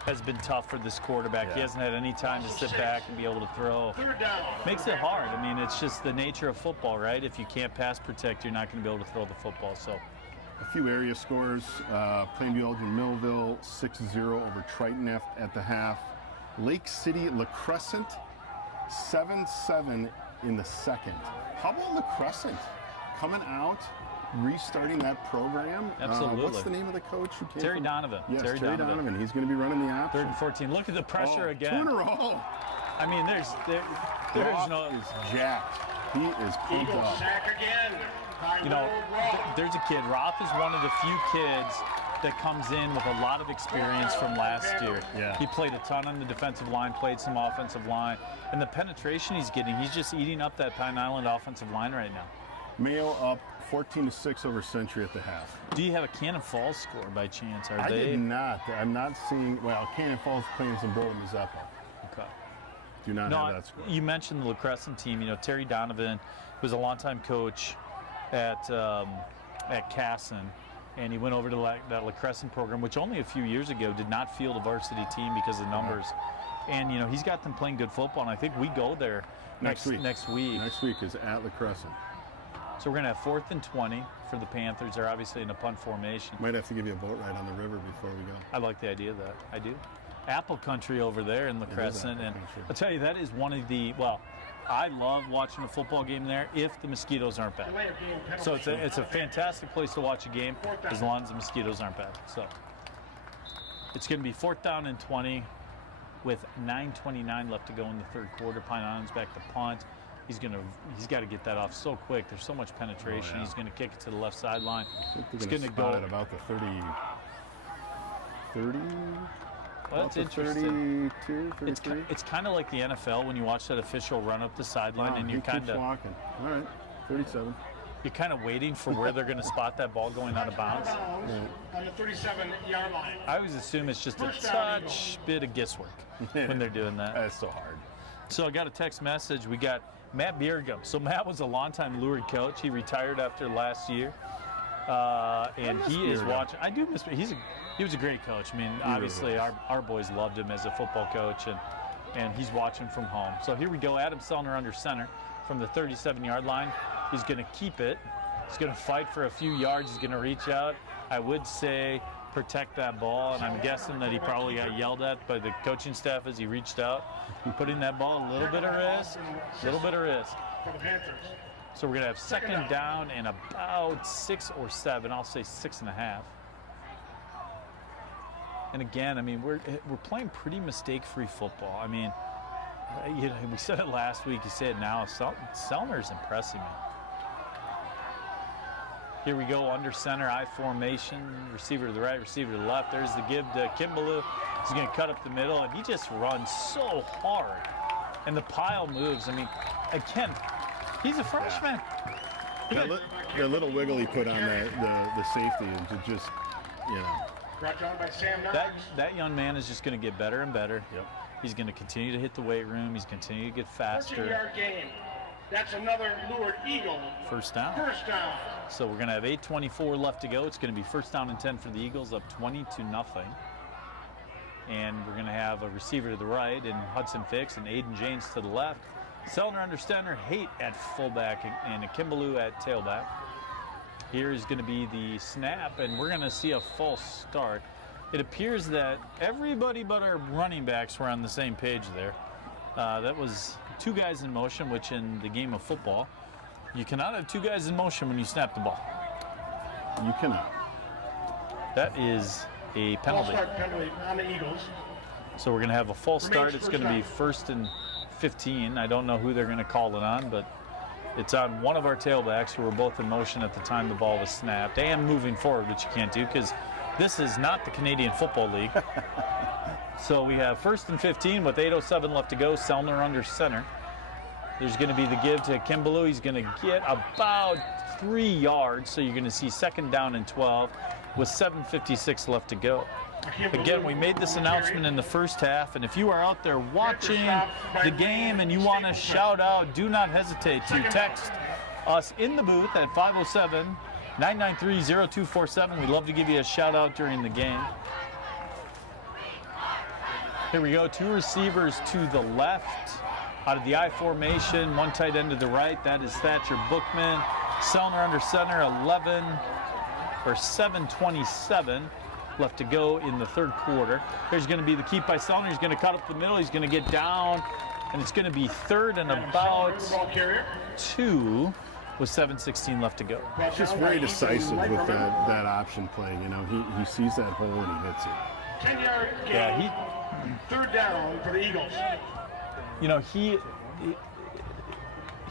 has been tough for this quarterback. Yeah. He hasn't had any time to sit back and be able to throw. Makes it hard. I mean, it's just the nature of football, right? If you can't pass protect, you're not going to be able to throw the football. So. A few area scores. Plainview Elgin Millville 6-0 over Triton at the half. Lake City La Crescent 7-7 in the 2nd. How about La Crescent coming out, restarting that program? Absolutely. What's the name of the coach who came Terry from? Donovan. Yes, Terry Donovan. He's going to be running the option. 3rd and 14. Look at the pressure again. 2 in a row. I mean, there's no. Is jacked. He is pumped up. You know, there's a kid. Roth is one of the few kids that comes in with a lot of experience from last year. Yeah. He played a ton on the defensive line, played some offensive line, and the penetration he's getting, he's just eating up that Pine Island offensive line right now. Mayo up 14-6 over Century at the half. Do you have a Cannon Falls score by chance? I did not. I'm not seeing. Well, Cannon Falls playing some Boulder Mazeppa. Okay. Do not have that score. You mentioned the La Crescent team. You know, Terry Donovan was a longtime coach at Casson, and he went over to that La Crescent program, which only a few years ago did not field a varsity team because of numbers. And you know, he's got them playing good football, and I think we go there next week. Next week is at La Crescent. So we're going to have 4th and 20 for the Panthers. They're obviously in a punt formation. Might have to give you a boat ride on the river before we go. I like the idea of that. I do. Apple country over there in La Crescent, and I'll tell you, that is one of the, well, I love watching a football game there if the mosquitoes aren't bad. So it's a fantastic place to watch a game as long as the mosquitoes aren't bad. So it's going to be 4th down and 20 with 9:29 left to go in the 3rd quarter. Pine Island's back to punt. He's got to get that off so quick. There's so much penetration. He's going to kick it to the left sideline. It's going to go at about the 30. Well, that's interesting. 32, 33. It's kind of like the NFL when you watch that official run up the sideline and you're kind of walking. All right, 37. You're kind of waiting for where they're going to spot that ball going out of bounds. On the 37-yard line. I always assume it's just a touch bit of guesswork when they're doing that. That's so hard. So I got a text message. We got Matt Biergum. So Matt was a longtime Lourdes coach. He retired after last year. And he is watching. I do miss. He was a great coach. I mean, obviously our boys loved him as a football coach, and he's watching from home. So here we go. Adam Sellner under center from the 37-yard line. He's going to keep it. He's going to fight for a few yards. He's going to reach out. I would say protect that ball, and I'm guessing that he probably got yelled at by the coaching staff as he reached out, putting that ball a little bit of risk, For the Panthers. So we're going to have 2nd down and about 6 or 7. I'll say 6.5. And again, I mean, we're playing pretty mistake-free football. I mean, you know, we said it last week. You say it now. Sellner's impressing me. Here we go, under center, I formation. Receiver to the right, receiver to the left. There's the give to Kimbaloo. He's going to cut up the middle, and he just runs so hard. And the pile moves. I mean, again, he's a freshman. Yeah. The little wiggle he put on the safety and to just, you know. Brought down by Sam Knox. That young man is just going to get better and better. Yep. He's going to continue to hit the weight room. He's continue to get faster. 14-yard gain. That's another Lourdes Eagle. First down. First down. So we're going to have 8:24 left to go. It's going to be 1st down and 10 for the Eagles, up 20-0. And we're going to have a receiver to the right and Hudson Fix and Aiden James to the left. Sellner under center, Haight at fullback, and Kimbaloo at tailback. Here is going to be the snap, and we're going to see a false start. it appears that everybody but our running backs were on the same page there. That was 2 guys in motion, which in the game of football, you cannot have 2 guys in motion when you snap the ball. You cannot. That is a penalty. False start penalty on the Eagles. So we're going to have a false start. It's going to be 1st and 15. I don't know who they're going to call it on, but it's on one of our tailbacks who were both in motion at the time the ball was snapped and moving forward, which you can't do because this is not the Canadian Football League. So we have 1st and 15 with 8:07 left to go. Selner under center. There's going to be the give to Kimbaloo. He's going to get about 3 yards, so you're going to see 2nd down and 12 with 7:56 left to go. Again, we made this announcement in the first half, and if you are out there watching the game and you want to shout out, do not hesitate to text us in the booth at 507-993-0247. We'd love to give you a shout out during the game. Here we go, 2 receivers to the left out of the I formation, 1 tight end to the right. That is Thatcher Bookman. Selner under center, 7:27 left to go in the 3rd quarter. There's going to be the keep by Selner. He's going to cut up the middle. He's going to get down, and it's going to be 3rd and about 2 with 7:16 left to go. It's just very decisive with that option play. You know, he sees that hole and he hits it. 10-yard gain. Yeah, 3rd down for the Eagles. you know, he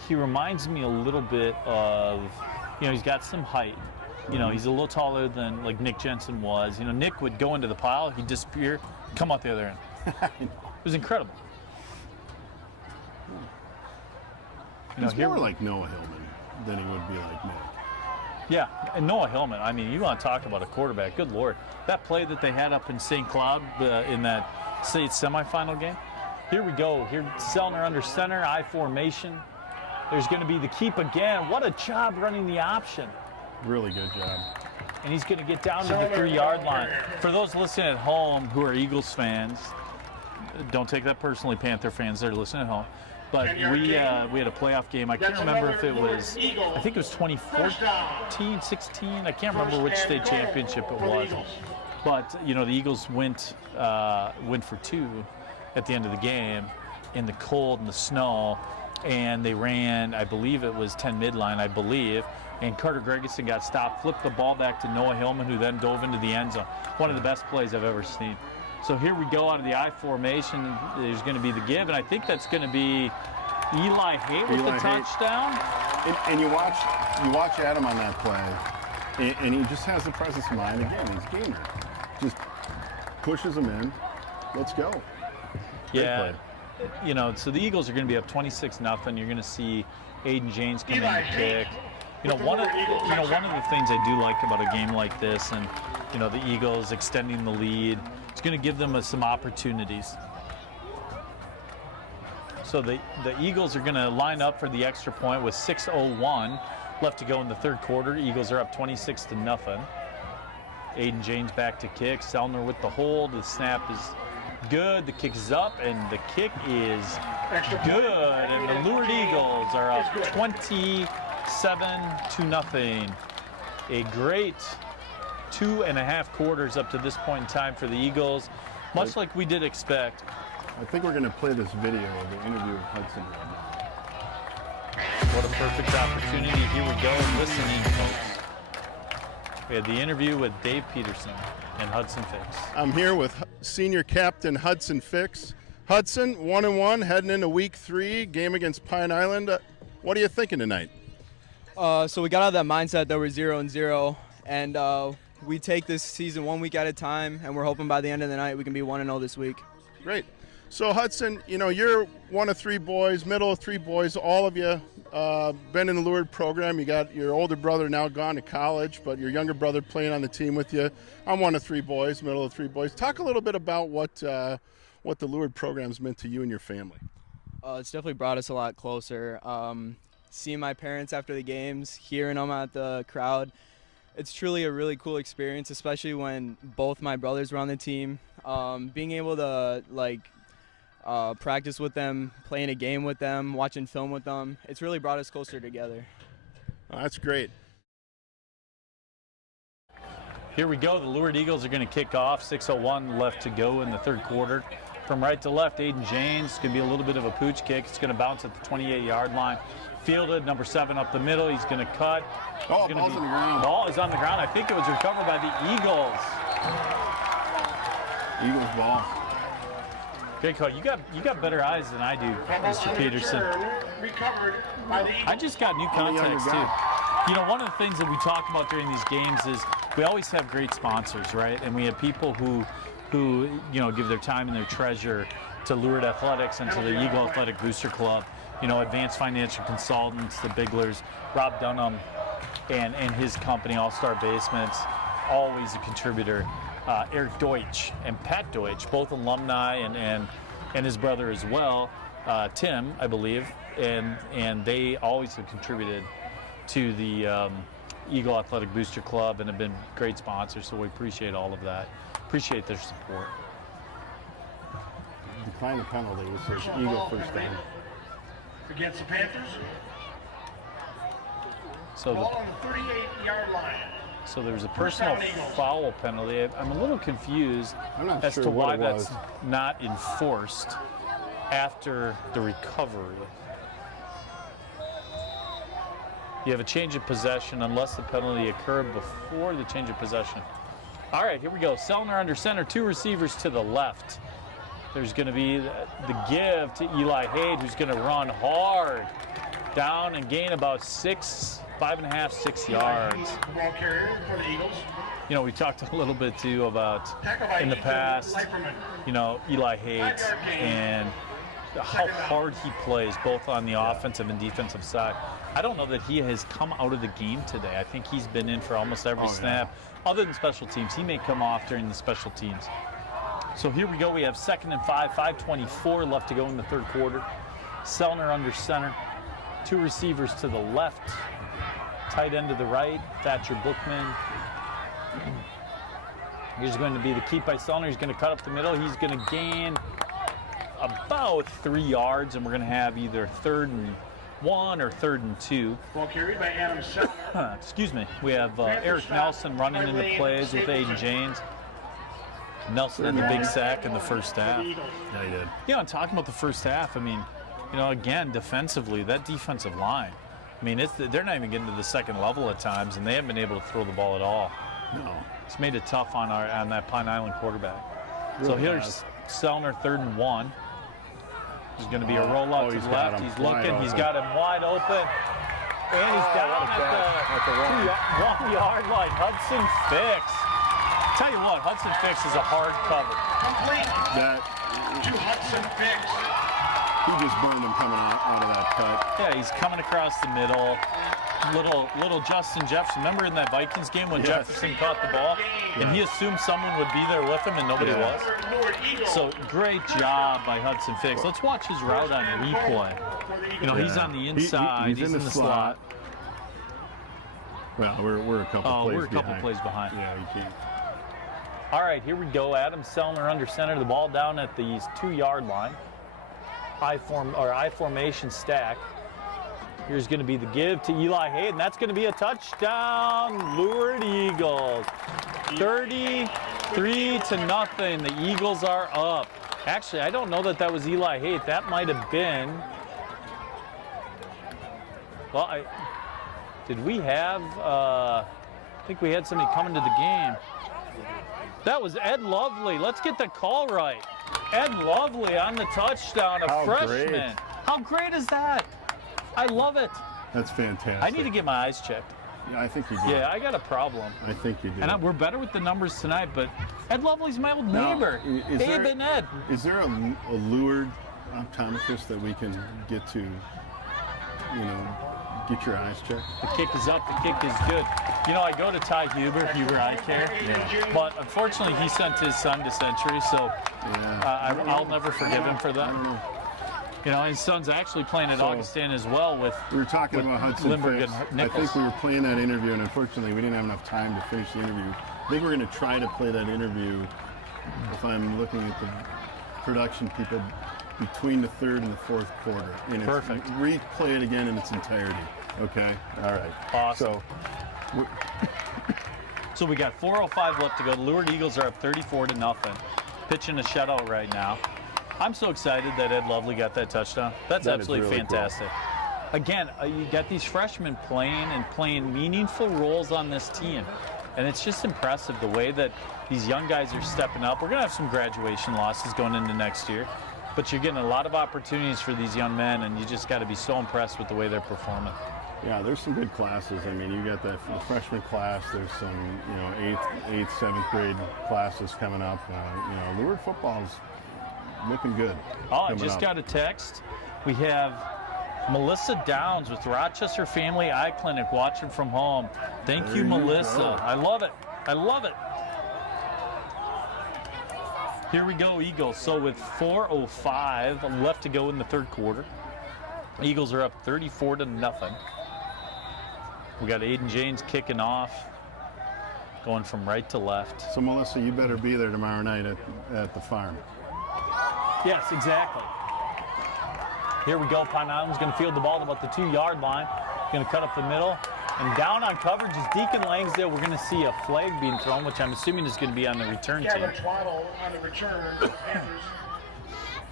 reminds me a little bit of, you know, he's got some height. You know, he's a little taller than like Nick Jensen was. You know, Nick would go into the pile, he'd disappear, come out the other end. It was incredible. You know, he's more like Noah Hillman than he would be like Nick. Yeah, and Noah Hillman, I mean, you want to talk about a quarterback, good Lord. That play that they had up in St. Cloud in that state semifinal game, here we go. Here, Selner under center, I formation. There's going to be the keep again. What a job running the option. Really good job. And he's going to get down to the 3-yard line. For those listening at home who are Eagles fans, don't take that personally, Panther fans that are listening at home. But we had a playoff game. I can't remember if it was, I think it was 2014, 16. I can't remember which state championship it was. But, you know, the Eagles went for 2 at the end of the game in the cold and the snow. And they ran, I believe it was 10 midline, I believe. And Carter Gregerson got stopped, flipped the ball back to Noah Hillman, who then dove into the end zone. One of the best plays I've ever seen. So here we go out of the I formation. There's going to be the give, and I think that's going to be Eli Haight with the touchdown. And you watch Adam on that play, and he just has the presence of mind. Again, he's gamer. Just pushes him in. Let's go. Great Yeah. play. You know, so the Eagles are going to be up 26-0. You're going to see Aiden James come in to kick. You know, one of the things I do like about a game like this, and you know, the Eagles extending the lead, it's going to give them some opportunities. So the Eagles are going to line up for the extra point with 6:01 left to go in the 3rd quarter. Eagles are up 26-0. Aiden James back to kick. Selner with the hold. The snap is good. The kick is up, and the kick is good. And the Lourdes Eagles are up 27-0. A great 2.5 quarters up to this point in time for the Eagles, much like we did expect. I think we're going to play this video of the interview with Hudson right now. What a perfect opportunity. Here we go, listening, folks. We had the interview with Dave Peterson and Hudson Fix. I'm here with senior captain Hudson Fix. Hudson, 1-1, heading into week 3, game against Pine Island. What are you thinking tonight? So we got out of that mindset that we're 0-0, and we take this season 1 week at a time, and we're hoping by the end of the night we can be 1-0 this week. Great. So Hudson, you know, you're one of 3 boys, middle of 3 boys. All of you been in the Lourdes program. You got your older brother now gone to college, but your younger brother playing on the team with you. I'm one of 3 boys, middle of 3 boys. Talk a little bit about what the Lourdes program's meant to you and your family. It's definitely brought us a lot closer. Seeing my parents after the games, hearing them at the crowd, it's truly a really cool experience, especially when both my brothers were on the team. Being able to practice with them, playing a game with them, watching film with them, it's really brought us closer together. Oh, that's great. Here we go. The Lourdes Eagles are going to kick off. 6:01 left to go in the third quarter. From right to left, Aiden James. It's going to be a little bit of a pooch kick. It's going to bounce at the 28-yard line. Fielded, number 7 up the middle. He's going to cut. Oh, ball's on the ground. Ball is on the ground. I think it was recovered by the Eagles. Eagles ball. Good call. You got better eyes than I do, Mr. Peterson. I just got new contacts too. You know, one of the things that we talk about during these games is we always have great sponsors, right? And we have people who give their time and their treasure to Lourdes Athletics and to the Eagle Athletic Booster Club. You know, Advanced Financial Consultants, the Biglers, Rob Dunham, and his company, All Star Basements, always a contributor. Eric Deutsch and Pat Deutsch, both alumni, and his brother as well, Tim, I believe, and they always have contributed to the Eagle Athletic Booster Club and have been great sponsors. So we appreciate all of that. Appreciate their support. Decline the penalty. It says Eagle first down. Against the Panthers. So Ball on the 38-yard line. So there's a personal foul penalty. I'm a little confused as to why that's not enforced after the recovery. You have a change of possession unless the penalty occurred before the change of possession. All right, here we go. Sellner under center, 2 receivers to the left. There's going to be the give to Eli Hayde, who's going to run hard down and gain about 5.5, 6 yards. Ball carrier for the Eagles. You know, we talked a little bit too about in the past, you know, Eli Hayde and how hard he plays both on the offensive and defensive side. I don't know that he has come out of the game today. I think he's been in for almost every snap. Other than special teams, he may come off during the special teams. So here we go. We have 2nd and 5, 5:24 left to go in the third quarter. Sellner under center, 2 receivers to the left, tight end to the right, Thatcher Bookman. Here's going to be the keep by Sellner. He's going to cut up the middle. He's going to gain about 3 yards, and we're going to have either 3rd and 1 or 3rd and 2. Ball carried by Adam Sellner. Excuse me. We have Eric Nelson running into plays with Aiden James. Nelson had the big sack in the first half. Yeah, he did. Yeah, I'm talking about the first half. I mean, you know, again, defensively, that defensive line, I mean, they're not even getting to the second level at times, and they haven't been able to throw the ball at all. No. It's made it tough on that Pine Island quarterback. Really so here's Sellner, 3rd and 1. There's going to be a rollout to the left. He's looking. He's got him wide open. And he's down at the 1-yard line. Hudson Fix. Tell you what, Hudson Fix is a hard cover. Complete to Hudson Fix. He just burned him coming out of that cut. Yeah, he's coming across the middle. Little Justin Jefferson. Remember in that Vikings game when Jefferson caught the ball? And he assumed someone would be there with him and nobody was? So great job by Hudson Fix. Let's watch his route on replay. You know, he's on the inside. He's in the slot. Well, we're a couple plays behind. Yeah, we can't. All right, here we go. Adam Sellner under center. The ball down at the 2-yard line. I formation stack. Here's going to be the give to Eli Hayden. That's going to be a touchdown. Lourdes Eagles. 33-0. The Eagles are up. Actually, I don't know that was Eli Hayden. That might have been. Well, did we have? I think we had somebody coming to the game. That was Ed Lovely. Let's get the call right. Ed Lovely on the touchdown, a freshman. Great. How great is that? I love it. That's fantastic. I need to get my eyes checked. Yeah, I think you do. Yeah, I got a problem. I think you do. And we're better with the numbers tonight, but Ed Lovely's my old neighbor. Abe and Ed. Is there a Lourdes optometrist that we can get to, get your eyes checked? The kick is up. The kick is good. You know, I go to Ty Huber Eye Care, but unfortunately he sent his son to Century, so I'll never forgive him for that. I don't know. You know, his son's actually playing at Augustine as well with. We were talking about Hudson Lindbergh Fix. and Nichols. I think we were playing that interview, and unfortunately we didn't have enough time to finish the interview. I think we're going to try to play that interview, if I'm looking at the production people, between the 3rd and the 4th quarter. And perfect. Replay it again in its entirety. Okay? All right. Awesome. So we got 4:05 left to go. The Lourdes Eagles are up 34-0. Pitching a shutout right now. I'm so excited that Ed Lovely got that touchdown. That's absolutely really fantastic. Cool. Again, you got these freshmen playing meaningful roles on this team. And it's just impressive the way that these young guys are stepping up. We're going to have some graduation losses going into next year. But you're getting a lot of opportunities for these young men, and you just got to be so impressed with the way they're performing. Yeah, there's some good classes. I mean, you got the freshman class. There's some, you know, eighth, 7th grade classes coming up. You know, Lourdes football's looking good. Oh, I just got a text. We have Melissa Downs with Rochester Family Eye Clinic watching from home. Thank you, Melissa. I love it. I love it. Here we go, Eagles. So with 4:05 left to go in the third quarter, Eagles are up 34-0. We got Aiden James kicking off, going from right to left. So, Melissa, you better be there tomorrow night at the farm. Yes, exactly. Here we go. Pine Island's going to field the ball at about the 2-yard line. Going to cut up the middle. And down on coverage is Deacon Langsdale. We're going to see a flag being thrown, which I'm assuming is going to be on the return team. Twaddle on the return.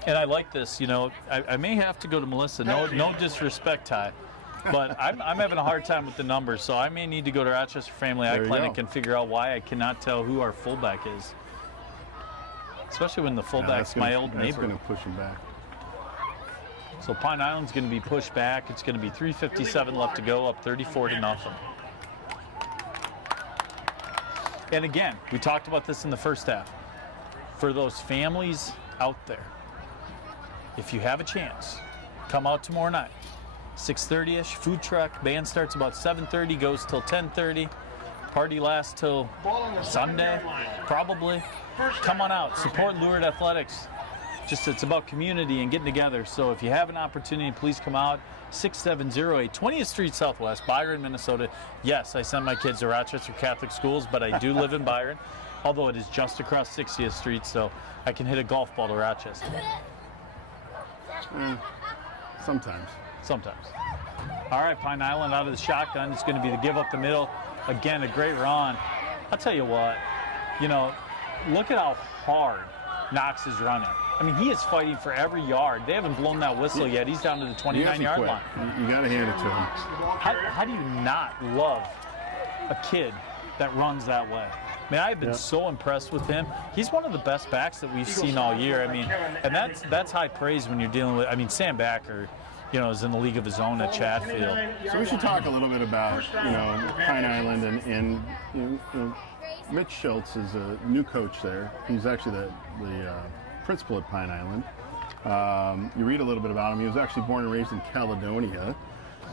And I like this. You know, I may have to go to Melissa. No disrespect, Ty. But I'm having a hard time with the numbers, so I may need to go to Rochester Family Eye Clinic and figure out why I cannot tell who our fullback is. Especially when the fullback's my old neighbor. That's going to push him back. So Pine Island's going to be pushed back. It's going to be 3:57 left to go, up 34-0. And again, we talked about this in the first half. For those families out there, if you have a chance, come out tomorrow night. 6:30ish, food truck. Band starts about 7:30, goes till 10:30. Party lasts till Sunday, probably. Come on out, support Lourdes Athletics. Just it's about community and getting together. So if you have an opportunity, please come out. 6708 20th Street Southwest, Byron, Minnesota. Yes, I send my kids to Rochester Catholic schools, but I do live in Byron, although it is just across 60th Street, so I can hit a golf ball to Rochester. Sometimes. Sometimes. All right, Pine Island out of the shotgun. It's going to be the give up the middle. Again, a great run. I'll tell you what, you know, look at how hard Knox is running. I mean, he is fighting for every yard. They haven't blown that whistle yet. He's down to the 29-yard line. You got to hand it to him. How do you not love a kid that runs that way? I mean, I've been so impressed with him. He's one of the best backs that we've seen all year. I mean, and that's high praise when you're dealing with, I mean, Sam Backer, you know, is in the league of his own at Chatfield. So we should talk a little bit about, you know, Pine Island and you know, Mitch Schultz is a new coach there. He's actually the principal at Pine Island. You read a little bit about him. He was actually born and raised in Caledonia,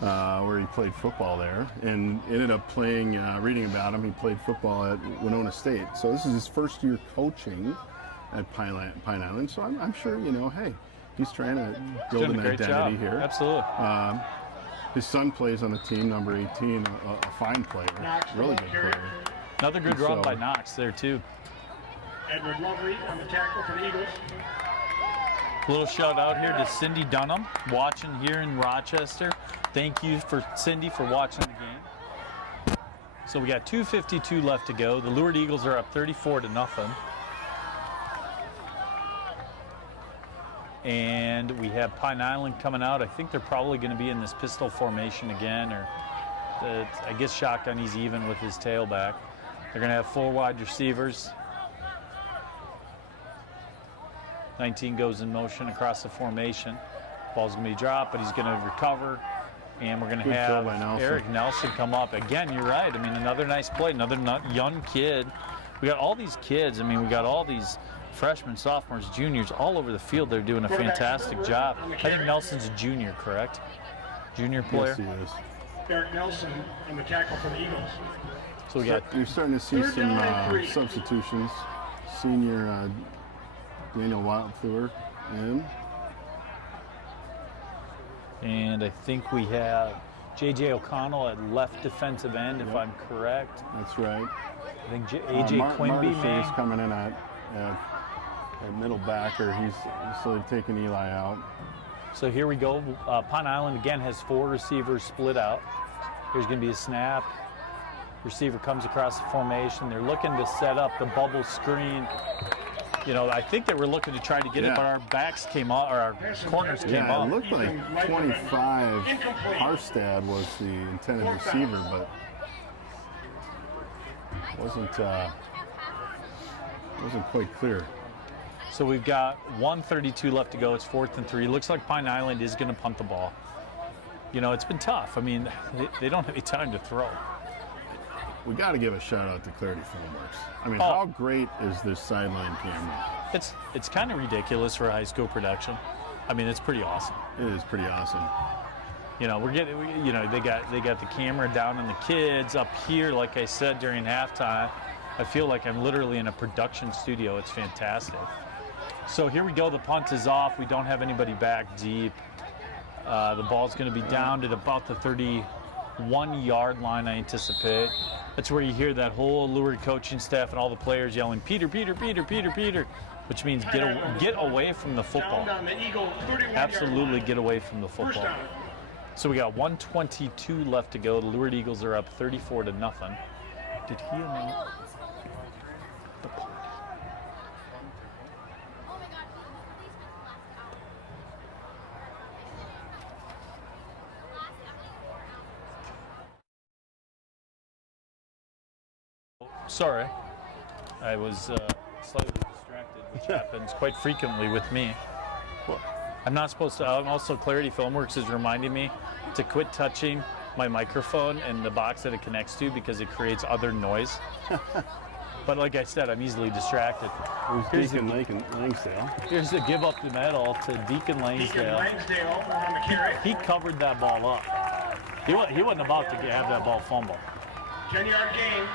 where he played football there, and ended up playing, reading about him, he played football at Winona State. So this is his first year coaching at Pine Island. So I'm sure, you know, hey, he's trying to build an identity here. Absolutely. His son plays on the team, number 18, a fine player, really good player. Another good run by Knox there, too. Edward Lovely on the tackle for the Eagles. A little shout out here to Cindy Dunham, watching here in Rochester. Thank you for Cindy for watching the game. So we got 2:52 left to go. The Lourdes Eagles are up 34-0. And we have Pine Island coming out. I think they're probably going to be in this pistol formation again, or I guess shotgun. He's even with his tailback. They're going to have 4 wide receivers. 19 goes in motion across the formation. Ball's going to be dropped, but he's going to recover. And we're going to have Eric Nelson come up. Again, you're right. I mean, another nice play, another young kid. We got all these kids. I mean, we got all these freshmen, sophomores, juniors all over the field. They're doing a fantastic job. I think Nelson's a junior, correct? Junior player? Yes, he is. Eric Nelson on the tackle for the Eagles. So we got. You're starting to see some substitutions. Senior Daniel Wildflower in. And I think we have J.J. O'Connell at left defensive end, if I'm correct. That's right. I think A.J. Quimby may. Is coming in at middle backer. He's slowly taking Eli out. So here we go. Pine Island again has 4 receivers split out. Here's going to be a snap. Receiver comes across the formation. They're looking to set up the bubble screen. You know, I think they were looking to try to get it, but our backs came off, or our corners came off. It looked like 25 Harstad was the intended receiver, but wasn't quite clear. So we've got 1:32 left to go. It's 4th and 3. Looks like Pine Island is going to punt the ball. You know, it's been tough. I mean, they don't have any time to throw. We got to give a shout out to Clarity Filmworks. I mean, how great is this sideline camera? It's kind of ridiculous for a high school production. I mean, it's pretty awesome. It is pretty awesome. You know, they got the camera down on the kids up here. Like I said during halftime, I feel like I'm literally in a production studio. It's fantastic. So here we go. The punt is off. We don't have anybody back deep. The ball's going to be down at about the 31-yard line, I anticipate. That's where you hear that whole Lourdes coaching staff and all the players yelling, Peter, Peter, Peter, Peter, Peter, which means get away from the football. Absolutely get away from the football. So we got 1:22 left to go. The Lourdes Eagles are up 34-0. Did he announce the punt? Sorry, I was slightly distracted, which happens quite frequently with me. Well, I'm not supposed to. Also, Clarity Filmworks is reminding me to quit touching my microphone and the box that it connects to because it creates other noise. But like I said, I'm easily distracted. Here's Deacon Langsdale. Here's the give up the medal to Deacon Langsdale. He covered that ball up. He wasn't about to have that ball fumble. 10-yard gain.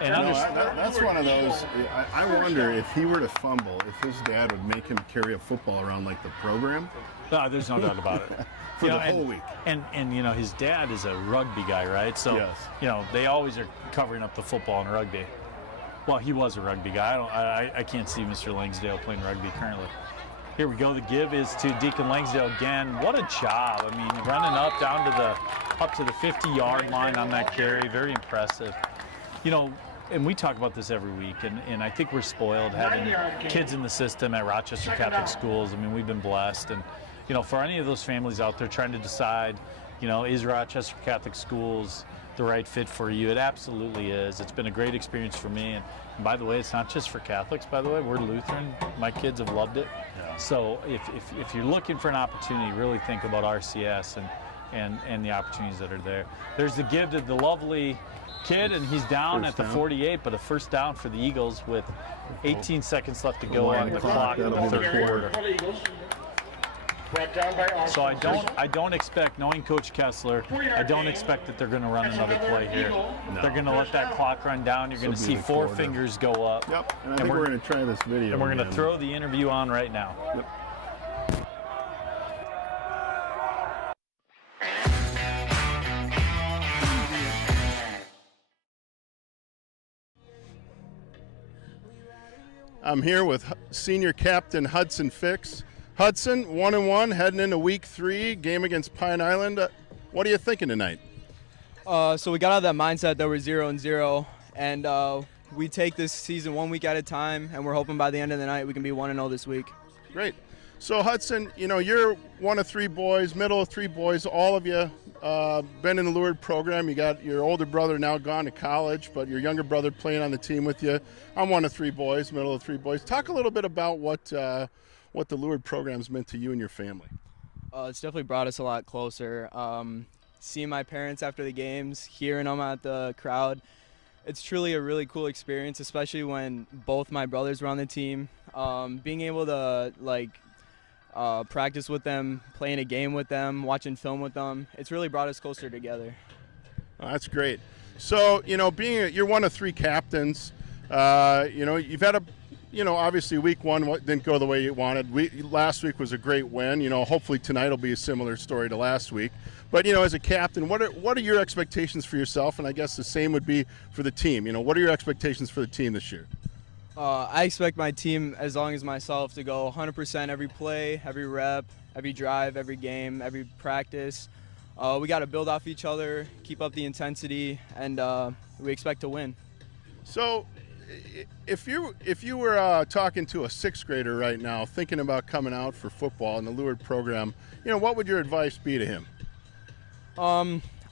And that's one of those. I wonder if he were to fumble, if his dad would make him carry a football around like the program. No, there's no doubt about it. For the whole week. And you know, his dad is a rugby guy, right? So yes. You know, they always are covering up the football in rugby. Well, he was a rugby guy. I can't see Mr. Langsdale playing rugby currently. Here we go. The give is to Deacon Langsdale again. What a job! I mean, running up to the 50-yard line on that carry. Very impressive. You know, and we talk about this every week, and I think we're spoiled having kids in the system at Rochester Catholic Schools. I mean, we've been blessed. And, you know, for any of those families out there trying to decide, you know, is Rochester Catholic Schools the right fit for you? It absolutely is. It's been a great experience for me. And by the way, it's not just for Catholics, by the way. We're Lutheran. My kids have loved it. Yeah. So if you're looking for an opportunity, really think about RCS and the opportunities that are there. There's the give to the lovely kid, and he's down at the 48, but a first down for the Eagles with 18 seconds left to go on the clock in the third quarter. So I don't expect, knowing Coach Kessler, I don't expect that they're going to run another play here. No. They're going to let that clock run down. You're going to see four fingers go up. Yep, and I think we're going to try this video. And we're going to throw the interview on right now. Yep. I'm here with senior captain Hudson Fix. Hudson, 1-1, heading into week 3, game against Pine Island. What are you thinking tonight? So we got out of that mindset that we're 0-0, and we take this season 1 week at a time, and we're hoping by the end of the night we can be 1-0 this week. Great. So Hudson, you know, you're one of 3 boys, middle of 3 boys. All of you been in the Lourdes program. You got your older brother now gone to college, but your younger brother playing on the team with you. I'm one of 3 boys, middle of 3 boys. Talk a little bit about what the Lourdes program's meant to you and your family. It's definitely brought us a lot closer. Seeing my parents after the games, hearing them at the crowd, it's truly a really cool experience, especially when both my brothers were on the team. Being able to practice with them, playing a game with them, watching film with them, it's really brought us closer together. Oh, that's great. So, you know, you're one of 3 captains, you know, you've had obviously week 1 didn't go the way you wanted. Last week was a great win. You know, hopefully tonight will be a similar story to last week. But, you know, as a captain, what are your expectations for yourself? And I guess the same would be for the team. You know, what are your expectations for the team this year? I expect my team, as long as myself, to go 100% every play, every rep, every drive, every game, every practice. we got to build off each other, keep up the intensity, and we expect to win. So, if you were talking to a sixth grader right now, thinking about coming out for football in the Lourdes program, what would your advice be to him?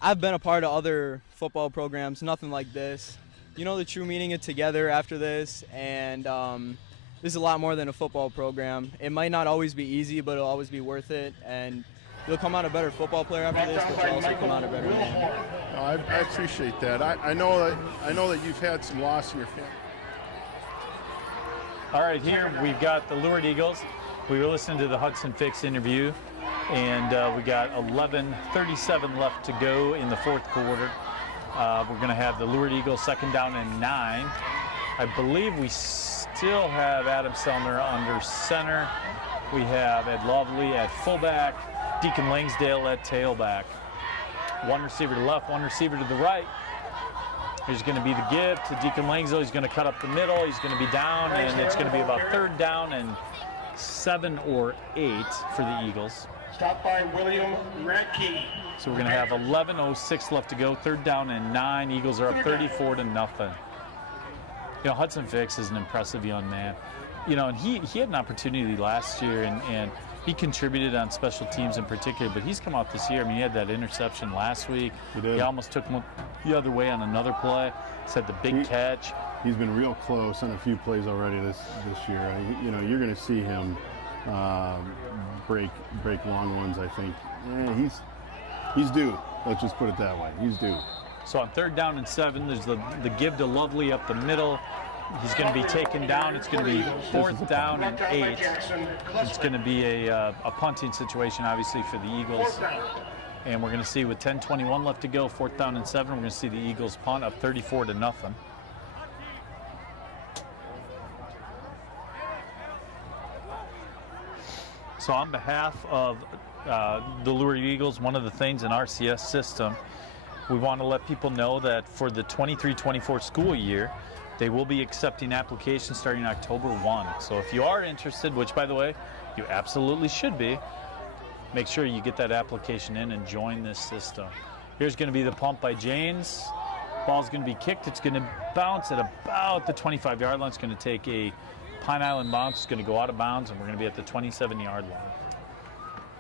I've been a part of other football programs, nothing like this. The true meaning of together after this, and this is a lot more than a football program. It might not always be easy, but it'll always be worth it, and you'll come out a better football player after this, but you'll also come out a better man. I appreciate that. I know that you've had some loss in your family. All right, here we've got the Lourdes Eagles. We were listening to the Hudson Fix interview, and we got 11:37 left to go in the fourth quarter. We're going to have the Lourdes Eagles 2nd down and 9. I believe we still have Adam Sellner under center. We have Ed Lovely at fullback, Deacon Langsdale at tailback. One receiver to the left, one receiver to the right. Here's going to be the give to Deacon Langsdale. He's going to cut up the middle. He's going to be down, and it's going to be about 3rd down and 7 or 8 for the Eagles. Stopped by William Radke. So we're going to have 11:06 left to go, 3rd down and 9. Eagles are up 34-0. Hudson Fix is an impressive young man. And he had an opportunity last year, and he contributed on special teams in particular, but he's come out this year. He had that interception last week. He almost took him the other way on another play. He's had the big catch. He's been real close on a few plays already this year. You're going to see him break long ones, I think. He's due. Let's just put it that way. He's due. So on 3rd down and 7, there's the give to Lovely up the middle. He's going to be taken down. It's going to be 4th down and 8. It's going to be a punting situation, obviously, for the Eagles. And we're going to see with 10:21 left to go, 4th down and 7, we're going to see the Eagles punt up 34-0. So on behalf of the Lourdes Eagles, one of the things in our CS system, we want to let people know that for the 23-24 school year, they will be accepting applications starting October 1. So if you are interested, which by the way, you absolutely should be, make sure you get that application in and join this system. Here's going to be the pump by James. Ball's going to be kicked. It's going to bounce at about the 25-yard line. It's going to take a Pine Island bounce. It's going to go out of bounds, and we're going to be at the 27-yard line.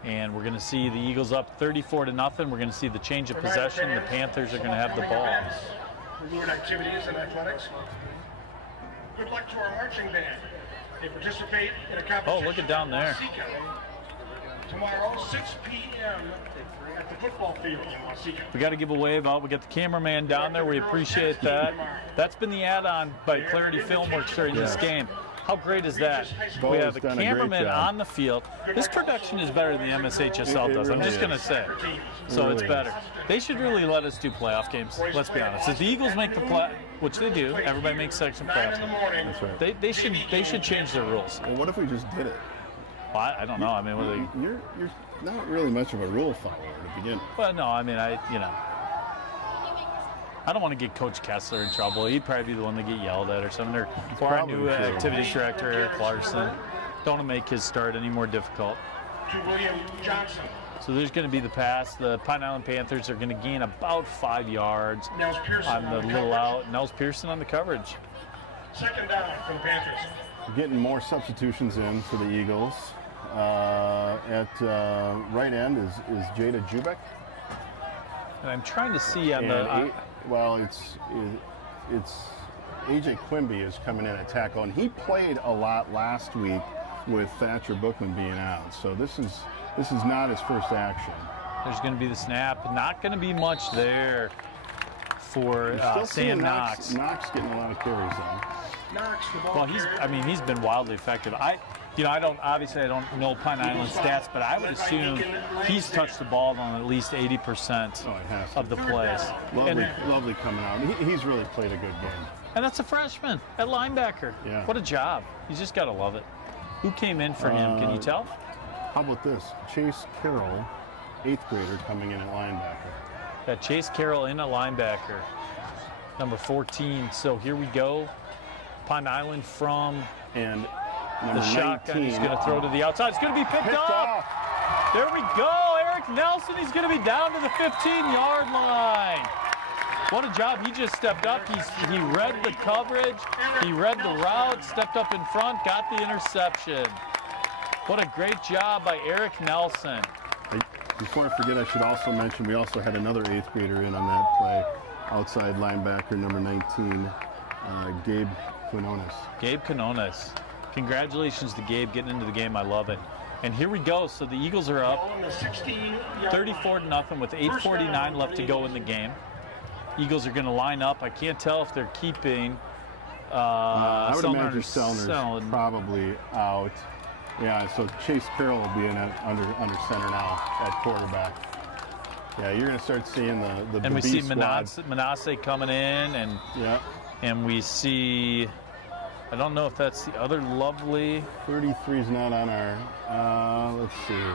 And we're going to see the Eagles up 34-0. We're going to see the change of possession. The Panthers are going to have the ball. Lourdes activities and athletics. Good luck to our marching band. They participate in a competition. Oh, look at down there. Tomorrow, 6 p.m. at the football field in Waseca. We got to give a wave out. We got the cameraman down there. We appreciate that. That's been the add-on by Clarity Filmworks during this game. How great is that? We have a cameraman on the field. This production is better than the MSHSL does. I'm just going to say. So it's better. They should really let us do playoff games. Let's be honest. If the Eagles make the play, which they do, everybody makes section playoffs. That's right. They should change their rules. Well, what if we just did it? Well, I don't know. I mean, what are they? You're not really much of a rule follower to begin with. Well, no. I mean, I don't want to get Coach Kessler in trouble. He'd probably be the one to get yelled at or something. Or our new activities director, Eric Larson. Don't want to make his start any more difficult. To William Johnson. So there's going to be the pass. The Pine Island Panthers are going to gain about 5 yards on the little out. Nels Pearson on the coverage. 2nd down for the Panthers. We're getting more substitutions in for the Eagles. At right end is Jada Jubek. And I'm trying to see on the... it's AJ Quimby is coming in at tackle, and he played a lot last week with Thatcher Bookman being out. So this is not his first action. There's going to be the snap. Not going to be much there for Sam Knox. Knox getting a lot of carries on. Well, he's been wildly effective. I don't know Pine Island stats, but I would assume he's touched the ball on at least 80% of the plays. Lovely coming out. He's really played a good game. And that's a freshman at linebacker. Yeah. What a job. You just got to love it. Who came in for him? Can you tell? How about this? Chase Carroll, 8th grader, coming in at linebacker. Got Chase Carroll in at linebacker, number 14. So here we go. Pine Island from and the shotgun. He's going to throw to the outside. It's going to be picked up. There we go. Eric Eric Nelson. He's going to be down to the 15-yard line. What a job. He just stepped up. He read the coverage. He read the route, stepped up in front, got the interception. What a great job by Eric Nelson. Before I forget, I should also mention we also had another 8th grader in on that play. Outside linebacker, number 19, Gabe Quinones. Gabe Quinones. Congratulations to Gabe getting into the game. I love it. And here we go. So the Eagles are up 34-0 with 8:49 left to go in the game. Eagles are going to line up. I can't tell if they're keeping I would Selner imagine Selner's probably out. Yeah, so Chase Carroll will be in under center now at quarterback. Yeah, you're going to start seeing the and we B see squad. Manasseh coming in, and and we see, I don't know if that's the other lovely. 33 is not on our, let's see.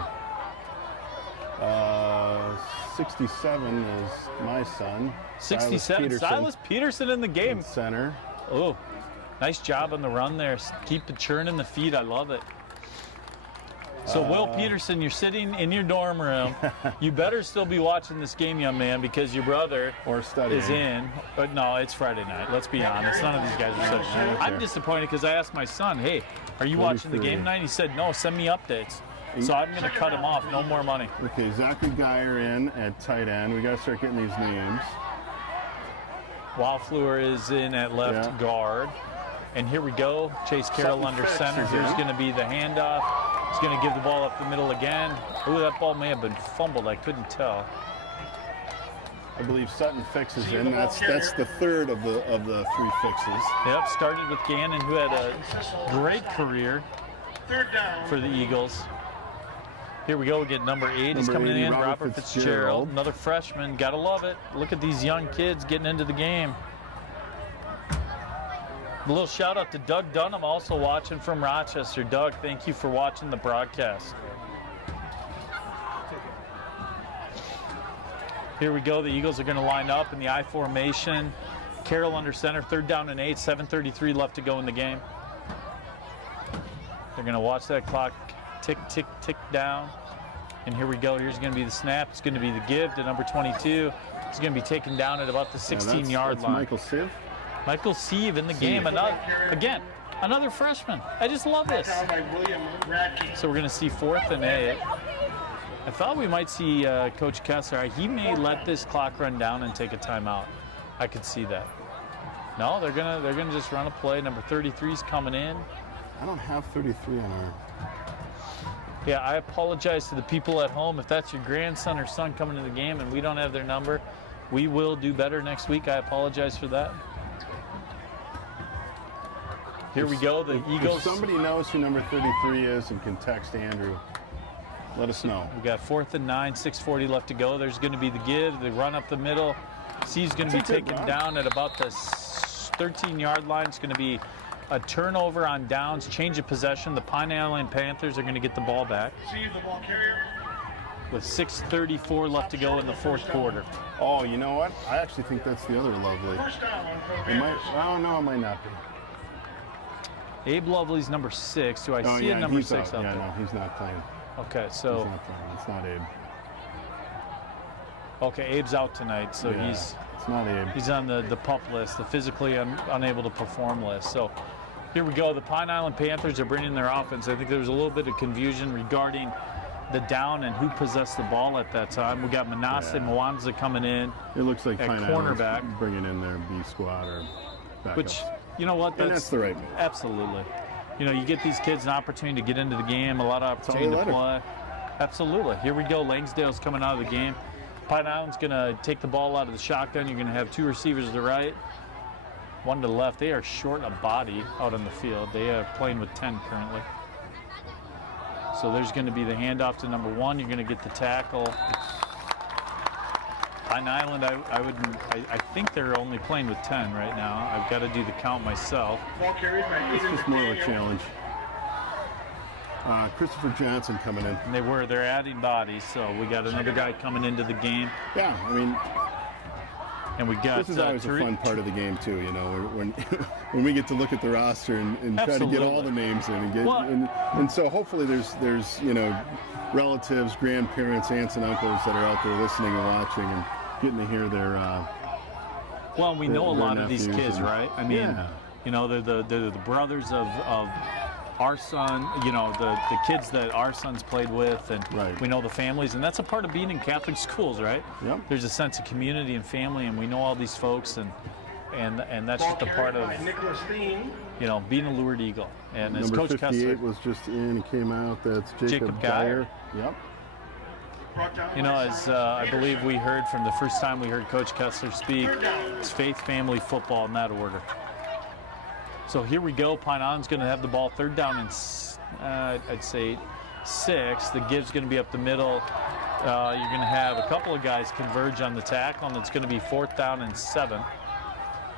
67 is my son. 67, Silas Peterson in the game. In center. Oh, nice job on the run there. Keep the churning the feet. I love it. So Will Peterson, you're sitting in your dorm room. You better still be watching this game, young man, because your brother is in. But no, it's Friday night. Let's be honest. None of these guys are studying. Okay. I'm disappointed because I asked my son, hey, are you watching the game tonight? He said, no, send me updates. So I'm going to cut him off. No more money. Okay, Zachary Geyer in at tight end. We got to start getting these names. Wildflower is in at left guard. And here we go. Chase Carroll under center. Here's going to be the handoff. He's going to give the ball up the middle again. Ooh, that ball may have been fumbled. I couldn't tell. I believe Sutton Fix is in. That's the third of the 3 fixes. Yep, started with Gannon, who had a great career for the Eagles. Here we go. We get number 8. He's coming in. Robert Fitzgerald, another freshman. Gotta love it. Look at these young kids getting into the game. A little shout out to Doug Dunham, also watching from Rochester. Doug, thank you for watching the broadcast. Here we go. The Eagles are going to line up in the I formation. Carroll under center, 3rd down and 8, 7:33 left to go in the game. They're going to watch that clock tick, tick, tick down. And here we go. Here's going to be the snap. It's going to be the give to number 22. It's going to be taken down at about the 16-yard line. Michael Sieve. Michael Sieve in the game. Another freshman. I just love this. So we're going to see 4th and 8. I thought we might see Coach Kessler. He may let this clock run down and take a timeout. I could see that. No, they're gonna just run a play. Number 33 is coming in. I don't have 33 on our. Yeah, I apologize to the people at home. If that's your grandson or son coming to the game and we don't have their number, we will do better next week. I apologize for that. Here we go, the Eagles. If somebody knows who number 33 is and can text Andrew, let us know. We got 4th and 9, 6:40 left to go. There's going to be the give, the run up the middle. C's going to be taken down at about the 13-yard line. It's going to be a turnover on downs, change of possession. The Pine Island Panthers are going to get the ball back. With 6:34 left to go in the 4th quarter. Oh, you know what? I actually think that's the other Lovely. It might not be. Abe Lovely's number 6. Do I see a number 6 out there? No, he's not playing. Okay, so. He's not playing. It's not Abe. Okay, Abe's out tonight, so it's not Abe. He's on the PUP list, the physically unable to perform list. So here we go. The Pine Island Panthers are bringing their offense. I think there was a little bit of confusion regarding the down and who possessed the ball at that time. We got Manasseh Mwanza coming in. It looks like at Pine cornerback, Island's bringing in their B squad or backups. Which, you know what? That's the right move. Absolutely. You know, you get these kids an opportunity to get into the game, a lot of opportunity to play. Absolutely. Here we go. Langsdale's coming out of the game. Pine Island's going to take the ball out of the shotgun. You're going to have 2 receivers to the right, 1 to the left. They are short of body out on the field. They are playing with 10 currently. So there's going to be the handoff to number 1. You're going to get the tackle. Pine Island, I think they're only playing with 10 right now. I've got to do the count myself. It's just more of a challenge. Christopher Johnson coming in. And they're adding bodies, so we got another guy coming into the game. Yeah, I mean, And we got this is always a fun part of the game too, you know, when when we get to look at the roster and try to get all the names in and get and so hopefully there's you know, relatives, grandparents, aunts and uncles that are out there listening and watching and getting to hear their well, we know a lot of these kids, right? I mean, yeah. you know, they're the brothers of our son, you know, the kids that our sons played with, and Right. we know the families, and that's a part of being in Catholic schools, right? Yep. There's a sense of community and family, and we know all these folks, and that's just a part of, you know, being a Lourdes Eagle. And as Number Coach 58 Kessler, was just in and came out. That's Jacob Geyer. Yep. you know, as I believe we heard from the first time we heard Coach Kessler speak, it's faith, family, football in that order. So here we go. Pine Island's going to have the ball 3rd down and I'd say 6. The give's going to be up the middle. You're going to have a couple of guys converge on the tackle, and it's going to be 4th down and 7.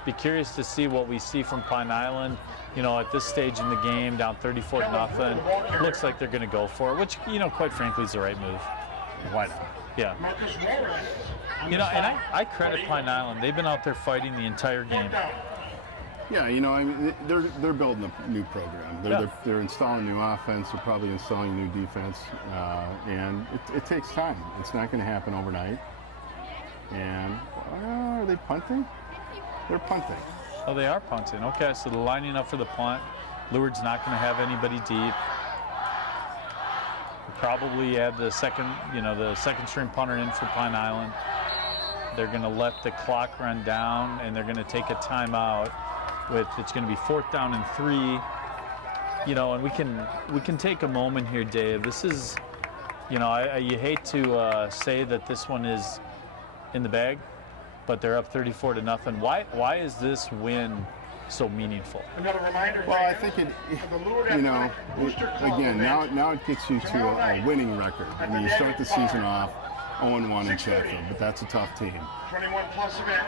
Be curious to see what we see from Pine Island. You know, at this stage in the game, down 34-0. Looks like they're going to go for it, which, you know, quite frankly, is the right move. Why not? Yeah. You know, and I credit Pine Island. They've been out there fighting the entire game. Yeah, you know, I mean, they're building a new program. Yeah. They're installing new offense. They're probably installing new defense, and it takes time. It's not going to happen overnight. And are they punting? They're punting. Oh, they are punting. Okay, so they're lining up for the punt. Lourdes not going to have anybody deep. We'll probably add the second string punter in for Pine Island. They're going to let the clock run down, and they're going to take a timeout. It's going to be 4th down and 3. You know, and we can take a moment here, Dave. This is, you know, you hate to say that this one is in the bag, but they're up 34-0. Why is this win so meaningful? Another reminder. Well, I think you know, again, now it gets you to a winning record. I mean, you start the season off 0-1 in Chatfield, but that's a tough team. 21 plus event.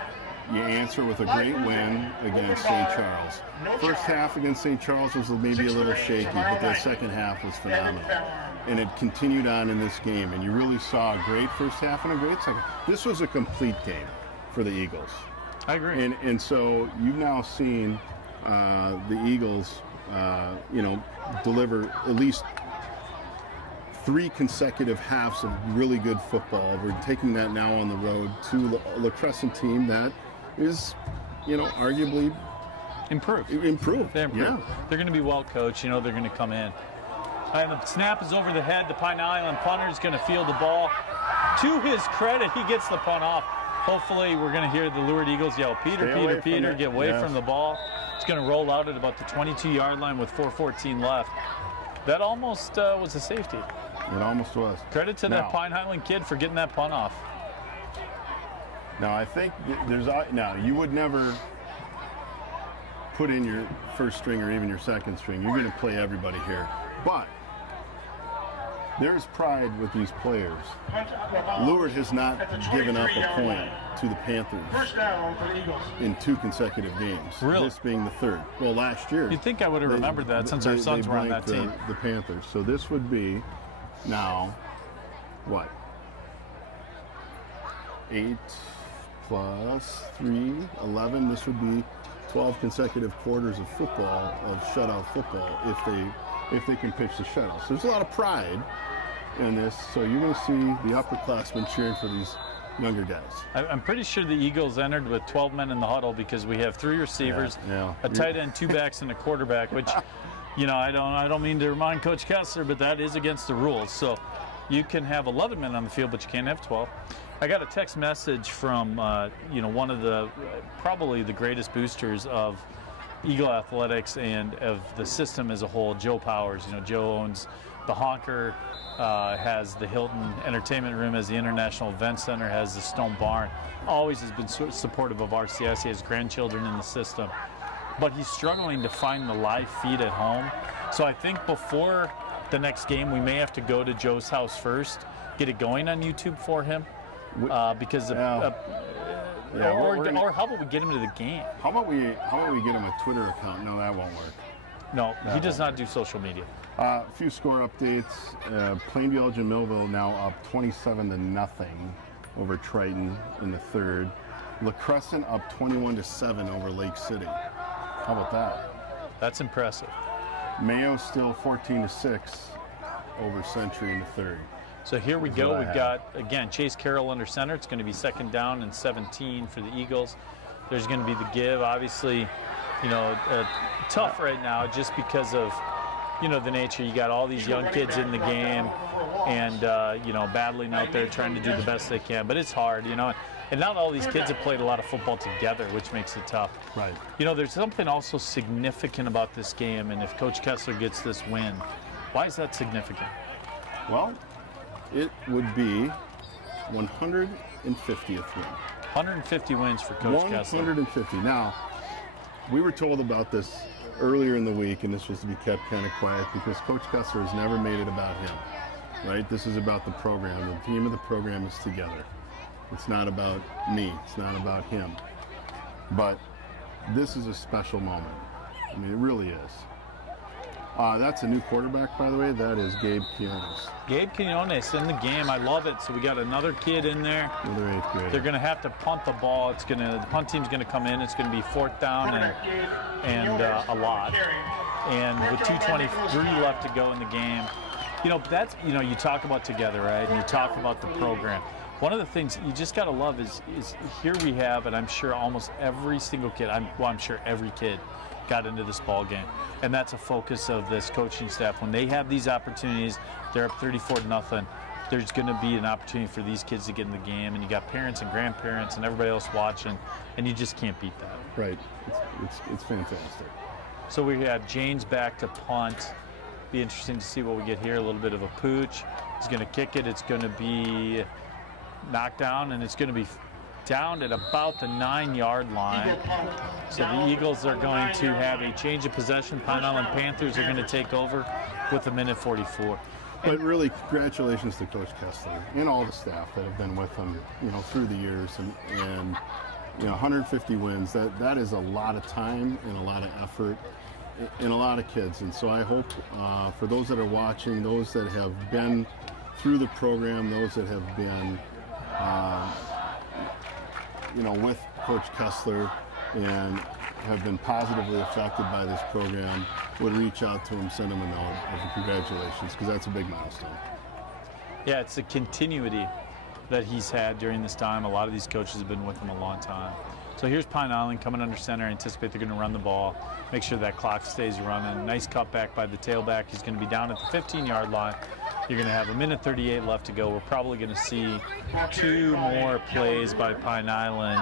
You answer with a great win against St. Charles. First half against St. Charles was maybe a little shaky, but the second half was phenomenal. And it continued on in this game, and you really saw a great first half and a great second. This was a complete game for the Eagles. I agree. And so you've now seen the Eagles, you know, deliver at least 3 consecutive halves of really good football. We're taking that now on the road to a La Crescent team that is, you know, arguably improved. They're improved. They're going to be well coached. You know, they're going to come in. And the snap is over the head. The Pine Island punter is going to field the ball. To his credit, he gets the punt off. Hopefully, we're going to hear the Lourdes Eagles yell, Peter, get away from the ball. It's going to roll out at about the 22-yard line with 4:14 left. That almost was a safety. It almost was. Credit to that Pine Island kid for getting that punt off. Now, I think you would never put in your first string or even your second string. You're going to play everybody here. But there's pride with these players. Lourdes has not given up a point to the Panthers in 2 consecutive games. Really? This being the 3rd. Well, last year. You'd think I would have remembered that since our sons were on that team. The Panthers. So this would be now, what? 8 plus 3, 11. This would be 12 consecutive quarters of football, of shutout football, if they can pitch the shutout. So there's a lot of pride in this. So you're going to see the upperclassmen cheering for these younger guys. I'm pretty sure the Eagles entered with 12 men in the huddle because we have 3 receivers, a tight end, 2 backs, and a quarterback, which, you know, I don't mean to remind Coach Kessler, but that is against the rules. So you can have 11 men on the field, but you can't have 12. I got a text message from, you know, one of the, probably the greatest boosters of Eagle Athletics and of the system as a whole, Joe Powers. You know, Joe owns the Honker, has the Hilton Entertainment Room, has the International Event Center, has the Stone Barn. Always has been supportive of RCS. He has grandchildren in the system. But he's struggling to find the live feed at home. So I think before the next game, we may have to go to Joe's house first, get it going on YouTube for him. Because or how about we get him to the game? How about we get him a Twitter account? No, that won't work. No, he does not do social media. A few score updates. Plainview Elgin Millville now up 27-0 over Triton in the 3rd. La Crescent up 21-7 over Lake City. How about that? That's impressive. Mayo still 14-6 over Century in the third. So here we go. We've got, again, Chase Carroll under center. It's going to be 2nd down and 17 for the Eagles. There's going to be the give. Obviously, you know, tough right now just because of, you know, the nature. You got all these young kids in the game and, you know, battling out there trying to do the best they can. But it's hard, you know. And not all these kids have played a lot of football together, which makes it tough. Right. You know, there's something also significant about this game, and if Coach Kessler gets this win, why is that significant? Well, it would be 150th win. 150 wins for Coach Kessler. 150. Now, we were told about this earlier in the week, and this was to be kept kind of quiet because Coach Kessler has never made it about him, right? This is about the program. The theme of the program is together. It's not about me. It's not about him. But this is a special moment. I mean, it really is. That's a new quarterback, by the way. That is Gabe Quinones. Gabe Quinones in the game. I love it. So we got another kid in there. Another 8th grader. They're going to have to punt the ball. The punt team's going to come in. It's going to be 4th down and a lot. And with 2:23 left to go in the game, you know, that's, you know, you talk about together, right? And you talk about the program. One of the things you just got to love is here we have, and I'm sure almost every single kid, I'm sure every kid got into this ball game. And that's a focus of this coaching staff. When they have these opportunities, they're up 34-0. There's going to be an opportunity for these kids to get in the game, and you got parents and grandparents and everybody else watching, and you just can't beat that. Right. It's fantastic. So we have James back to punt. Be interesting to see what we get here. A little bit of a pooch. He's going to kick it. It's going to be knocked down, and it's going to be down at about the 9-yard line. So the Eagles are going to have a change of possession. Pine Island Panthers are going to take over with 1:44. But really, congratulations to Coach Kessler and all the staff that have been with him, you know, through the years. And you know, 150 wins, that is a lot of time and a lot of effort and a lot of kids. And so I hope for those that are watching, those that have been through the program, those that have been you know, with Coach Kessler and have been positively affected by this program would reach out to him, send him a note of congratulations, because that's a big milestone. Yeah, it's the continuity that he's had during this time. A lot of these coaches have been with him a long time. So here's Pine Island coming under center. I anticipate they're going to run the ball, make sure that clock stays running. Nice cutback by the tailback. He's going to be down at the 15-yard line. You're going to have 1:38 left to go. We're probably going to see 2 more plays by Pine Island,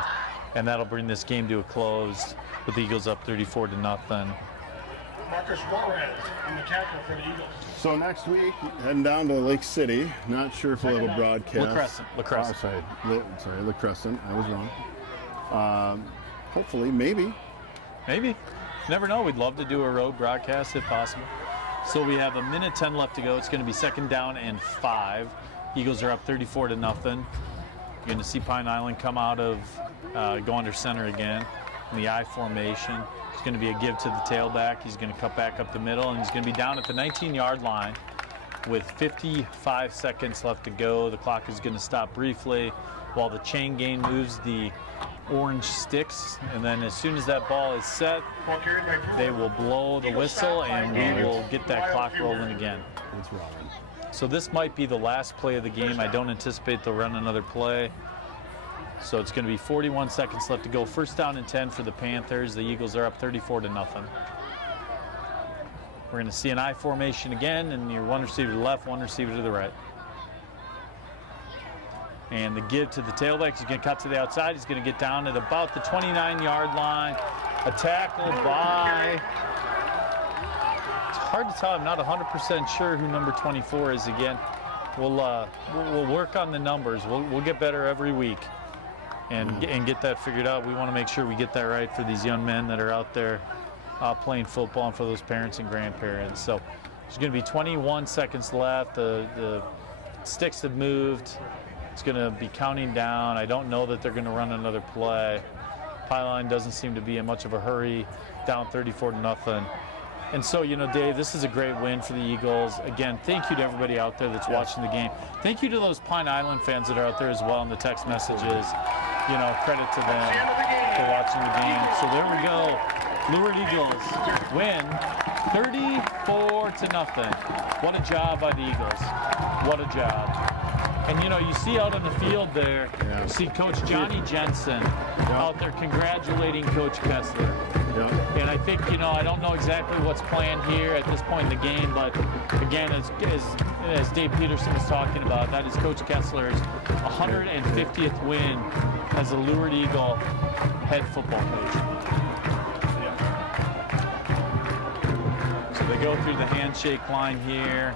and that'll bring this game to a close with the Eagles up 34-0. Marcus Juarez in the tackle for the Eagles. So next week, heading down to Lake City. Not sure if we'll have a broadcast. La Crescent. Sorry, La Crescent. I was wrong. Hopefully, maybe. Maybe. Never know. We'd love to do a road broadcast if possible. So we have 1:10 left to go. It's going to be 2nd down and 5. Eagles are up 34-0. You're going to see Pine Island come out of, go under center again in the I formation. It's going to be a give to the tailback. He's going to cut back up the middle, and he's going to be down at the 19-yard line with 55 seconds left to go. The clock is going to stop briefly while the chain gang moves the orange sticks, and then as soon as that ball is set, they will blow the whistle and we will get that clock rolling again. It's rolling. So this might be the last play of the game. I don't anticipate they'll run another play. So it's going to be 41 seconds left to go. 1st down and 10 for the Panthers. The Eagles are up 34-0. We're going to see an I formation again, and your one receiver to the left, one receiver to the right. And the give to the tailback. He's going to cut to the outside. He's going to get down at about the 29-yard line. A tackle by... It's hard to tell. I'm not 100% sure who number 24 is again. We'll work on the numbers. We'll get better every week and get that figured out. We want to make sure we get that right for these young men that are out there playing football and for those parents and grandparents. So there's going to be 21 seconds left. The sticks have moved. It's going to be counting down. I don't know that they're going to run another play. Pine doesn't seem to be in much of a hurry, down 34-0. And so, you know, Dave, this is a great win for the Eagles. Again, thank you to everybody out there that's watching the game. Thank you to those Pine Island fans that are out there as well in the text messages. credit to them for watching the game. So there we go. Lourdes Eagles win 34-0. What a job by the Eagles. What a job. And you see out on the field there, you see Coach Johnny Jensen out there congratulating Coach Kessler. And I think, I don't know exactly what's planned here at this point in the game, but again, as Dave Peterson was talking about, that is Coach Kessler's 150th win as a Lourdes Eagle head football coach. So they go through the handshake line here.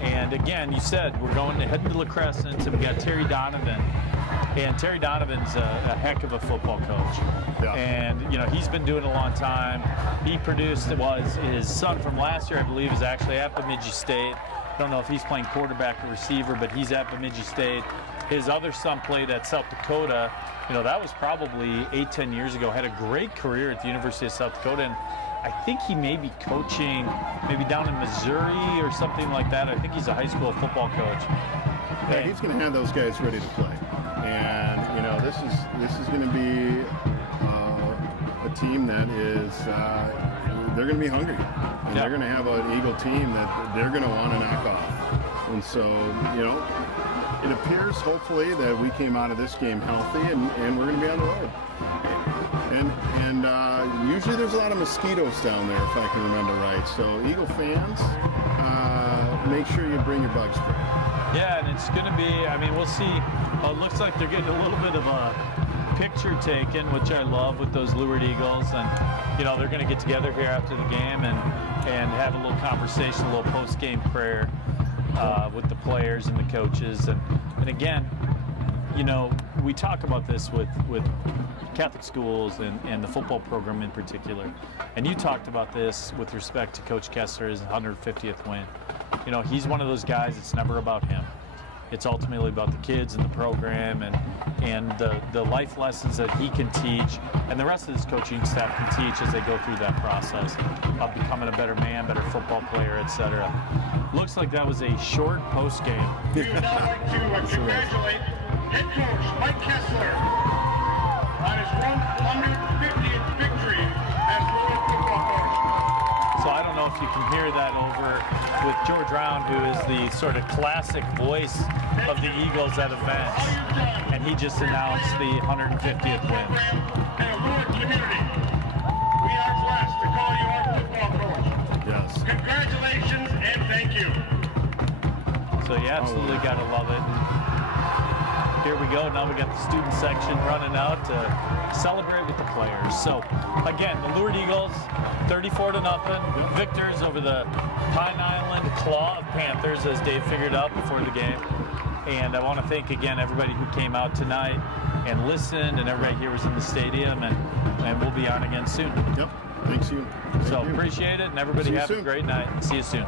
And again, you said we're heading to La Crescent, and we got Terry Donovan. And Terry Donovan's a heck of a football coach. Yeah. And, he's been doing it a long time. He produced, his son from last year, I believe, is actually at Bemidji State. I don't know if he's playing quarterback or receiver, but he's at Bemidji State. His other son played at South Dakota. That was probably 8-10 years ago. Had a great career at the University of South Dakota. And I think he may be coaching maybe down in Missouri or something like that. I think he's a high school football coach. Yeah, he's going to have those guys ready to play. And, this is going to be a team that is, they're going to be hungry. And they're going to have an Eagle team that they're going to want to knock off. And so, it appears, hopefully, that we came out of this game healthy and we're going to be on the road. And usually there's a lot of mosquitoes down there, if I can remember right. So, Eagle fans, make sure you bring your bug spray. Yeah, and it's going to be, we'll see. It looks like they're getting a little bit of a picture taken, which I love with those Lourdes Eagles. And, they're going to get together here after the game and have a little conversation, a little post-game prayer with the players and the coaches. And again, we talk about this with Catholic schools and the football program in particular. And you talked about this with respect to Coach Kessler's 150th win. He's one of those guys, it's never about him. It's ultimately about the kids and the program and the life lessons that he can teach and the rest of his coaching staff can teach as they go through that process of becoming a better man, better football player, etc. Looks like that was a short post game. We would now like to congratulate head coach Mike Kessler on his 150th victory as Lourdes football coach. So I don't know if you can hear that over with George Round, who is the sort of classic voice of the Eagles at events. And he just announced the 150th win. And a Lourdes community. We are blessed to call you our football coach. Yes. Congratulations and thank you. So you absolutely got to love it. Here we go. Now we got the student section running out to celebrate with the players. So again, the Lourdes Eagles, 34-0 victors over the Pine Island Claw of Panthers, as Dave figured out before the game. And I want to thank again everybody who came out tonight and listened, and everybody here was in the stadium, and we'll be on again soon. Yep. Thanks you. So appreciate it, and everybody have a great night. See you soon.